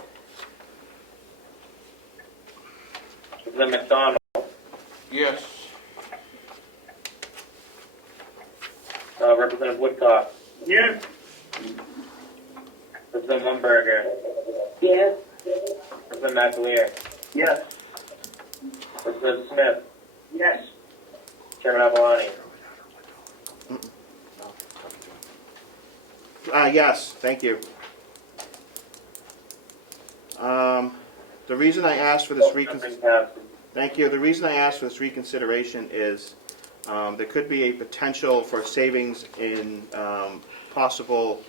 Representative McDonald. Yes. Representative Woodcock. Yes. Representative Umberger. Yes. Representative McAleer. Yes. Representative Smith. Yes. Chairman Avalani. Yes, thank you. The reason I asked for this Thank you. The reason I asked for this reconsideration is there could be a potential for savings in possible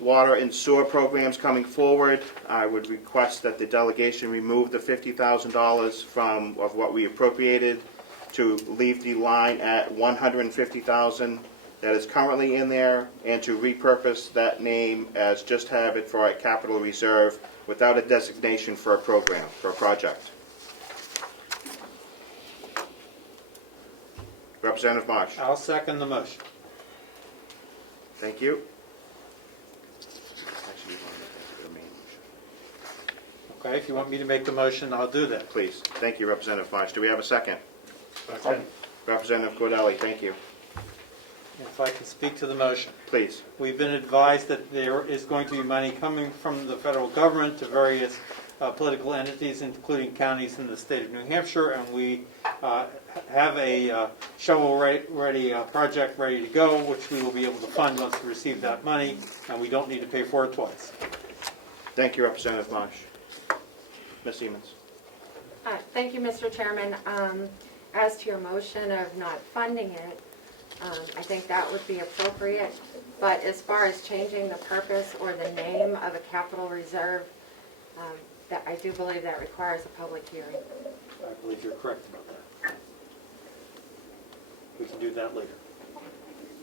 water and sewer programs coming forward. I would request that the delegation remove the $50,000 from of what we appropriated to leave the line at $150,000 that is currently in there, and to repurpose that name as just have it for a capital reserve without a designation for a program, for a project. Representative Marsh. I'll second the motion. Thank you. Actually, you want to make the main motion. Okay, if you want me to make the motion, I'll do that. Please. Thank you, Representative Marsh. Do we have a second? Second. Representative Cordelli, thank you. If I can speak to the motion. Please. We've been advised that there is going to be money coming from the federal government to various political entities, including counties in the state of New Hampshire, and we have a shovel-ready project ready to go, which we will be able to fund once we receive that money, and we don't need to pay for it twice. Thank you, Representative Marsh. Ms. Siemens. Thank you, Mr. Chairman. As to your motion of not funding it, I think that would be appropriate. But as far as changing the purpose or the name of a capital reserve, That, I do believe that requires a public hearing. I believe you're correct about that. We can do that later.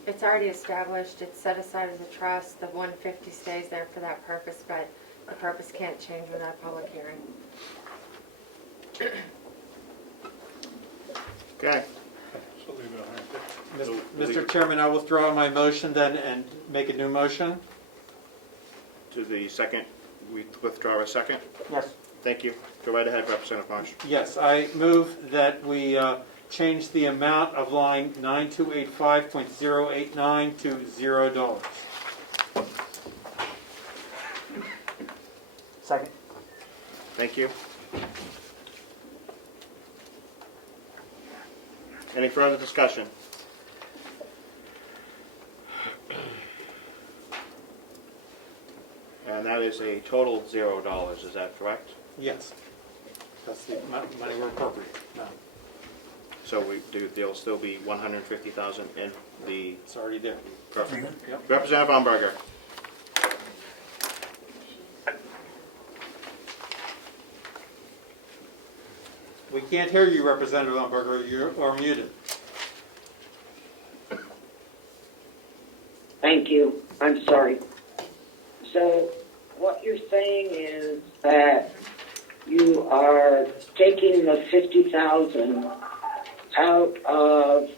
It's already established, it's set aside as a trust, the 150 stays there for that purpose, but the purpose can't change without a public hearing. Okay. So leave it 150. Mr. Chairman, I withdraw my motion then and make a new motion. To the second, we withdraw a second? Yes. Thank you. Go right ahead, Representative Marsh. Yes, I move that we change the amount of line 9285.089 to $0. Second. Thank you. Any further discussion? And that is a total $0, is that correct? Yes. That's the money we're appropriating now. So there'll still be 150,000 in the... It's already there. Perfect. Yep. Representative Umberger. We can't hear you, Representative Umberger. You are muted. Thank you. I'm sorry. So what you're saying is that you are taking the 50,000 out of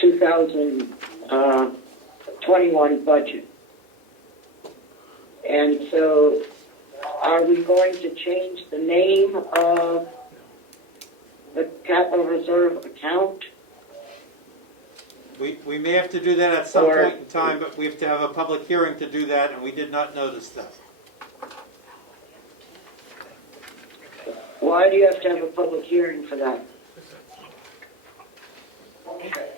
2021 budget. And so are we going to change the name of the capital reserve account? We may have to do that at some Or- point in time, but we have to have a public hearing to do that, and we did not notice that. Why do you have to have a public hearing for that? Go ahead.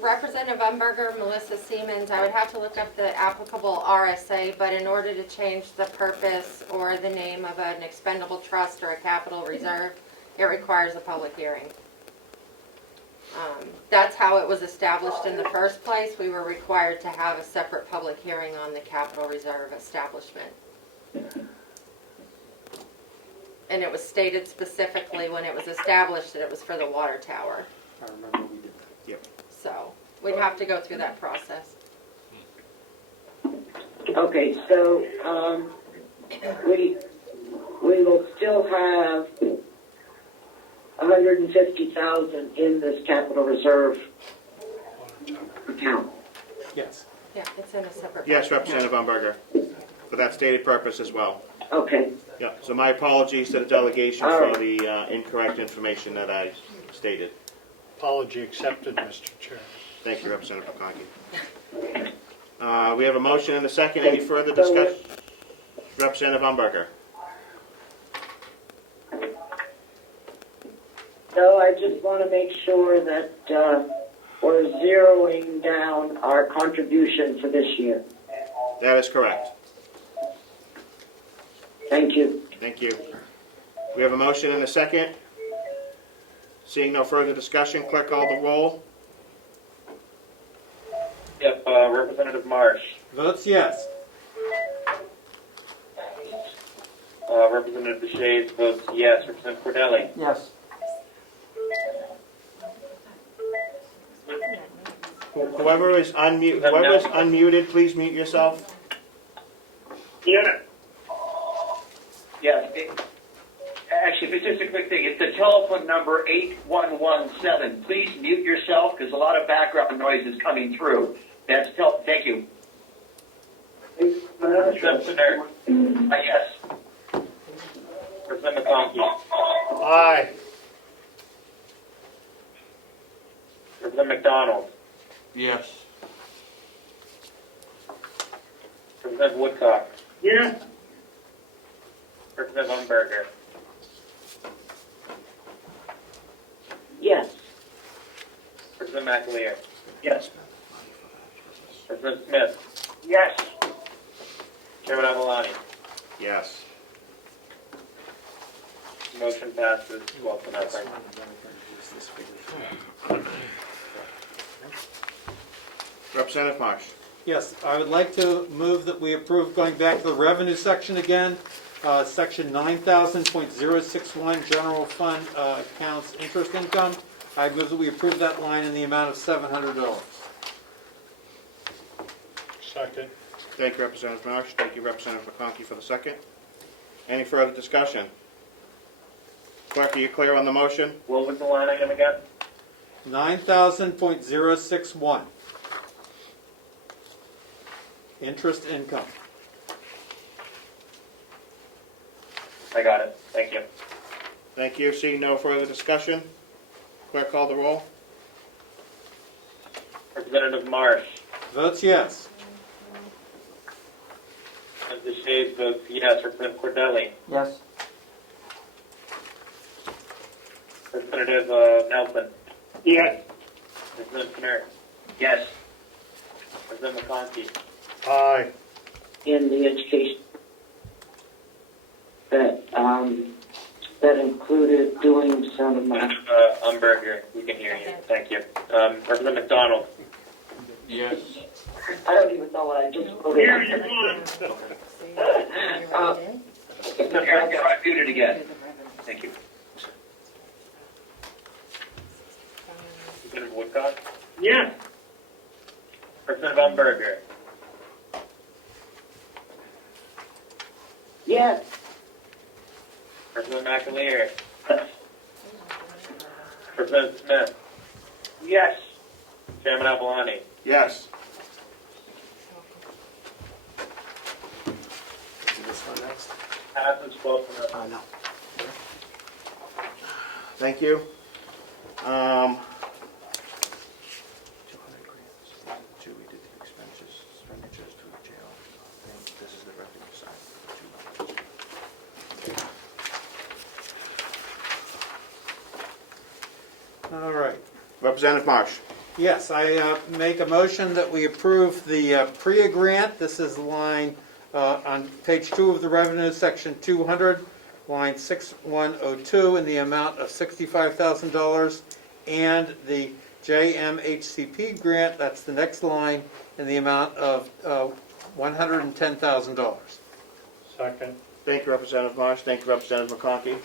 Representative Umberger, Melissa Siemens, I would have to look up the applicable RSA, but in order to change the purpose or the name of an expendable trust or a capital reserve, it requires a public hearing. That's how it was established in the first place. We were required to have a separate public hearing on the capital reserve establishment. And it was stated specifically when it was established that it was for the water tower. I remember we did that. Yep. So we'd have to go through that process. Okay, so we will still have 150,000 in this capital reserve account. Yes. Yeah, it's in a separate. Yes, Representative Umberger, for that stated purpose as well. Okay. Yeah, so my apologies to the delegation All for right. the incorrect information that I stated. Apology accepted, Mr. Chairman. Thank you, Representative McConkey. We have a motion and a second. Any further discussion? Representative Umberger. So I just want to make sure that we're zeroing down our contribution for this year. That is correct. Thank you. Thank you. We have a motion and a second. Seeing no further discussion, clerk call the roll. Yep, Representative Marsh. Votes yes. Representative Deshays votes yes. Representative Cordelli. Yes. Whoever is unmuted, please mute yourself. Yeah. Yes. Actually, if it's just a quick thing, it's the telephone number 8117. Please mute yourself because a lot of background noise is coming through. Thank you. Simpsoner. Yes. Representative McConkey. Aye. Representative McDonald. Yes. Representative Woodcock. Yeah. Representative Umberger. Yes. Representative McAleer. Yes. Representative Smith. Yes. Chairman Avalani. Yes. Motion passes 12-0. Representative Marsh. Yes, I would like to move that we approve, going back to the revenue section again, section 9000.061, general fund accounts interest income. I move that we approve that line in the amount of $700. Second. Thank you, Representative Marsh. Thank you, Representative McConkey, for the second. Any further discussion? Clerk, are you clear on the motion? What was the line item again? 9000.061. Interest income. I got it. Thank you. Thank you. Seeing no further discussion, clerk call the roll. Representative Marsh. Votes yes. Representative Shays votes yes. Representative Cordelli. Yes. Representative Nelson. Yes. Representative Knurr. Yes. Representative McConkey. Aye. In the education that that included doing some. Umberger, we can hear you. Thank you. Representative McDonald. Yes. I don't even know what I just voted. Here you on. I muted again. Thank you. Representative Woodcock. Yes. Representative Umberger. Yes. Representative McAleer. Representative Smith. Yes. Chairman Avalani. Yes. This one next. Passes 12 to 0. No. Thank you. 200 grants. Two, we did the expenditures to the jail. And this is the revenue side. All right. Representative Marsh. Yes, I make a motion that we approve the PRIA grant. This is line on page 2 of the revenue, section 200, line 6102, in the amount of $65,000, and the JMHCP grant, that's the next line, in the amount of $110,000. Second. Thank you, Representative Marsh. Thank you, Representative McConkey.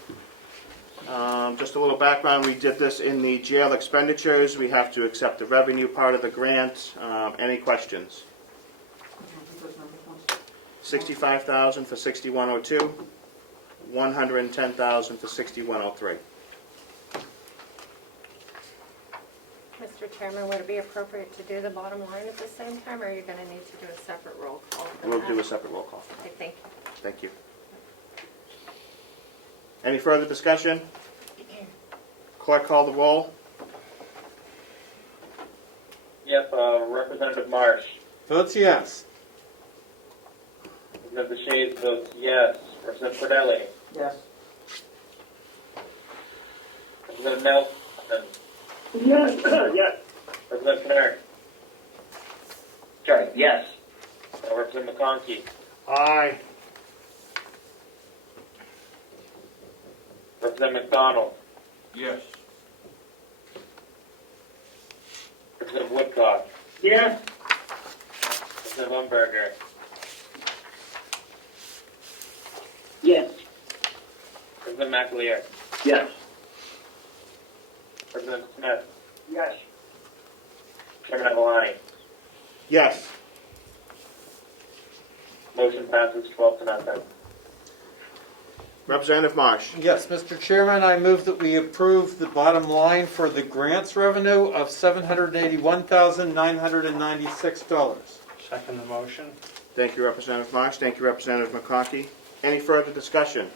Just a little background, we did this in the jail expenditures. We have to accept the revenue part of the grant. Any questions? 65,000 for 6102, 110,000 for 6103. Mr. Chairman, would it be appropriate to do the bottom line at the same time, or are you going to need to do a separate roll call for We'll that? do a separate roll call. Okay, thank you. Thank you. Any further discussion? Clerk call the roll. Yep, Representative Marsh. Votes yes. Representative Shays votes yes. Representative Cordelli. Yes. Representative Nelson. Yes. Yes. Representative Knurr. Sorry, yes. Representative McConkey. Aye. Representative McDonald. Yes. Representative Woodcock. Yes. Representative Umberger. Yes. Representative McAleer. Yes. Representative Smith. Yes. Chairman Avalani. Yes. Motion passes 12 to 0. Representative Marsh. Yes, Mr. Chairman, I move that we approve the bottom line for the grants revenue of $781,996. Second the motion. Thank you, Representative Marsh. Thank you, Representative McConkey. Any further discussion?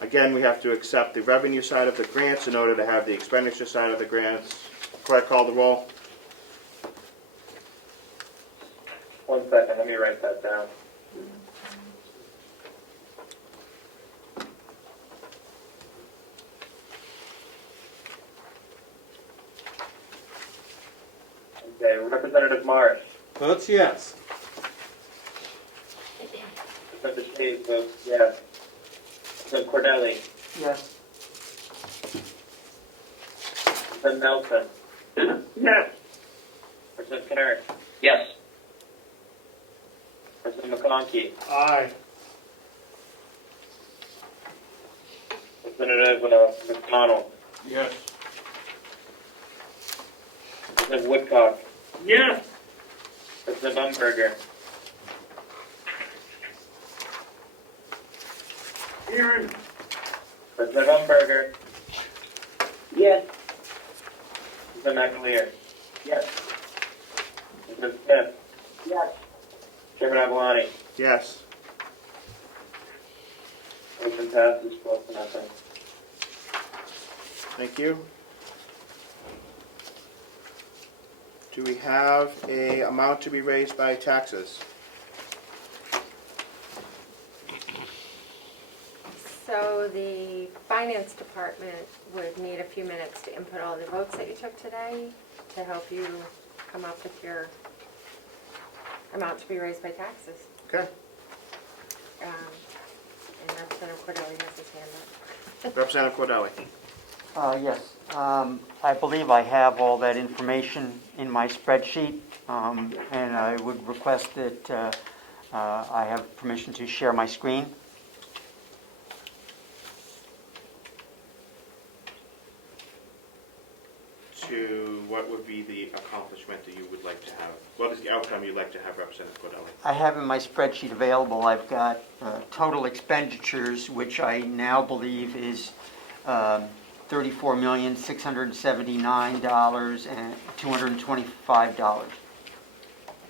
Again, we have to accept the revenue side of the grants in order to have the expenditure side of the grants. Clerk call the roll. 1 second, let me write that down. Okay, Representative Marsh. Votes yes. Representative Shays votes yes. Representative Cordelli. Yes. Representative Nelson. Yes. Representative Knurr. Yes. President McConkey. Aye. Representative McDonald. Yes. Representative Woodcock. Yes. President Umberger. Hearing. President Umberger. Yes. President McAleer. Yes. President Smith. Yes. Chairman Avalani. Yes. Motion passes 12-0. Thank you. Do we have a amount to be raised by taxes? So the finance department would need a few minutes to input all the votes that you took today to help you come up with your amount to be raised by taxes. Okay. And Representative Cordelli has his hand up. Representative Cordelli. Yes, I believe I have all that information in my spreadsheet, and I would request that I have permission to share my screen. To what would be the accomplishment that you would like to have? What is the outcome you'd like to have, Representative Cordelli? I have in my spreadsheet available, I've got total expenditures, which I now believe is $34,679,225.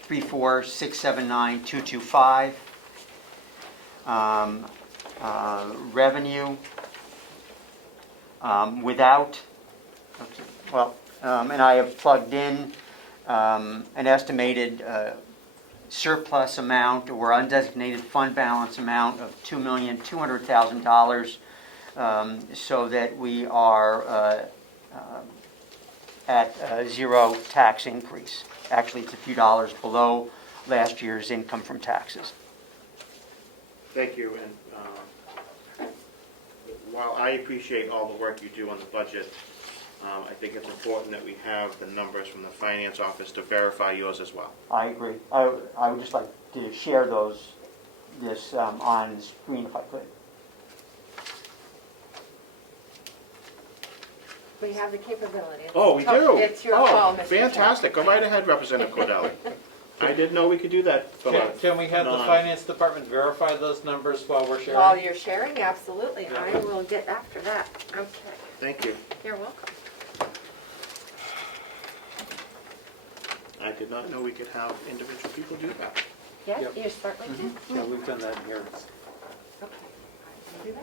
34679,225. Revenue without, and I have plugged in an estimated surplus amount or undesignated fund balance amount of $2,200,000, so that we are at zero tax increase. Actually, it's a few dollars below last year's income from taxes. Thank you, and while I appreciate all the work you do on the budget, I think it's important that we have the numbers from the finance office to verify yours as well. I agree. I would just like to share this on the screen if I could. We have the capability. Oh, we do? It's your call, Mr. Fantastic. Go right ahead, Representative Cordelli. I didn't know we could do that. Can we have the finance department verify those numbers while we're sharing? While you're sharing, absolutely. I will get after that. Okay. Thank you. You're welcome. I did not know we could have individual people do that. Yeah, Yep. you certainly can. Yeah, we've done that in here. Okay. I can do that.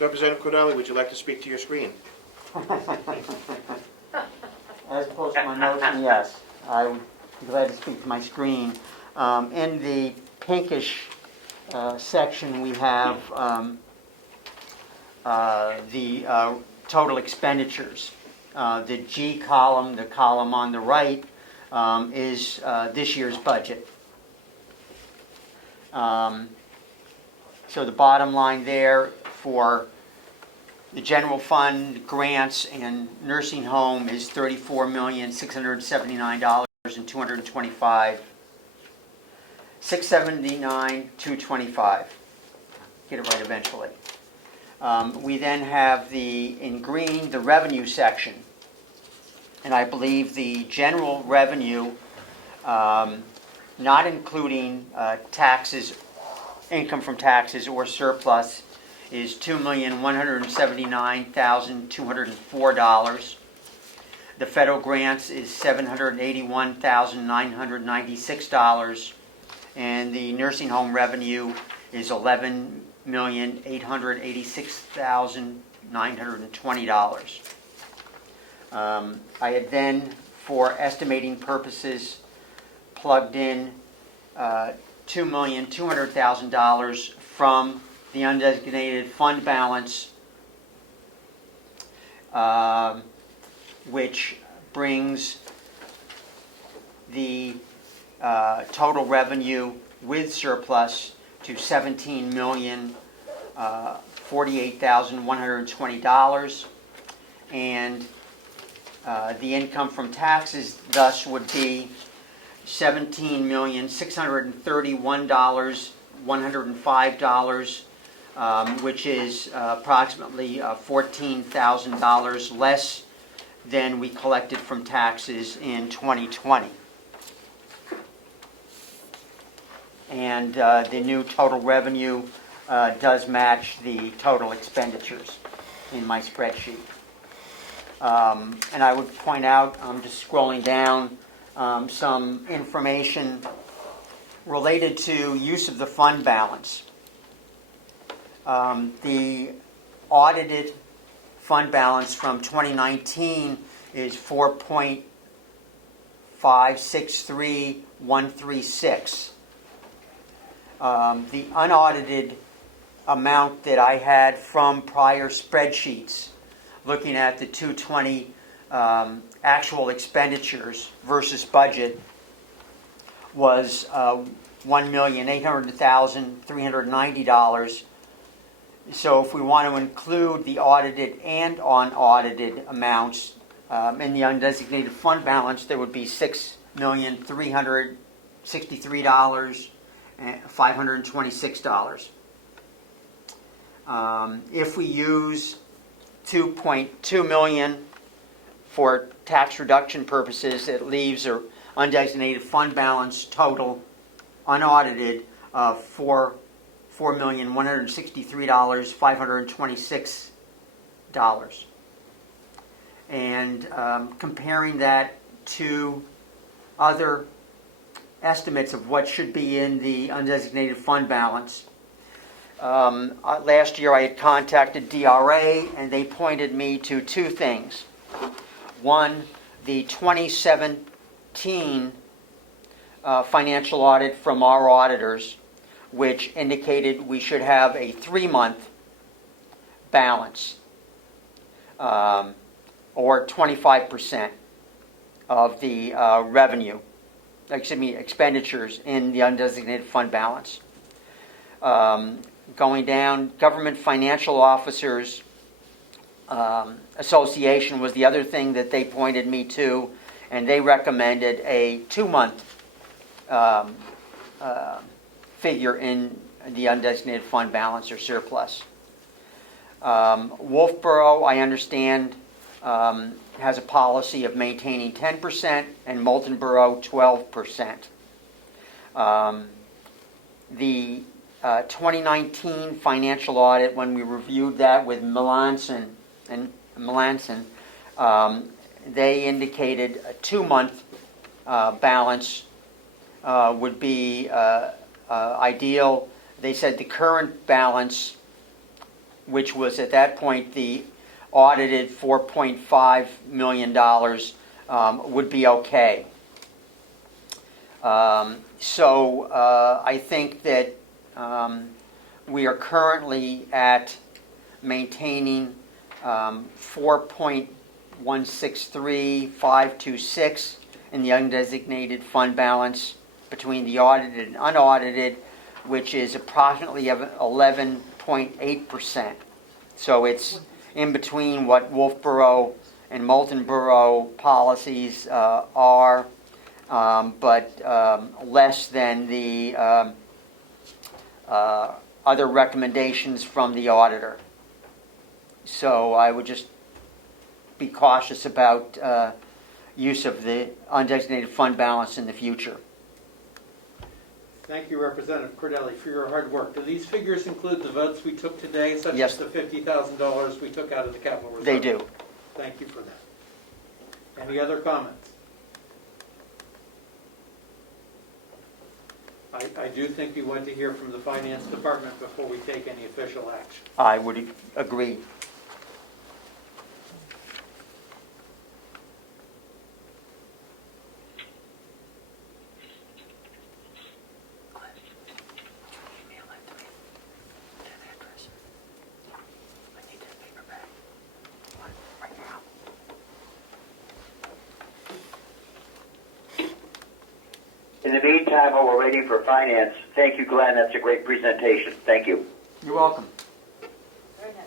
Representative Cordelli, would you like to speak to your screen? As opposed to my motion, yes. I would be glad to speak to my screen. In the pinkish section, we have the total expenditures. The G column, the column on the right, is this year's budget. So the bottom line there for the general fund, grants, and nursing home is $34,679,225. $679,225. Get it right eventually. We then have in green, the revenue section. And I believe the general revenue, not including taxes, income from taxes or surplus, is $2,179,204. The federal grants is $781,996, and the nursing home revenue is $11,886,920. I had then, for estimating purposes, plugged in $2,200,000 from the undesignated fund balance, which brings the total revenue with surplus to $17,048,120. and the income from taxes thus would be $17,631,105, which is approximately $14,000 less than we collected from taxes in 2020. And the new total revenue does match the total expenditures in my spreadsheet. And I would point out, I'm just scrolling down, some information related to use of the fund balance. The audited fund balance from 2019 is $4.563136. The unaudited amount that I had from prior spreadsheets, looking at the 220 actual expenditures versus budget, was $1,800,390. So if we want to include the audited and unaudited amounts in the undesignated fund balance, there would be $6,363,526. If we use $2.2 million for tax reduction purposes, it leaves an undesignated fund balance total unaudited of $4,163,526. And comparing that to other estimates of what should be in the undesignated fund balance. Last year I had contacted DRA and they pointed me to two things. One, the 2017 financial audit from our auditors, which indicated we should have a 3-month balance, or 25% of the expenditures in the undesignated fund balance. Going down, Government Financial Officers Association was the other thing that they pointed me to, and they recommended a 2-month figure in the undesignated fund balance or surplus. Wolfboro, I understand, has a policy of maintaining 10%, and Moulton Borough 12%. The 2019 financial audit, when we reviewed that with Melanson, they indicated a 2-month balance would be ideal. They said the current balance, which was at that point the audited $4.5 million, would be okay. So I think that we are currently at maintaining 4.163526 in the undesignated fund balance between the audited and unaudited, which is approximately 11.8%. So it's in between what Wolfboro and Moulton Borough policies are, but less than the other recommendations from the auditor. So I would just be cautious about use of the undesignated fund balance in the future. Thank you, Representative Cordelli, for your hard work. Do these figures include the votes we took today, such Yes. as the $50,000 we took out of the capital reserve? They do. Thank you for that. Any other comments? I do think we want to hear from the Finance Department before we take any official action. I would agree. In the meantime, while we're waiting for finance, thank you, Glenn. That's a great presentation. Thank you. You're welcome. Very nice.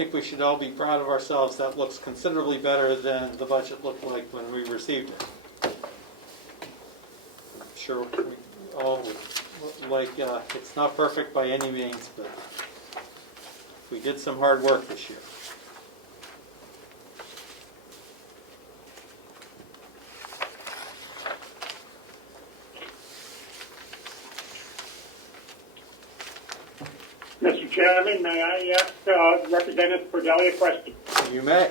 think we should all be proud of ourselves. That looks considerably better than the budget looked like when we received it. I'm sure we all like, it's not perfect by any means, but we did some hard work this year. Mr. Chairman, may I ask Representative Cordelli a question? You may.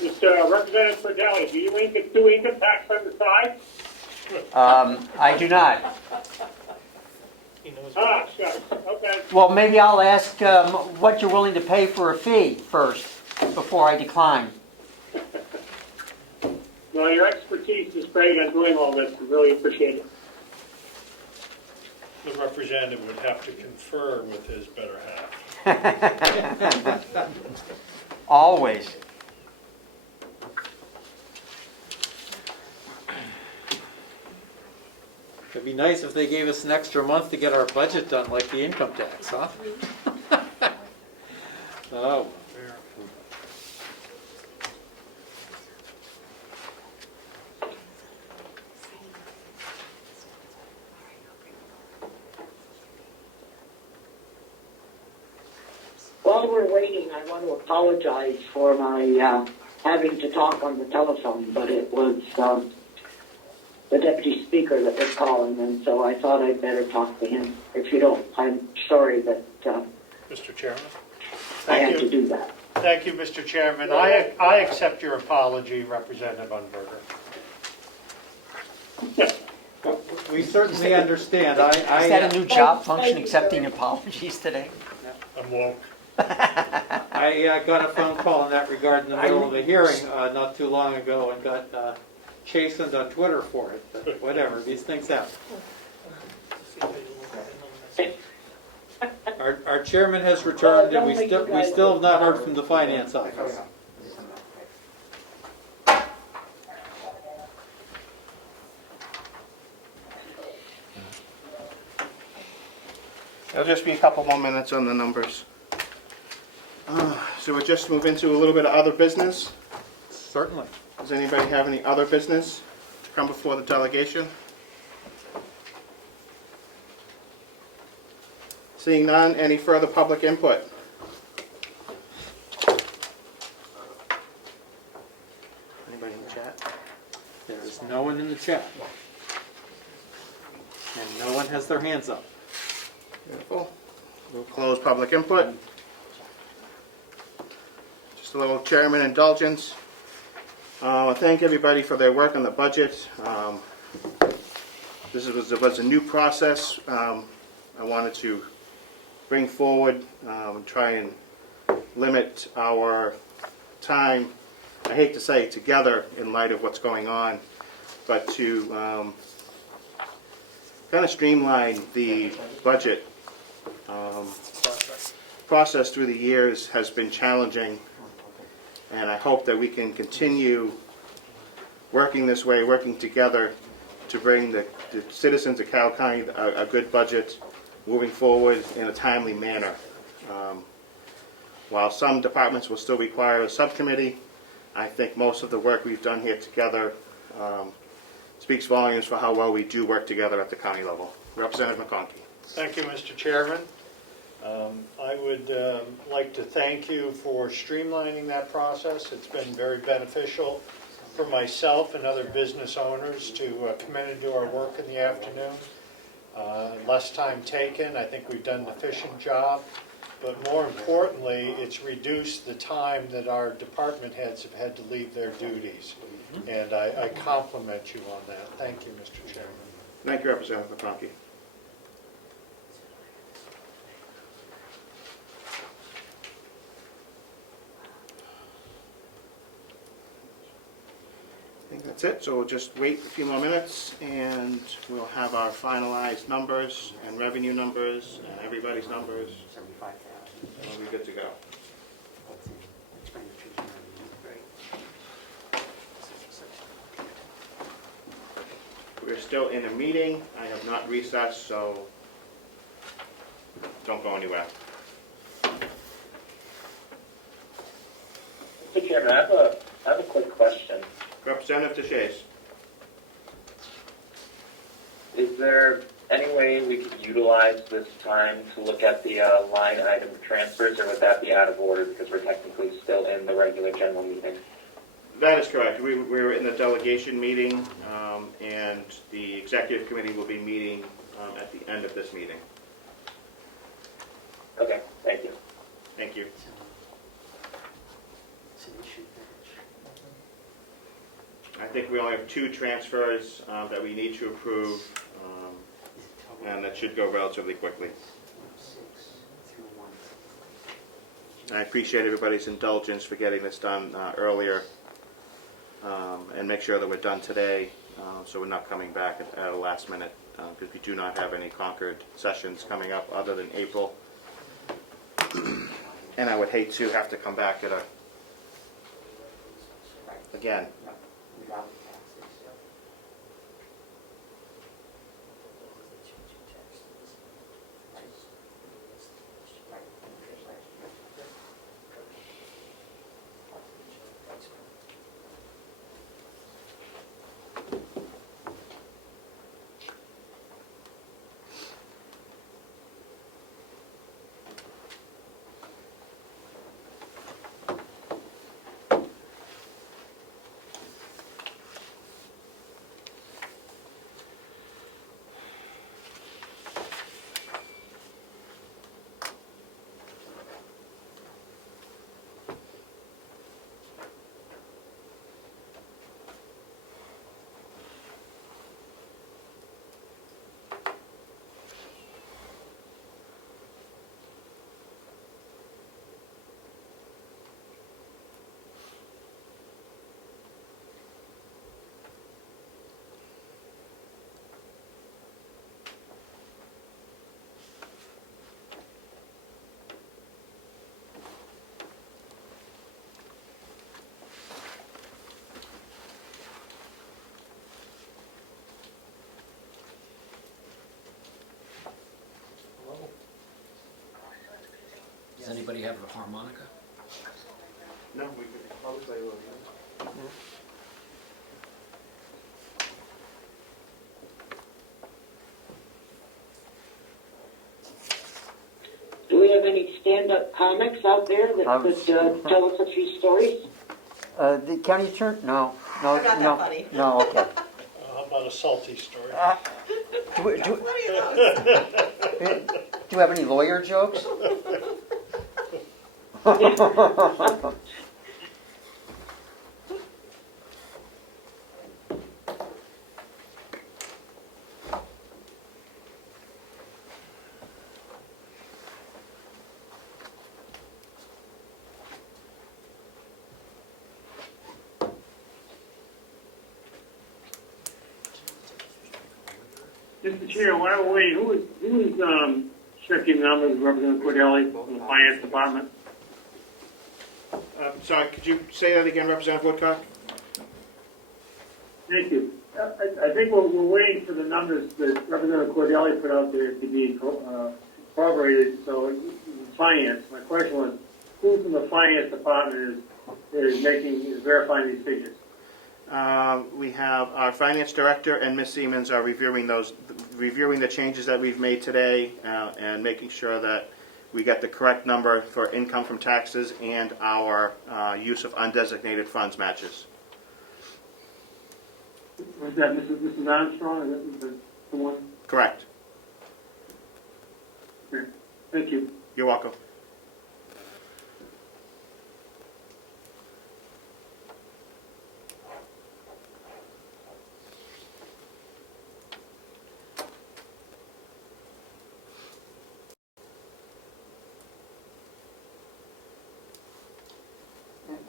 Mr. Representative Cordelli, do you do income tax on the side? I do not. Ah, sure. Okay. Well, maybe I'll ask what you're willing to pay for a fee first, before I decline. Well, your expertise is great on doing all this. We really appreciate it. The representative would have to confer with his better half. Always. It'd be nice if they gave us an extra month to get our budget done like the income tax, huh? Oh. While we're waiting, I want to apologize for my having to talk on the telephone, but it was the deputy speaker that was calling, and so I thought I'd better talk to him. If you don't, I'm sorry that Mr. Chairman? I had to do that. Thank you, Mr. Chairman. I accept your apology, Representative Unberger. We certainly understand. Is that a new job function, accepting apologies today? I'm woke. I got a phone call in that regard in the middle of the hearing not too long ago and got chastened on Twitter for it, but whatever, these things happen. Our chairman has returned and we still have not heard from the finance office. There'll just be a couple more minutes on the numbers. So we'll just move into a little bit of other business. Certainly. Does anybody have any other business to come before the delegation? Seeing none, any further public input? Anybody in the chat? There is no one in the chat. And no one has their hands up. Beautiful. We'll close public input. Just a little chairman indulgence. Thank everybody for their work on the budget. This was a new process. I wanted to bring forward and try and limit our time, I hate to say together in light of what's going on, but to kind of streamline the budget process through the years has been challenging, and I hope that we can continue working this way, working together to bring the citizens of Carroll County a good budget moving forward in a timely manner. While some departments will still require a subcommittee, I think most of the work we've done here together speaks volumes for how well we do work together at the county level. Representative McConkey. Thank you, Mr. Chairman. I would like to thank you for streamlining that process. It's been very beneficial for myself and other business owners to come in and do our work in the afternoon. Less time taken. I think we've done an efficient job. But more importantly, it's reduced the time that our department heads have had to leave their duties. And I compliment you on that. Thank you, Mr. Chairman. Thank you, Representative McConkey. I think that's it, so we'll just wait a few more minutes and we'll have our finalized numbers and revenue numbers and everybody's numbers. And we'll be good to go. We're still in a meeting. I have not recessed, so don't go anywhere. Mr. Chairman, I have a quick question. Representative DeShays. Is there any way we could utilize this time to look at the line item transfers, or would that be out of order because we're technically still in the regular general meeting? That is correct. We were in the delegation meeting, and the executive committee will be meeting at the end of this meeting. Okay, thank you. Thank you. I think we only have 2 transfers that we need to approve, and that should go relatively quickly. I appreciate everybody's indulgence for getting this done earlier, and make sure that we're done today, so we're not coming back at a last minute, because we do not have any Concord sessions coming up other than April. And I would hate to have to come back at again. Does anybody have a harmonica? No, we could probably play a little bit. Do we have any stand-up comics out there that could tell us a few stories? The county attorney? No, no, I'm not that no. funny. No, okay. How about a salty story? Do you have any lawyer jokes? Mr. Chair, while we're waiting, who is checking numbers, Representative Cordelli from the Finance Department? Sorry, could you say that again, Representative Woodcock? Thank you. I think we're waiting for the numbers that Representative Cordelli put out there to be corroborated, so finance. My question was, who from the Finance Department is verifying these figures? We have our finance director and Ms. Siemens are reviewing the changes that we've made today and making sure that we get the correct number for income from taxes and our use of undesignated funds matches. Was that Mrs. Armstrong? Is that the one? Correct. Okay. Thank you. You're welcome.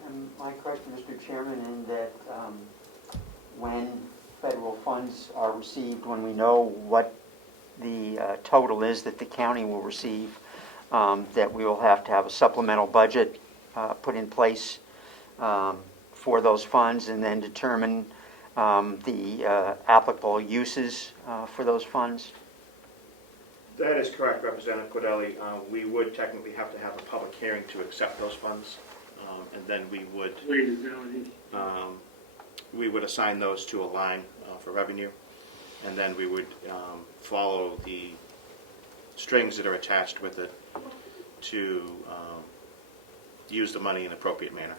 And my question, Mr. Chairman, in that when federal funds are received, when we know what the total is that the county will receive, that we will have to have a supplemental budget put in place for those funds and then determine the applicable uses for those funds? That is correct, Representative Cordelli. We would technically have to have a public hearing to accept those funds. and then we would assign those to a line for revenue, and then we would follow the strings that are attached with it to use the money in an appropriate manner.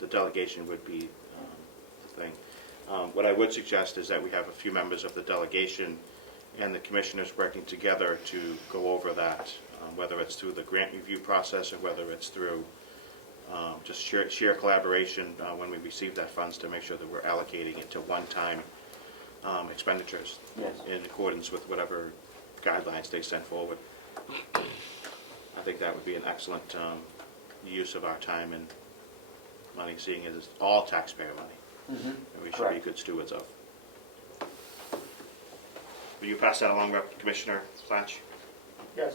The delegation would be the thing. What I would suggest is that we have a few members of the delegation and the commissioners working together to go over that, whether it's through the grant review process or whether it's through just sheer collaboration when we receive that funds, to make sure that we're allocating it to one-time expenditures in accordance with whatever guidelines they send forward. I think that would be an excellent use of our time and money, seeing it as all taxpayer money. And we should be good stewards of. Will you pass that along, Commissioner Flatch? Yes.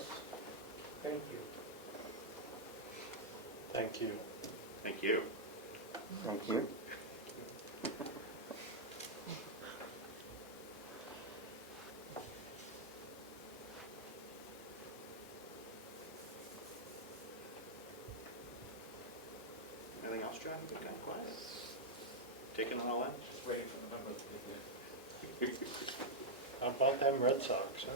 Thank you. Thank you. Thank you. Thank you. Anything else, John? Good, kind of quiet. Taking it all in? Just waiting for the members to get there. How about them Red Sox, huh?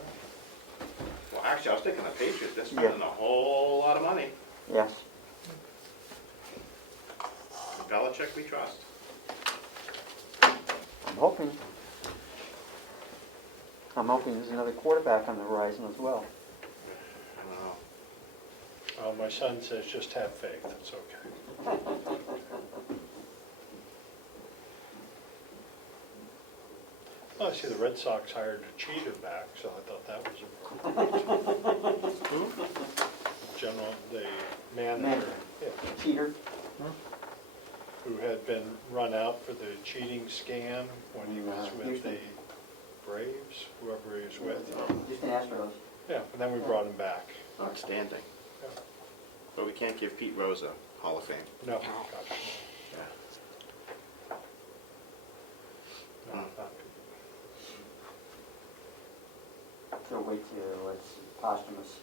Well, actually, I was thinking the Patriots. They're spending a whole lot of money. Yes. Belichick, we trust. I'm hoping there's another quarterback on the horizon as well. I don't know. Well, my son says just have faith. It's okay. Well, I see the Red Sox hired a cheater back, so I thought that was important. The manager. Yeah. Cheater. Who had been run out for the cheating scam when he was with the Braves, whoever he was with. Just the Astros. Yeah, and then we brought him back. Outstanding. Yeah. But we can't give Pete Rose a Hall of Fame. No. Gosh, no. Not So wait till it's posthumous.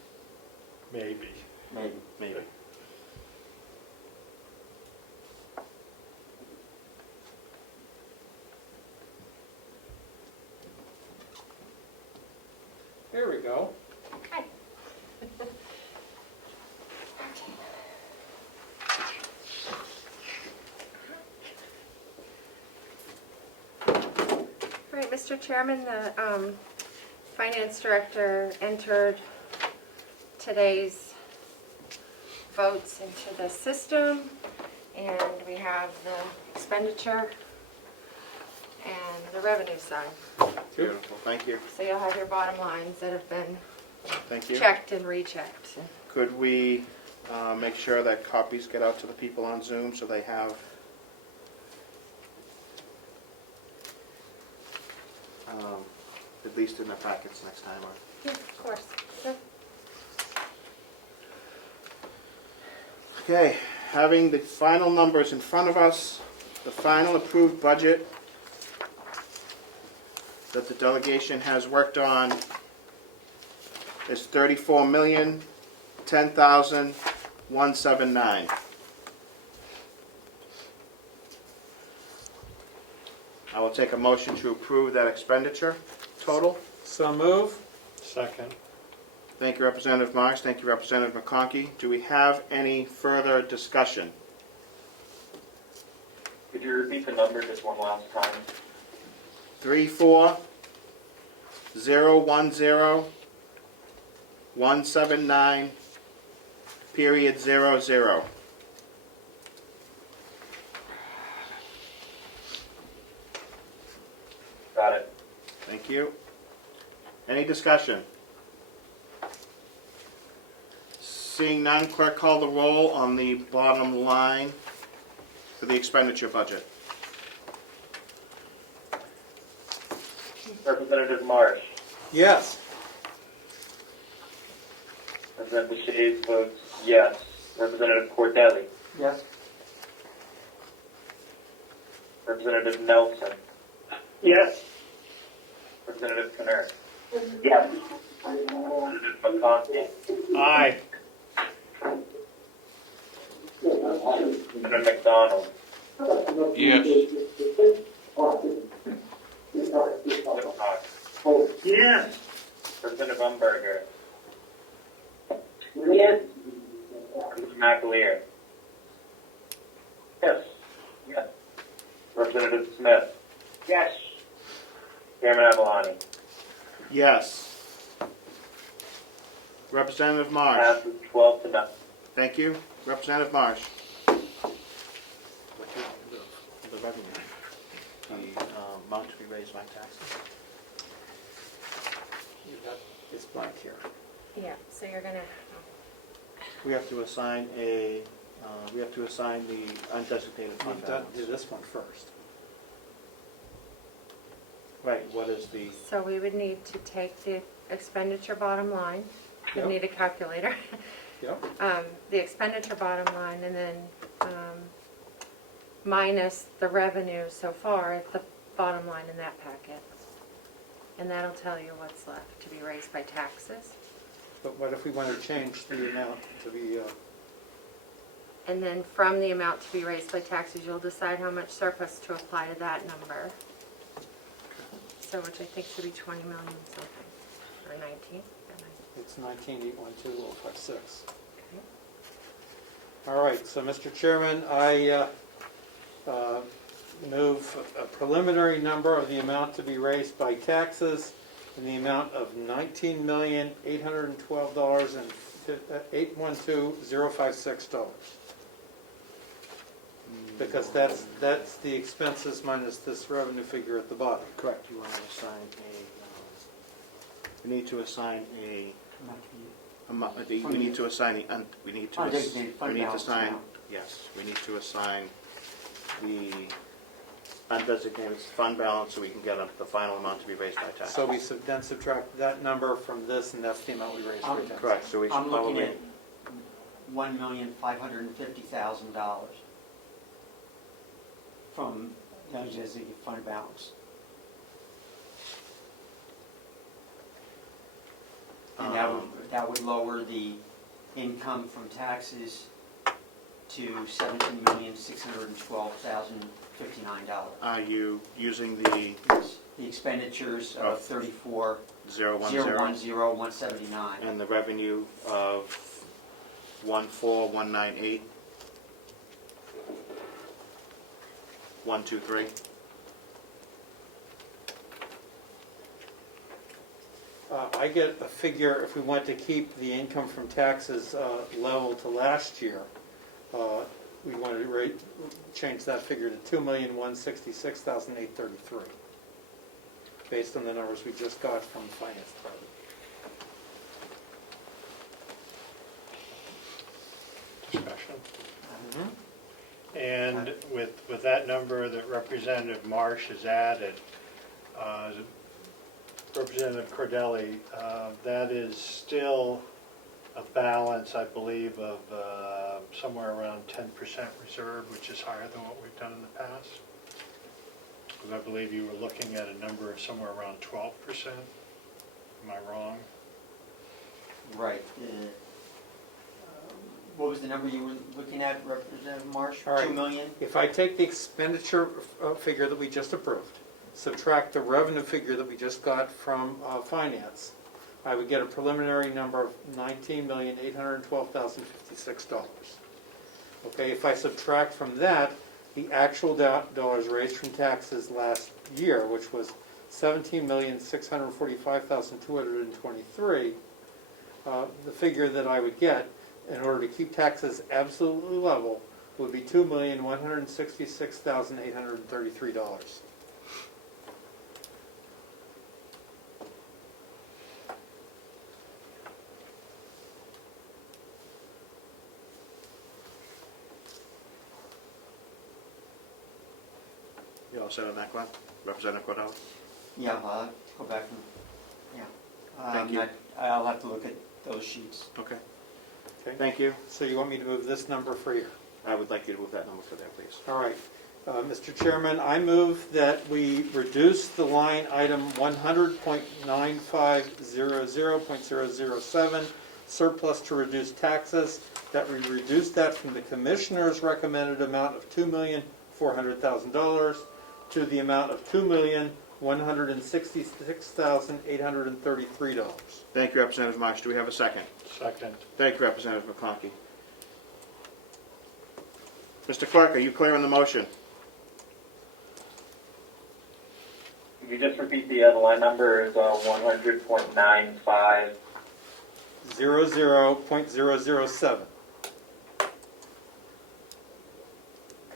maybe. Maybe. Maybe. There we go. Okay. All right, Mr. Chairman, the Finance Director entered today's votes into the system, and we have the expenditure and the revenue side. Beautiful. Thank you. So you'll have your bottom lines that have been Thank you. checked and rechecked. Could we make sure that copies get out to the people on Zoom so they have at least in their packets next time? Or Yeah, of course. Sure. Okay, having the final numbers in front of us, the final approved budget that the delegation has worked on is $34,010,179. I will take a motion to approve that expenditure total. So move. Second. Thank you, Representative Marks. Thank you, Representative McConkey. Do we have any further discussion? Could you repeat the number just one last time? 34,010,179.00. Got it. Thank you. Any discussion? Seeing none, clerk call the roll on the bottom line for the expenditure budget. Representative Marsh. Yes. Representative Shades votes yes. Representative Cordelli. Yes. Representative Nelson. Yes. Representative Kinner. Yes. Representative McConkey. Aye. Representative McDonald. Yes. Representative Cox. Yes. Representative Umberger. Yes. Representative McAleer. Yes. Yes. Representative Smith. Yes. Chairman Avalani. Yes. Representative Marsh. Passes 12 to nothing. Thank you. Representative Marsh. The revenue, the amount to be raised by taxes. It's blank here. Yeah, so you're gonna, We have to assign the undesignated fund We've done, balance. do this one first. Right, what is the, so we would need to take the expenditure bottom line. We Yep. need a calculator. Yep. The expenditure bottom line, and then minus the revenue so far at the bottom line in that packet. And that'll tell you what's left to be raised by taxes. But what if we want to change the amount to be, And then from the amount to be raised by taxes, you'll decide how much surplus to apply to that number. So which I think should be 20 million something, or 19. it's 19,812,056. Okay. All right, so Mr. Chairman, I move a preliminary number of the amount to be raised by taxes in the amount of $19,812,812,056. Because that's the expenses minus this revenue figure at the bottom. correct, you want to assign we need to assign we need to assign yes, we need to assign the undesignated fund balance so we can get the final amount to be raised by tax. So we then subtract that number from this, and that's the amount we raised by taxes. Correct, so we should I'm looking probably, at $1,550,000 from the undesignated fund balance. And that would lower the income from taxes to $17,612,059. are you using the The expenditures of 010 and the revenue of 14198 123? I get a figure, if we want to keep the income from taxes level to last year, we want to change that figure to $2,166,833, based on the numbers we just got from the Finance Department. Discussion. And with that number that Representative Marsh has added, Representative Cordelli, that is still a balance, I believe, of somewhere around 10% reserve, which is higher than what we've done in the past. Because I believe you were looking at a number of somewhere around 12%. Am I wrong? Right. What was the number you were looking at, Representative Marsh? All right. 2 million? If I take the expenditure figure that we just approved, subtract the revenue figure that we just got from Finance, I would get a preliminary number of $19,812,056. Okay, if I subtract from that the actual dollars raised from taxes last year, which was $17,645,223, the figure that I would get in order to keep taxes absolutely level would be $2,166,833. You all set on that one? Representative Cordell? Yeah, I'll have to go back and, yeah. Thank you. I'll have to look at those sheets. Okay. Thank you. So you want me to move this number for you? I would like you to move that number for there, please. All right. Mr. Chairman, I move that we reduce the line item 100.9500.007, surplus to reduce taxes, that we reduce that from the Commissioner's recommended amount of $2,400,000 to the amount of $2,166,833. Thank you, Representative Marsh. Do we have a second? Second. Thank you, Representative McConkey. Mr. Clerk, are you clear on the motion? Could you just repeat the line number is 100.95. 00.007.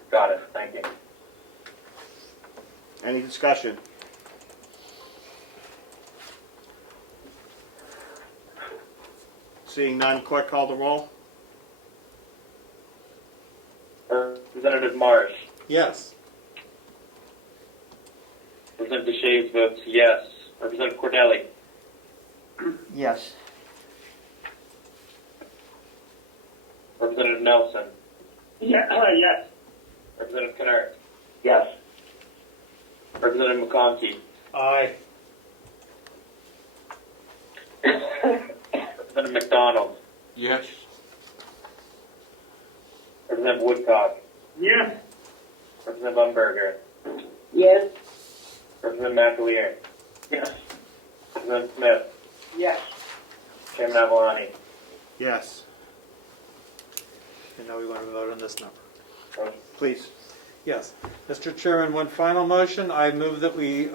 Got it, thank you. Any discussion? Seeing none, clerk call the roll. Representative Marsh. Yes. Representative Shaves votes yes. Representative Cordelli. Yes. Representative Nelson. Yes. Representative Kennard. Yes. Representative McConkey. Aye. Representative McDonald. Yes. Representative Woodcock. Yes. Representative Umberger. Yes. Representative McAleer. Yes. Representative Smith. Yes. Chairman Avalani. Yes. And now we want to vote on this number. Please. Yes. Mr. Chairman, one final motion. I move that we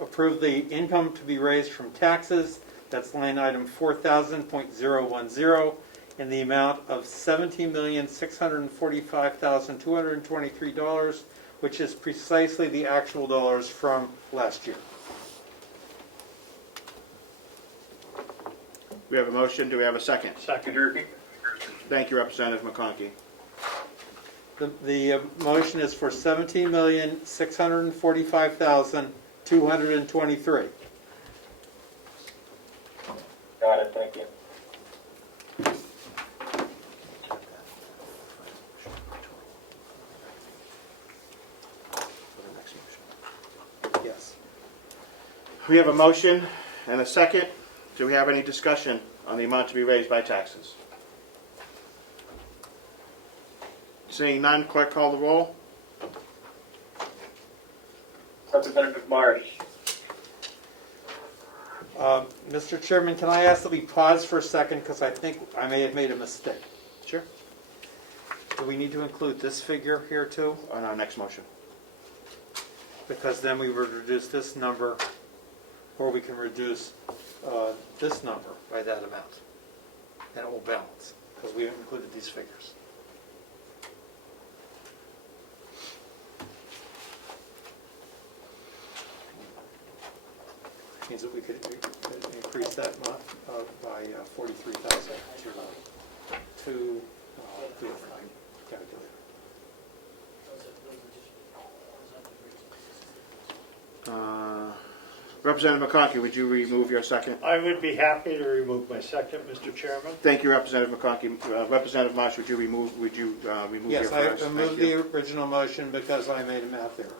approve the income to be raised from taxes. That's line item 4000.010 in the amount of $17,645,223, which is precisely the actual dollars from last year. We have a motion. Do we have a second? Second. Thank you, Representative McConkey. The motion is for $17,645,223. Got it, thank you. Yes. We have a motion and a second. Do we have any discussion on the amount to be raised by taxes? Seeing none, clerk call the roll. Representative Marsh. Mr. Chairman, can I ask that we pause for a second because I think I may have made a mistake. Sure. Do we need to include this figure here too? On our next motion. Because then we would reduce this number, or we can reduce this number by that amount. And it will balance, because we haven't included these figures. Means that we could increase that by 43,000 to we have a calculator. Representative McConkey, would you remove your second? I would be happy to remove my second, Mr. Chairman. Thank you, Representative McConkey. Representative Marsh, would you remove Yes, your I first? removed Thank you. the original motion because I made a math error.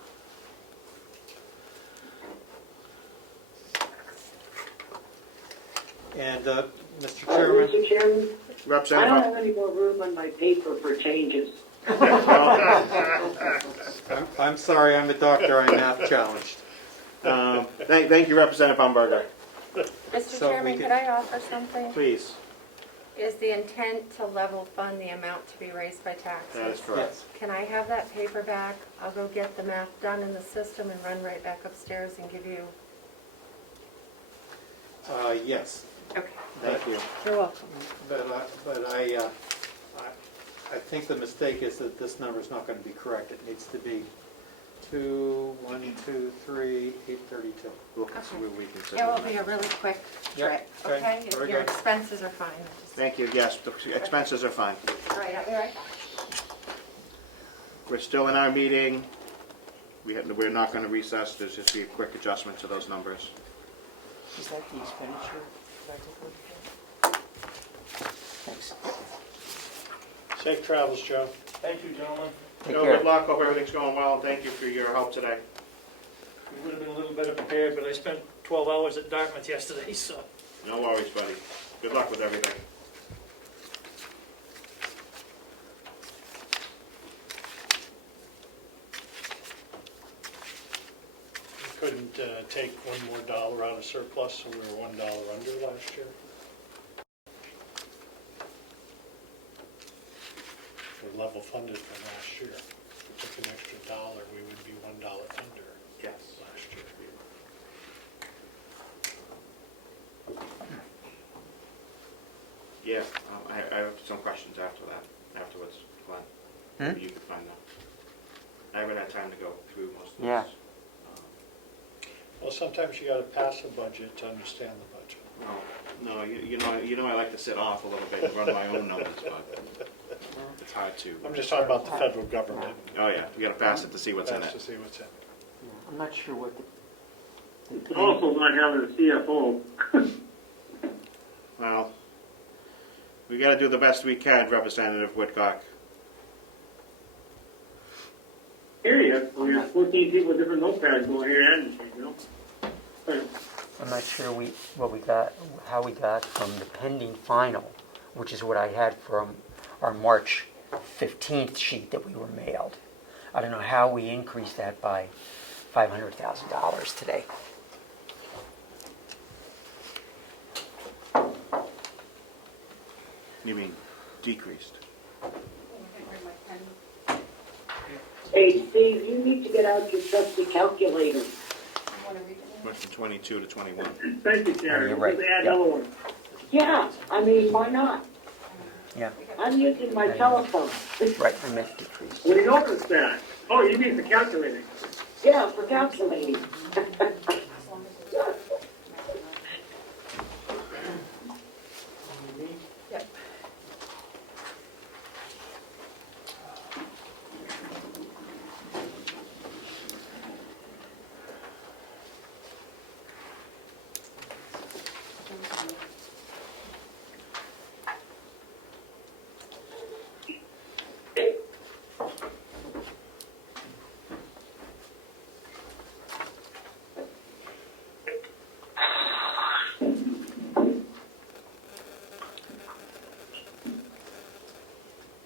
And, Mr. Chairman. Mr. Chairman, I Representative. don't have any more room on my paper for changes. I'm sorry, I'm a doctor, I'm math challenged. Thank you, Representative Umberger. Mr. So Chairman, we could I offer something? Please. Is the intent to level fund the amount to be raised by taxes? That is correct. Yes. Can I have that paper back? I'll go get the math done in the system and run right back upstairs and give you. Yes. Okay. Thank you. You're welcome. But I think the mistake is that this number's not going to be correct. It needs to be 832. We'll consider. We consider It will that. be a really quick Yep. trip, Okay. okay? Very Your good. expenses are fine. Thank you. Yes, the expenses are fine. All right, I'll be right back. We're still in our meeting. We're not going to recess. There's just be a quick adjustment to those numbers. Is that the expenditure? Thanks. Safe travels, Joe. Thank you, gentlemen. Take Joe, care. good luck. Hope everything's going well. And thank you for your help today. We would have been a little better prepared, but I spent 12 hours at Dartmouth yesterday, so. No worries, buddy. Good luck with everything. take one more dollar out of surplus, so we were $1 under last year? We're level funded from last year. If we took an extra dollar, we would be $1 under Yes. last year. Yeah, I have some questions afterwards, Glenn. Maybe you could find them. I haven't had time to go through most of this. Yeah. Well, sometimes you gotta pass a budget to understand the budget. No, you know I like to sit off a little bit and run my own numbers, but it's hard to. I'm just talking about the federal government. Oh, yeah, you gotta pass it to see what's in Pass it. to see what's in it. I'm not sure what the. It's also not having a CFO. Well, we gotta do the best we can, Representative Whitcock. Hear you. We have 14 people with different notepads going here and, you know. I'm not sure how we got from the pending final, which is what I had from our March 15th sheet that we were mailed. I don't know how we increased that by $500,000 today. You mean decreased? Hey, Steve, you need to get out your trusty calculator. Went from 22 to 21. Thank you, Karen. You're right. Just add Yeah. another one. Yeah, I mean, why not? Yeah, I'm using my telephone. right, I meant decrease. We noticed that. Oh, you mean the calculator. Yeah, for calculating. Yep.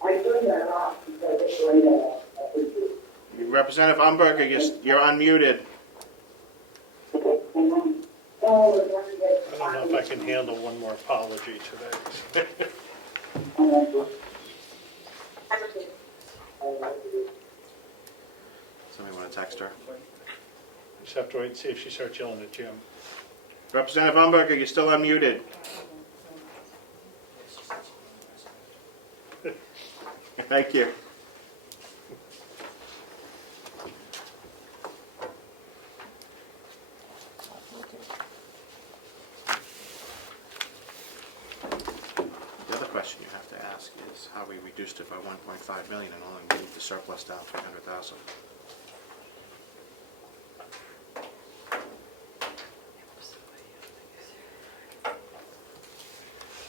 I turned that off because it's right off. Representative Umberger, you're unmuted. I don't know if I can handle one more apology today. Somebody want to text her? Just have to wait and see if she starts yelling at Jim. Representative Umberger, you're still unmuted. Thank you. The other question you have to ask is how we reduced it by 1.5 million and only moved the surplus down 300,000.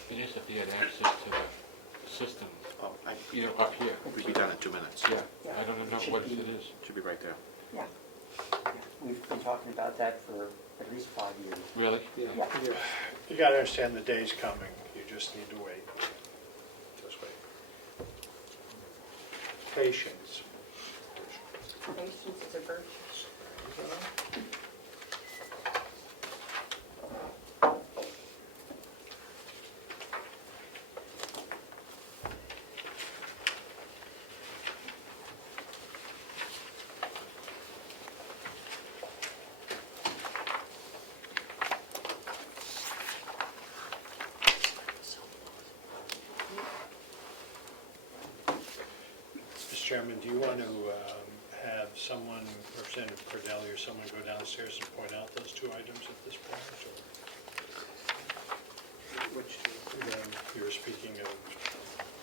It is if he had access to the system, Oh, you know, up here. we'd be done in 2 minutes. Yeah, I don't know what it is. Should be right there. Yeah. We've been talking about that for at least 5 years. Really? Yeah. You gotta understand the day's coming, you just need to wait. Just wait. Patience. Patience is a virtue. Mr. Chairman, do you want to have someone, Representative Cordelli or someone go downstairs and point out those two items at this point? Which You were speaking of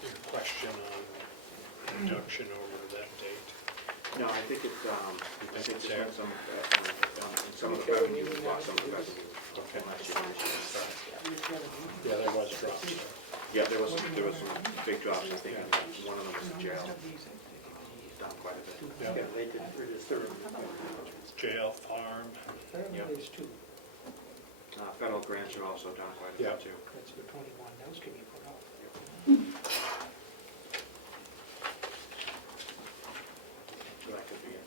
your question on reduction over that date. No, I think it's had some of the revenue, we lost some of the revenue. Okay. Last year. Yeah, there was drops. Yeah, there was some big drops, I think, and one of them was in jail. Down quite a bit. Yeah. They did reduce their. Jail, farm. Yeah. Federal grants are also down quite a Yeah. bit too. That's for 21, those can be put off. So that could be it.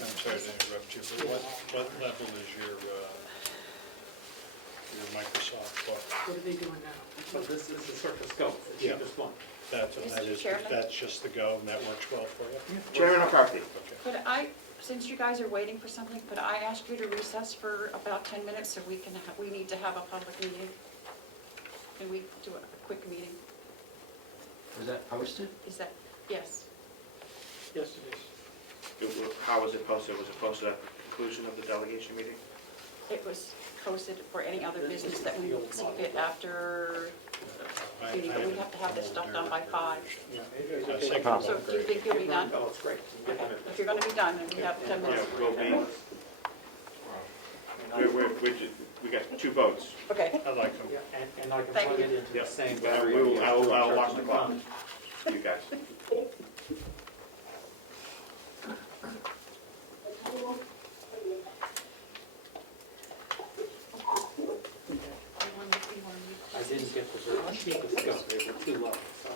I'm sorry to interrupt you, but what level is your Microsoft book? What are they doing now? So this is the Surface Go, the Yeah. cheapest one. That's just the Go, and that works well for you? Chairman McCarthy. Okay. Could I, since you guys are waiting for something, could I ask you to recess for about 10 minutes so we can, we need to have a public meeting? Can we do a quick meeting? Was that posted? Is that, yes. Yes, it is. How was it posted? Was it posted at the conclusion of the delegation meeting? It was posted for any other business that we see fit after meeting, but we have to have this stuff done by 5. So do you think you'll be done? Oh, it's great. Okay. If you're going to be done, then we have 10 minutes. Yeah, we'll be. We got 2 votes. Okay. I like them. Yeah, and I can Thank plug you. it into the same Well, battery. I'll lock the clock. You guys. I didn't get the cheapest go, they were too low, so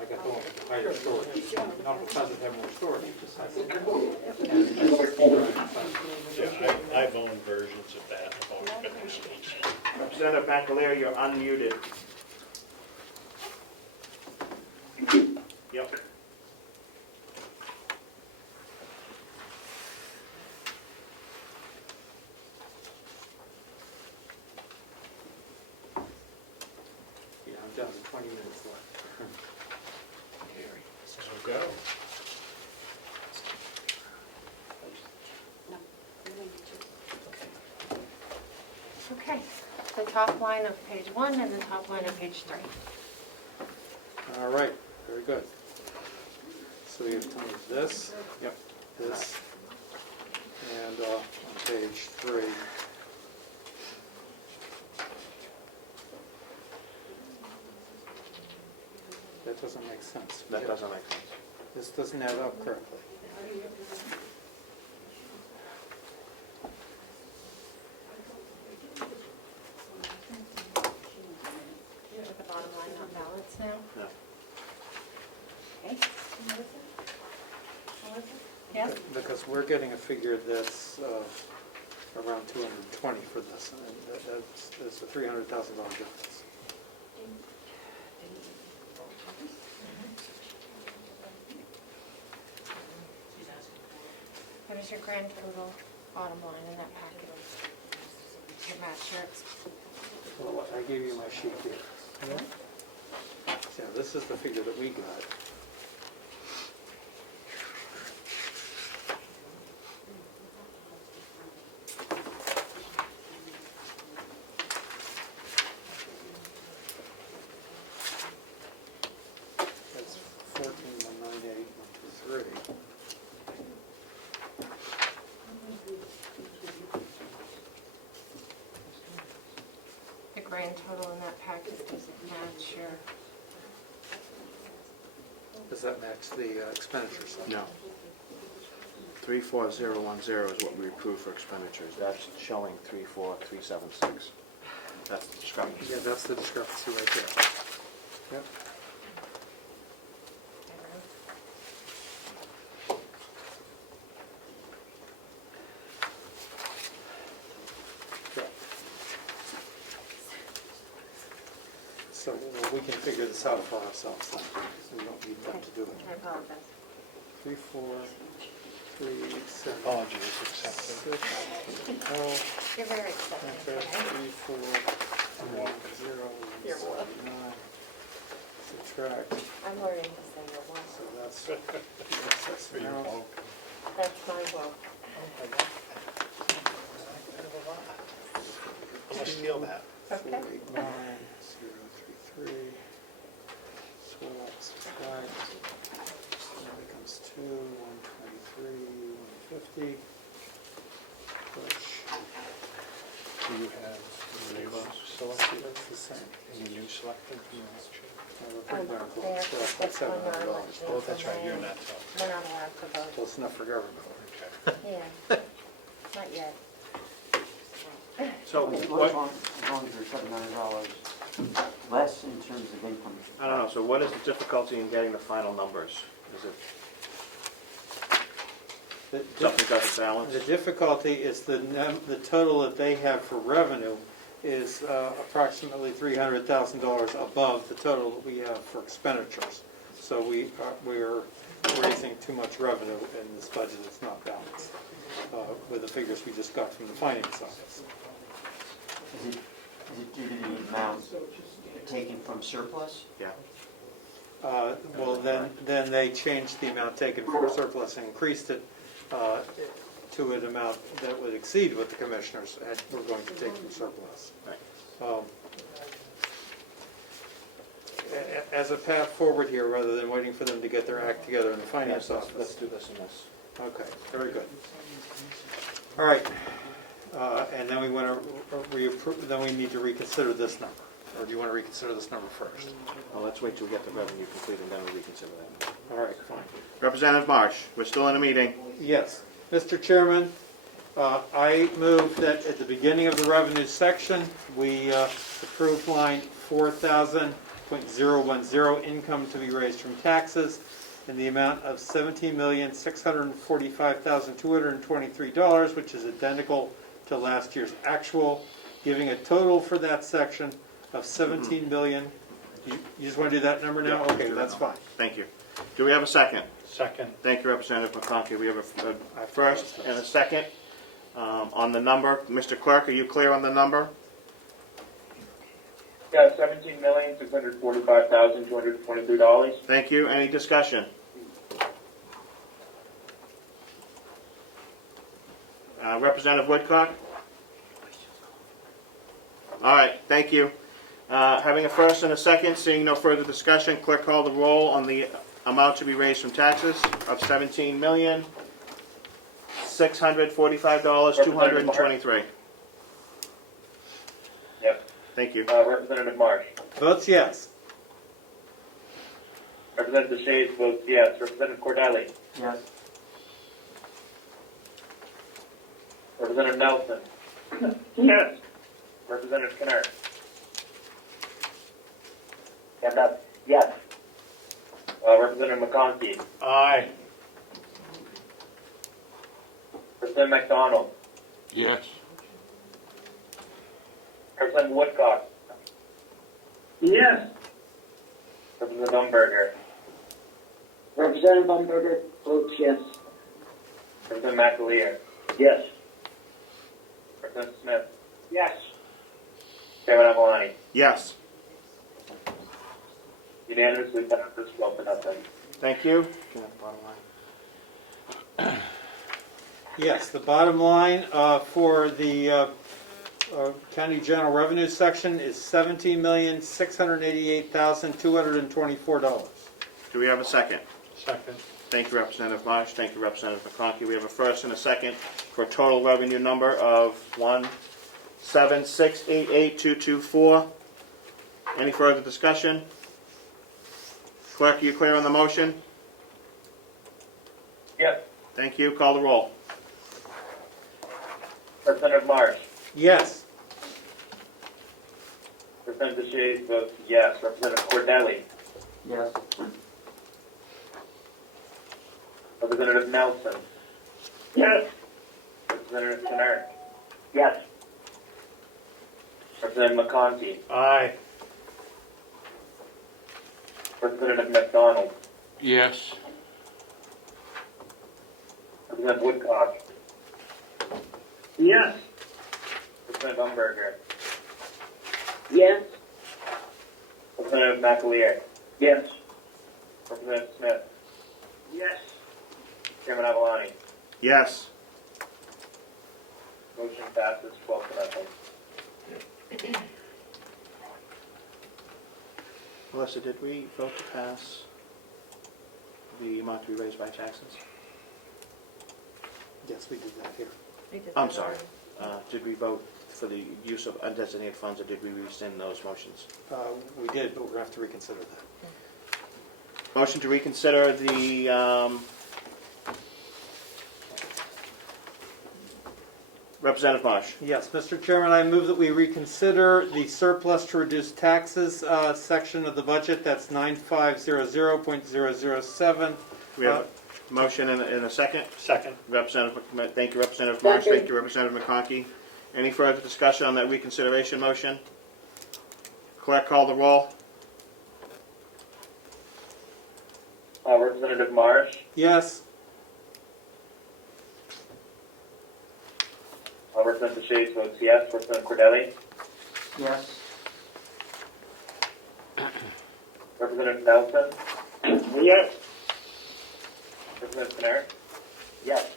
I got the one with the higher storage. Not because it had more storage, just I said. Yeah, I've owned versions of that. I've always been Representative McAleer, you're unmuted. Yep. Yeah, I'm down to 20 minutes left. So go. Okay, the top line of page 1 and the top line of page 3. All right, very good. So we have to move this, Yep. this, and on page 3. That doesn't make sense. That doesn't make sense. This doesn't add up correctly. At the bottom line, not balanced now. No. Okay. Yes? Because we're getting a figure that's around 220 for this, and that's a $300,000 difference. What is your grand total bottom line in that package? Your match shirts. Well, I gave you my sheet here. Yeah, this is the figure that we got. That's 14,198,123. The grand total in that package doesn't match your, Does that match the expenditure side? No. 34010 is what we approved for expenditures. That's showing 34376. That's the discrepancy. Yeah, that's the discrepancy right there. Yep. So we can figure this out for ourselves then. We don't need them to do it. I apologize. 3, 4, 3, 7. Apologies accepted. 6, 12. You're very accepting Okay, today. 3, 4, 1, 0, You're welcome. 9. Subtract. I'm learning to say you're So welcome. that's now. That's my welcome. I'm gonna steal that. 489, 033. Swap, subtract. That becomes 2, 123, 150. Push. Do you have new selected? That's the same. Any new selected from your action? We're pretty darn They close. have to So stick that's one $700. non-election Oh, that's right, from you're there. not telling. We're not allowed to vote. Close enough for government. Okay. Yeah, not yet. So As what, long as there's $700 less in terms of income. I don't know, so what is the difficulty in getting the final numbers? Is it, something doesn't balance. The difficulty is the total that they have for revenue is approximately $300,000 above the total that we have for expenditures. So we're raising too much revenue in this budget. It's not balanced with the figures we just got from the finance office. Is it due to the amount taken from surplus? Yeah. Well, then they changed the amount taken from surplus and increased it to an amount that would exceed what the commissioners were going to take from surplus. Right. As a path forward here, rather than waiting for them to get their act together in the finance office. Let's do this and this. Okay, very good. All right, and then we want to reapprove. Then we need to reconsider this number, or do you want to reconsider this number first? Well, let's wait till we get the revenue complete and then we reconsider that. All right, fine. Representative Marsh, we're still in a meeting. Yes, Mr. Chairman, I move that at the beginning of the revenue section, we approve line 4,000.010, income to be raised from taxes, in the amount of $17,645,223, which is identical to last year's actual, giving a total for that section of $17 million. You just want to do that number now? Yeah, okay, that's fine. Thank you. Do we have a second? Second. Thank you, Representative McConkey. We have a first and a second on the number. Mr. Clerk, are you clear on the number? Yeah, $17,645,223. Thank you. Any discussion? Representative Woodcock? All right, thank you. Having a first and a second, seeing no further discussion, clerk call the roll on the amount to be raised from taxes of $17,645,223. Yep. Thank you. Representative Marsh. Votes yes. Representative Shades votes yes. Representative Cordelli. Yes. Representative Nelson. Yes. Representative Kinner. Yes. Representative McConkey. Aye. Representative McDonald. Yes. Representative Woodcock. Yes. Representative Umberger. Representative Umberger votes yes. Representative McAleer. Yes. Representative Smith. Yes. Chairman Avalani. Yes. Unanimously passes 12-0. Thank you. Yes, the bottom line for the county general revenue section is $17,688,224. Do we have a second? Second. Thank you, Representative Marsh. Thank you, Representative McConkey. We have a first and a second for a total revenue number of $1,768,824. Any further discussion? Clerk, are you clear on the motion? Yep. Thank you. Call the roll. Representative Marsh. Yes. Representative Shades votes yes. Representative Cordelli. Yes. Representative Nelson. Yes. Representative Kinner. Yes. Representative McConkey. Aye. Representative McDonald. Yes. Representative Woodcock. Yes. Representative Umberger. Yes. Representative McAleer. Yes. Representative Smith. Yes. Chairman Avalani. Yes. Motion passes 12-0. Melissa, did we vote to pass the amount to be raised by taxes? Yes, we did that here. I'm sorry. Did we vote for the use of undesignated funds, or did we rescind those motions? We did, but we're going to have to reconsider that. Motion to reconsider the Representative Marsh. Yes, Mr. Chairman, I move that we reconsider the surplus to reduce taxes section of the budget. That's 9500.007. We have a Motion and a second. Second. Thank you, Representative Marsh. Thank you, Representative McConkey. Any further discussion on that reconsideration motion? Clerk, call the roll. Representative Marsh, Yes. Representative Shays votes yes. Representative Cordelli, Yes. Representative Nelson, Yes. Representative Pinner, Yes.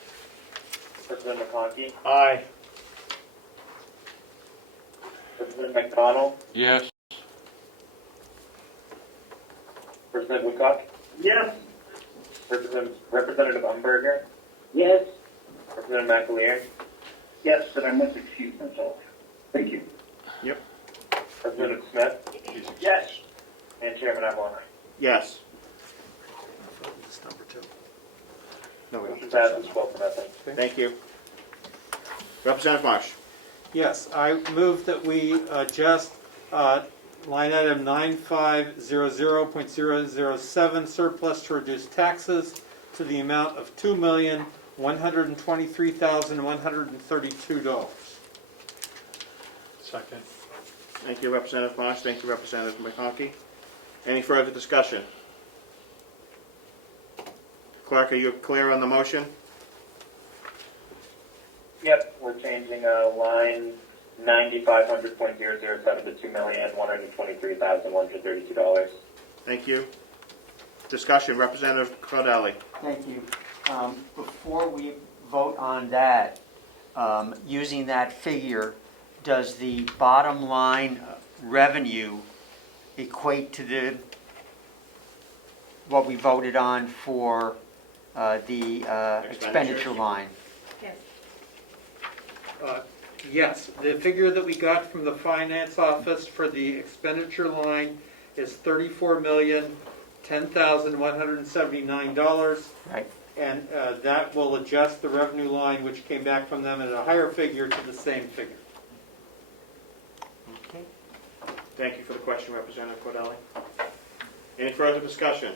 Representative McConkey, Aye. Representative McDonald, Yes. Representative Woodcock, Yes. Representative Umberger, Yes. Representative McAleer, Yes, but I must excuse myself. Thank you. Yep. Representative Smith, Yes. and Chairman Avalon. Yes. This number two. No, we Motion don't. passes 12-0. Thank you. Representative Marsh. Yes, I move that we adjust line item 9500.007 surplus to reduce taxes to the amount of $2,123,132. Second. Thank you, Representative Marsh. Thank you, Representative McConkey. Any further discussion? Clerk, are you clear on the motion? Yep, we're changing line 9500.007 to $2,123,132. Thank you. Discussion, Representative Cordelli. Thank you. Before we vote on that, using that figure, does the bottom line revenue equate to what we voted on for the expenditure line? Yes, the figure that we got from the finance office for the expenditure line is $34,010,179. Right. And that will adjust the revenue line, which came back from them at a higher figure, to the same figure. Okay. Thank you for the question, Representative Cordelli. Any further discussion?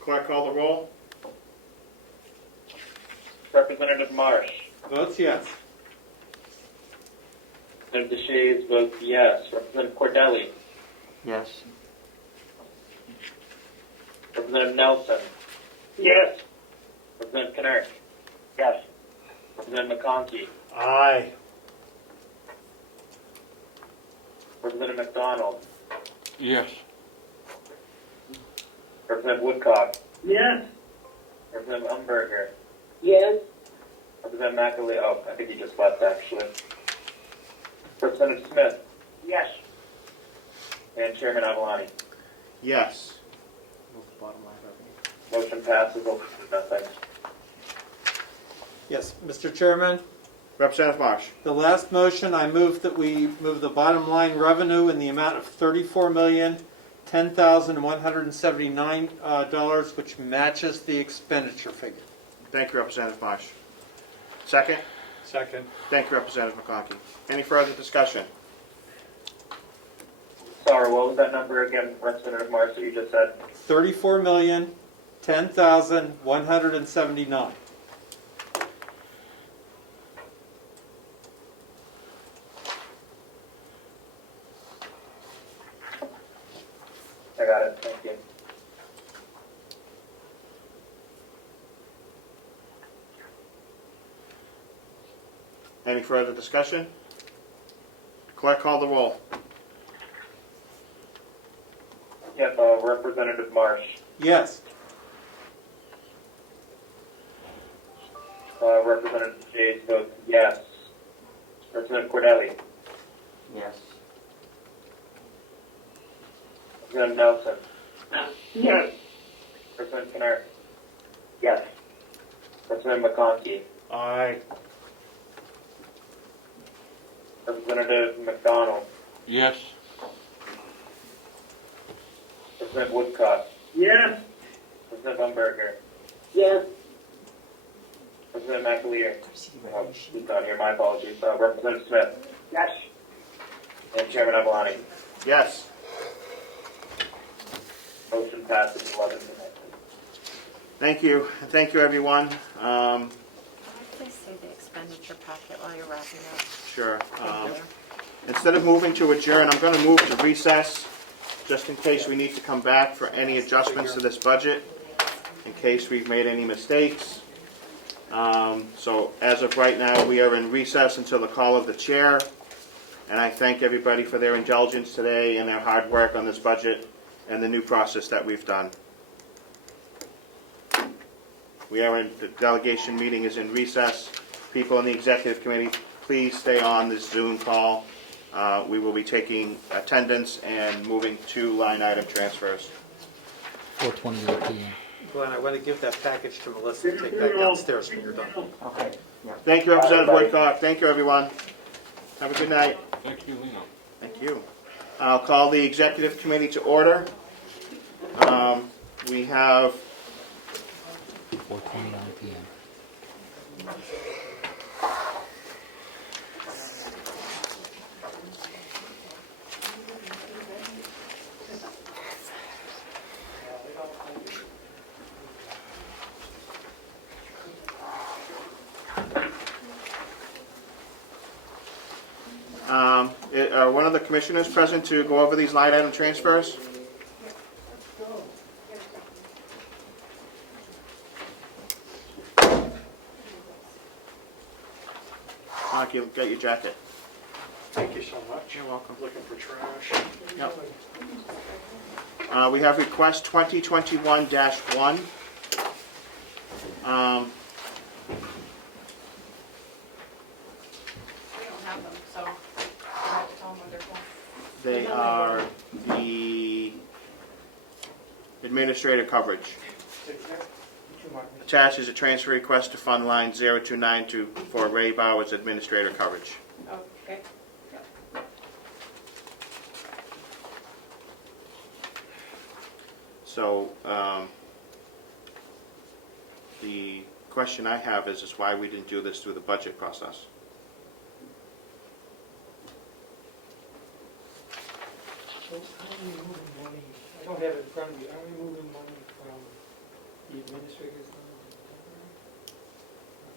Clerk, call the roll. Representative Marsh, Votes yes. Representative Shays votes yes. Representative Cordelli, Yes. Representative Nelson, Yes. Representative Pinner, Yes. Representative McConkey, Aye. Representative McDonald, Yes. Representative Woodcock, Yes. Representative Umberger, Yes. Representative McAleer, oh, I think he just left actually. Representative Smith, Yes. and Chairman Avalani. Yes. Motion passes 0-0. Yes, Mr. Chairman, Representative Marsh. the last motion, I move that we move the bottom line revenue in the amount of $34,010,179, which matches the expenditure figure. Thank you, Representative Marsh. Second? Second. Thank you, Representative McConkey. Any further discussion? Sorry, what was that number again, Representative Marsh, that you just said? $34,010,179. I got it, thank you. Any further discussion? Clerk, call the roll. Yep, Representative Marsh, Yes. Representative Shays votes yes. Representative Cordelli, Yes. Representative Nelson, Yes. Representative Pinner, Yes. Representative McConkey, Aye. Representative McDonald, Yes. Representative Woodcock, Yes. Representative Umberger, Yes. Representative McAleer, oh, he's not here, my apologies, Representative Smith, Yes. and Chairman Avalani. Yes. Motion passes 11 to 19. Thank you, and thank you, everyone. Please say the expenditure packet while you're wrapping up. Sure. Instead of moving to adjourn, I'm going to move to recess, just in case we need to come back for any adjustments to this budget, in case we've made any mistakes. So as of right now, we are in recess until the call of the chair, and I thank everybody for their indulgence today and their hard work on this budget and the new process that we've done. We are in, the delegation meeting is in recess. People in the executive committee, please stay on this Zoom call. We will be taking attendance and moving to line item transfers. 4:28 p.m. Glenn, I want to give that package to Melissa and take that downstairs when you're done. Okay. Yeah. Thank you, Representative Woodcock. Thank you, everyone. Have a good night. Thank you, Lino. Thank you. I'll call the executive committee to order. We have 4:29 p.m. Are one of the commissioners present to go over these line item transfers? Mark, you got your jacket. Thank you so much. You're welcome. Looking for trash. Yep. We have request 2021-1. We don't have them, so I have to tell them what they're for. They are the administrator coverage. Attached is a transfer request to fund line 029 for Ray Bowers administrator coverage. Okay. So the question I have is why we didn't do this through the budget process. So are we moving money, I don't have it in front of me, are we moving money from the administrator's line to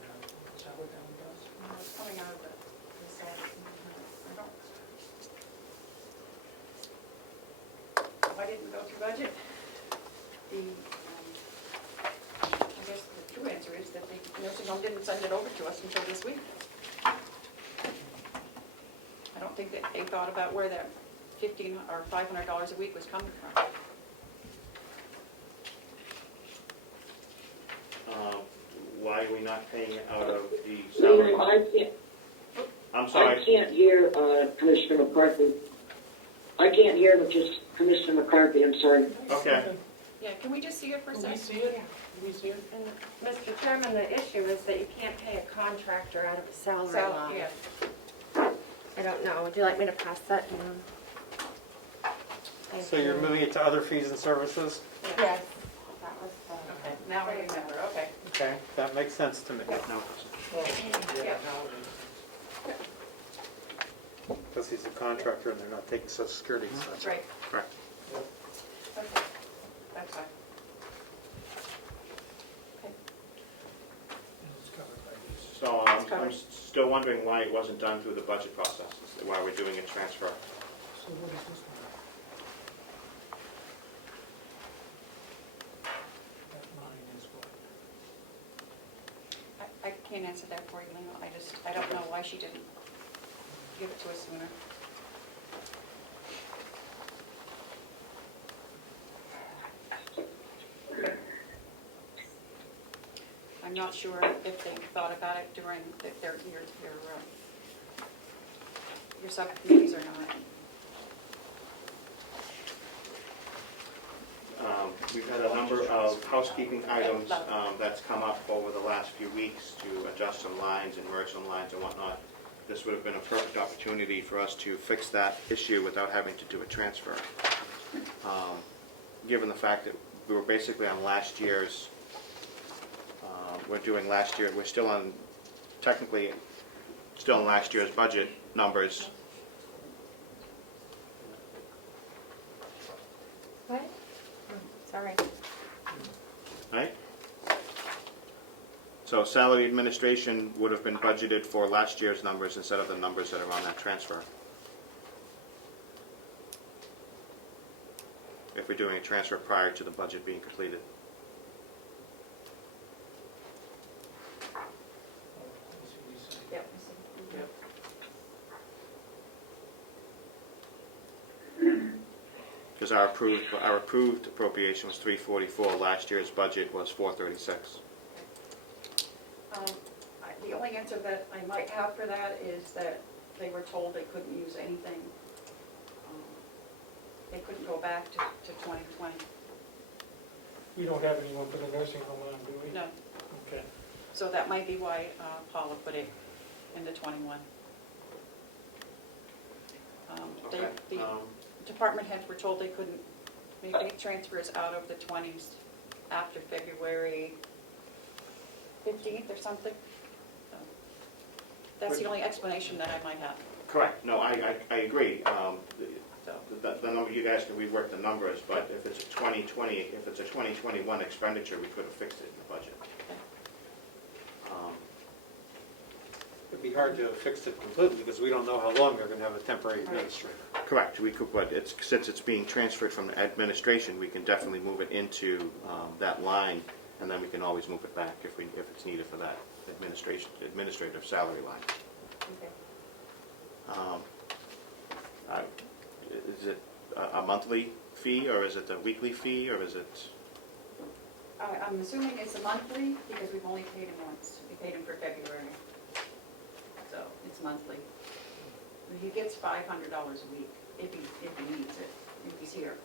the temporary? Is that what that one does? It's coming out of the salary. I don't. Why didn't go through budget? I guess the true answer is that the nursing home didn't send it over to us until this week. I don't think that they thought about where that $1,500 or $500 a week was coming from. Why are we not paying it out of the salary? I'm sorry. I can't hear Commissioner McCarthy. I can't hear just Commissioner McCarthy, I'm sorry. Okay. Yeah, can we just see it for a second? see it? Can we see it? And Mr. Chairman, the issue is that you can't pay a contractor out of a salary line. Yeah. I don't know, would you like me to pass that down? So you're moving it to other fees and services? Yes. That was the. Okay, now I remember, okay. Okay, that makes sense to me. No. Yeah. Because he's a contractor and they're not taking social security. So that's Right. Correct. Okay, that's fine. Okay. So I'm still wondering why it wasn't done through the budget process, why we're doing a transfer. So what is this one? That line is what? I can't answer that for you, Lena. I don't know why she didn't give it to us sooner. I'm not sure if they thought about it during your subcommittees or not. We've had a number of housekeeping items that's come up over the last few weeks to adjust some lines and merge some lines and whatnot. This would have been a perfect opportunity for us to fix that issue without having to do a transfer. Given the fact that we were basically on last year's, we're still on, technically, still in last year's budget numbers. What? All right. Right? So salary administration would have been budgeted for last year's numbers instead of the numbers that are on that transfer. If we're doing a transfer prior to the budget being completed. Yep. Yep. Because our approved appropriation was 344, last year's budget was 436. The only answer that I might have for that is that they were told they couldn't use anything. They couldn't go back to 2020. We don't have anyone for the nursing home on, do we? No. Okay. So that might be why Paula put it in the 21. Okay. The department heads were told they couldn't make any transfers out of the 20s after February 15th or something. So that's the only explanation that I might have. Correct. No, I agree. So. The number, you guys can rework the numbers, but if it's a 2020, if it's a 2021 expenditure, we could have fixed it in the budget. It'd be hard to have fixed it completely because we don't know how long they're going to have a temporary administrator. Correct. We could, but since it's being transferred from administration, we can definitely move it into that line, and then we can always move it back if it's needed for that administrative salary line. Okay. Is it a monthly fee, or is it a weekly fee, or is it? I'm assuming it's a monthly because we've only paid him once. We paid him for February. So it's monthly. He gets $500 a week if he needs it, if he's here.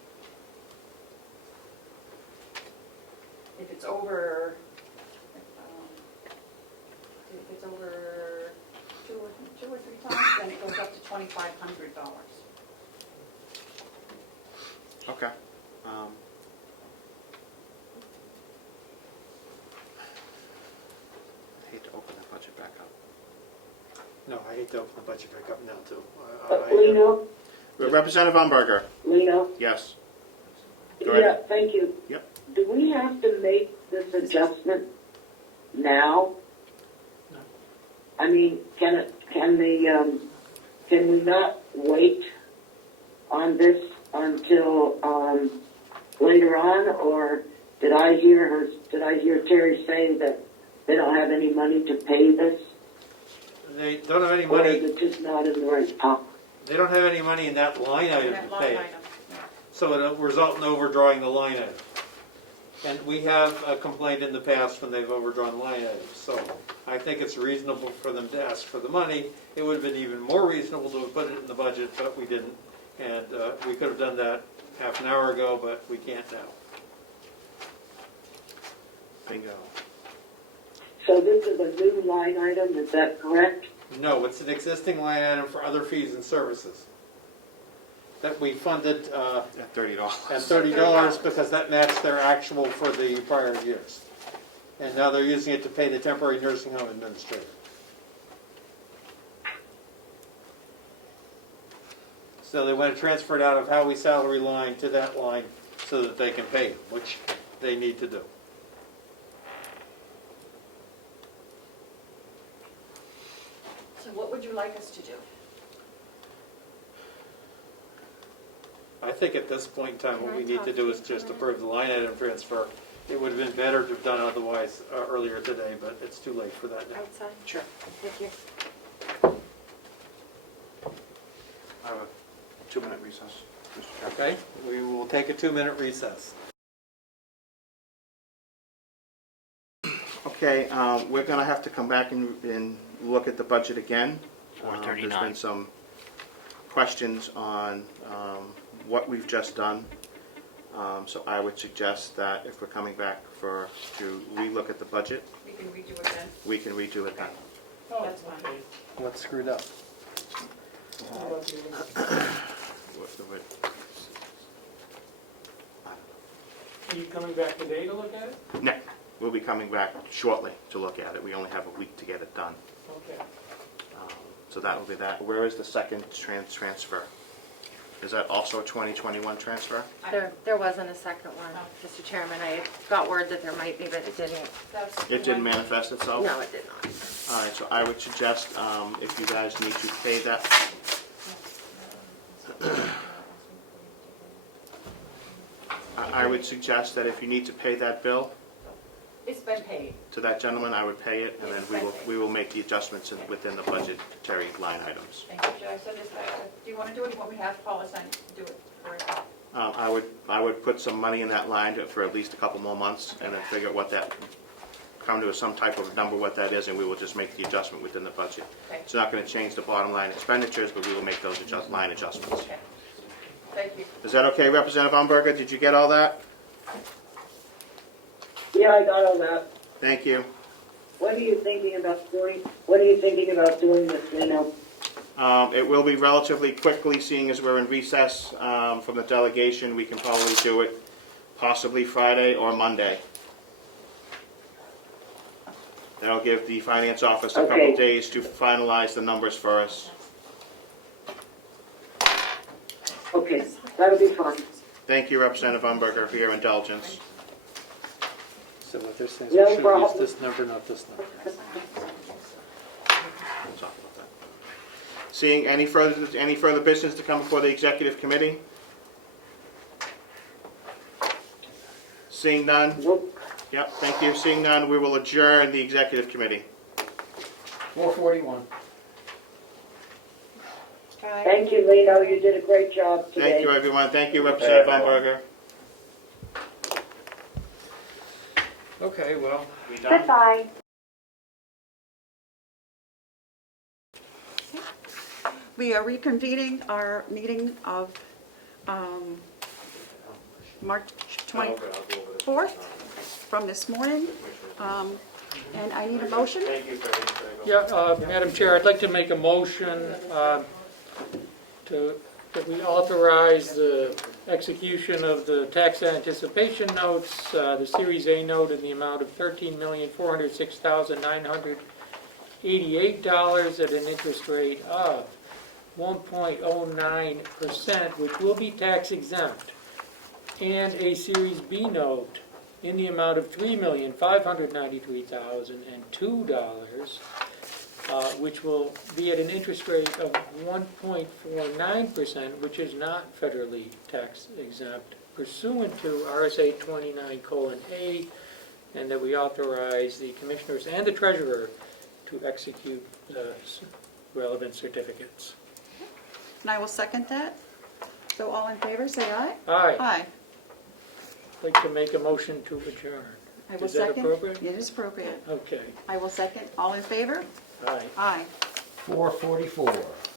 If it's over, two or three times, then it goes up to $2,500. Okay. I hate to open the budget back up. No, I hate to open the budget back up now, too. Lino? Representative Umberger? Lino? Yes. Go Yeah, ahead. thank you. Yep. Do we have to make this adjustment now? No. I mean, can we not wait on this until later on, or did I hear Terry saying that they don't have any money to pay this? They don't have any Or money. is it just not in the right pot? They don't have any money in that line item to pay it. So it'll result in overdrawing the line item. And we have complained in the past when they've overdrawn line items. So I think it's reasonable for them to ask for the money. It would have been even more reasonable to have put it in the budget, but we didn't. And we could have done that half an hour ago, but we can't now. Bingo. So this is a new line item, is that correct? No, it's an existing line item for other fees and services that we funded At $30. at $30 because that matched their actual for the prior years. And now they're using it to pay the temporary nursing home administrator. So they want to transfer it out of Howie's salary line to that line so that they can pay him, which they need to do. So what would you like us to do? I think at this point in time, what we need to do is just approve the line item transfer. It would have been better to have done otherwise earlier today, but it's too late for that now. Outside? Sure. Thank you. I have a 2-minute recess, Mr. Chairman. Okay, we will take a 2-minute recess. Okay, we're going to have to come back and look at the budget again. There's been some questions on what we've just done. So I would suggest that if we're coming back to relook at the budget, We can redo it then. we can redo it then. That's fine. What's screwed up? What's the word? Are you coming back today to look at it? No, we'll be coming back shortly to look at it. We only have a week to get it done. Okay. So that will be that. Where is the second transfer? Is that also a 2021 transfer? There wasn't a second one, Mr. Chairman. I got word that there might be, but it didn't. It didn't manifest itself? No, it did not. All right, so I would suggest, if you guys need to pay that, I would suggest that if you need to pay that bill It's been paid. to that gentleman, I would pay it, and then we will make the adjustments within the budgetary line items. Thank you. Should I send this back? Do you want to do it, or do you want me to have Paula sign to do it? I would put some money in that line for at least a couple more months, and then figure out what that, come to some type of number what that is, and we will just make the adjustment within the budget. Okay. It's not going to change the bottom line expenditures, but we will make those line adjustments. Okay. Thank you. Is that okay, Representative Umberger? Did you get all that? Yeah, I got all that. Thank you. What are you thinking about doing? What are you thinking about doing this, Lino? It will be relatively quickly, seeing as we're in recess from the delegation. We can probably do it possibly Friday or Monday. That'll give the finance office a couple days to finalize the numbers for us. Okay, that'll be fine. Thank you, Representative Umberger, for your indulgence. So what they're saying is No we should use problem. this number, not this number. We'll talk about that. Seeing any further business to come before the executive committee? Seeing none? Nope. Yep, thank you. Seeing none, we will adjourn the executive committee. 4:41. Thank you, Lino. You did a great job today. Thank you, everyone. Thank you, Representative Umberger. Okay, well. We done? Goodbye. We are reconvening our meeting of March 24th from this morning. And I need a motion. Yeah, Madam Chair, I'd like to make a motion that we authorize the execution of the tax anticipation notes, the Series A note in the amount of $13,406,988 at an interest rate of 1.09%, which will be tax exempt, and a Series B note in the amount of $3,593,002, which will be at an interest rate of 1.49%, which is not federally tax exempt, pursuant to RSA 29:A, and that we authorize the commissioners and the treasurer to execute the relevant certificates. And I will second that. So all in favor, say aye. Aye. Aye. I'd like to make a motion to adjourn. I will Is that second. appropriate? It is appropriate. Okay. I will second. All in favor? Aye. Aye. 4:44.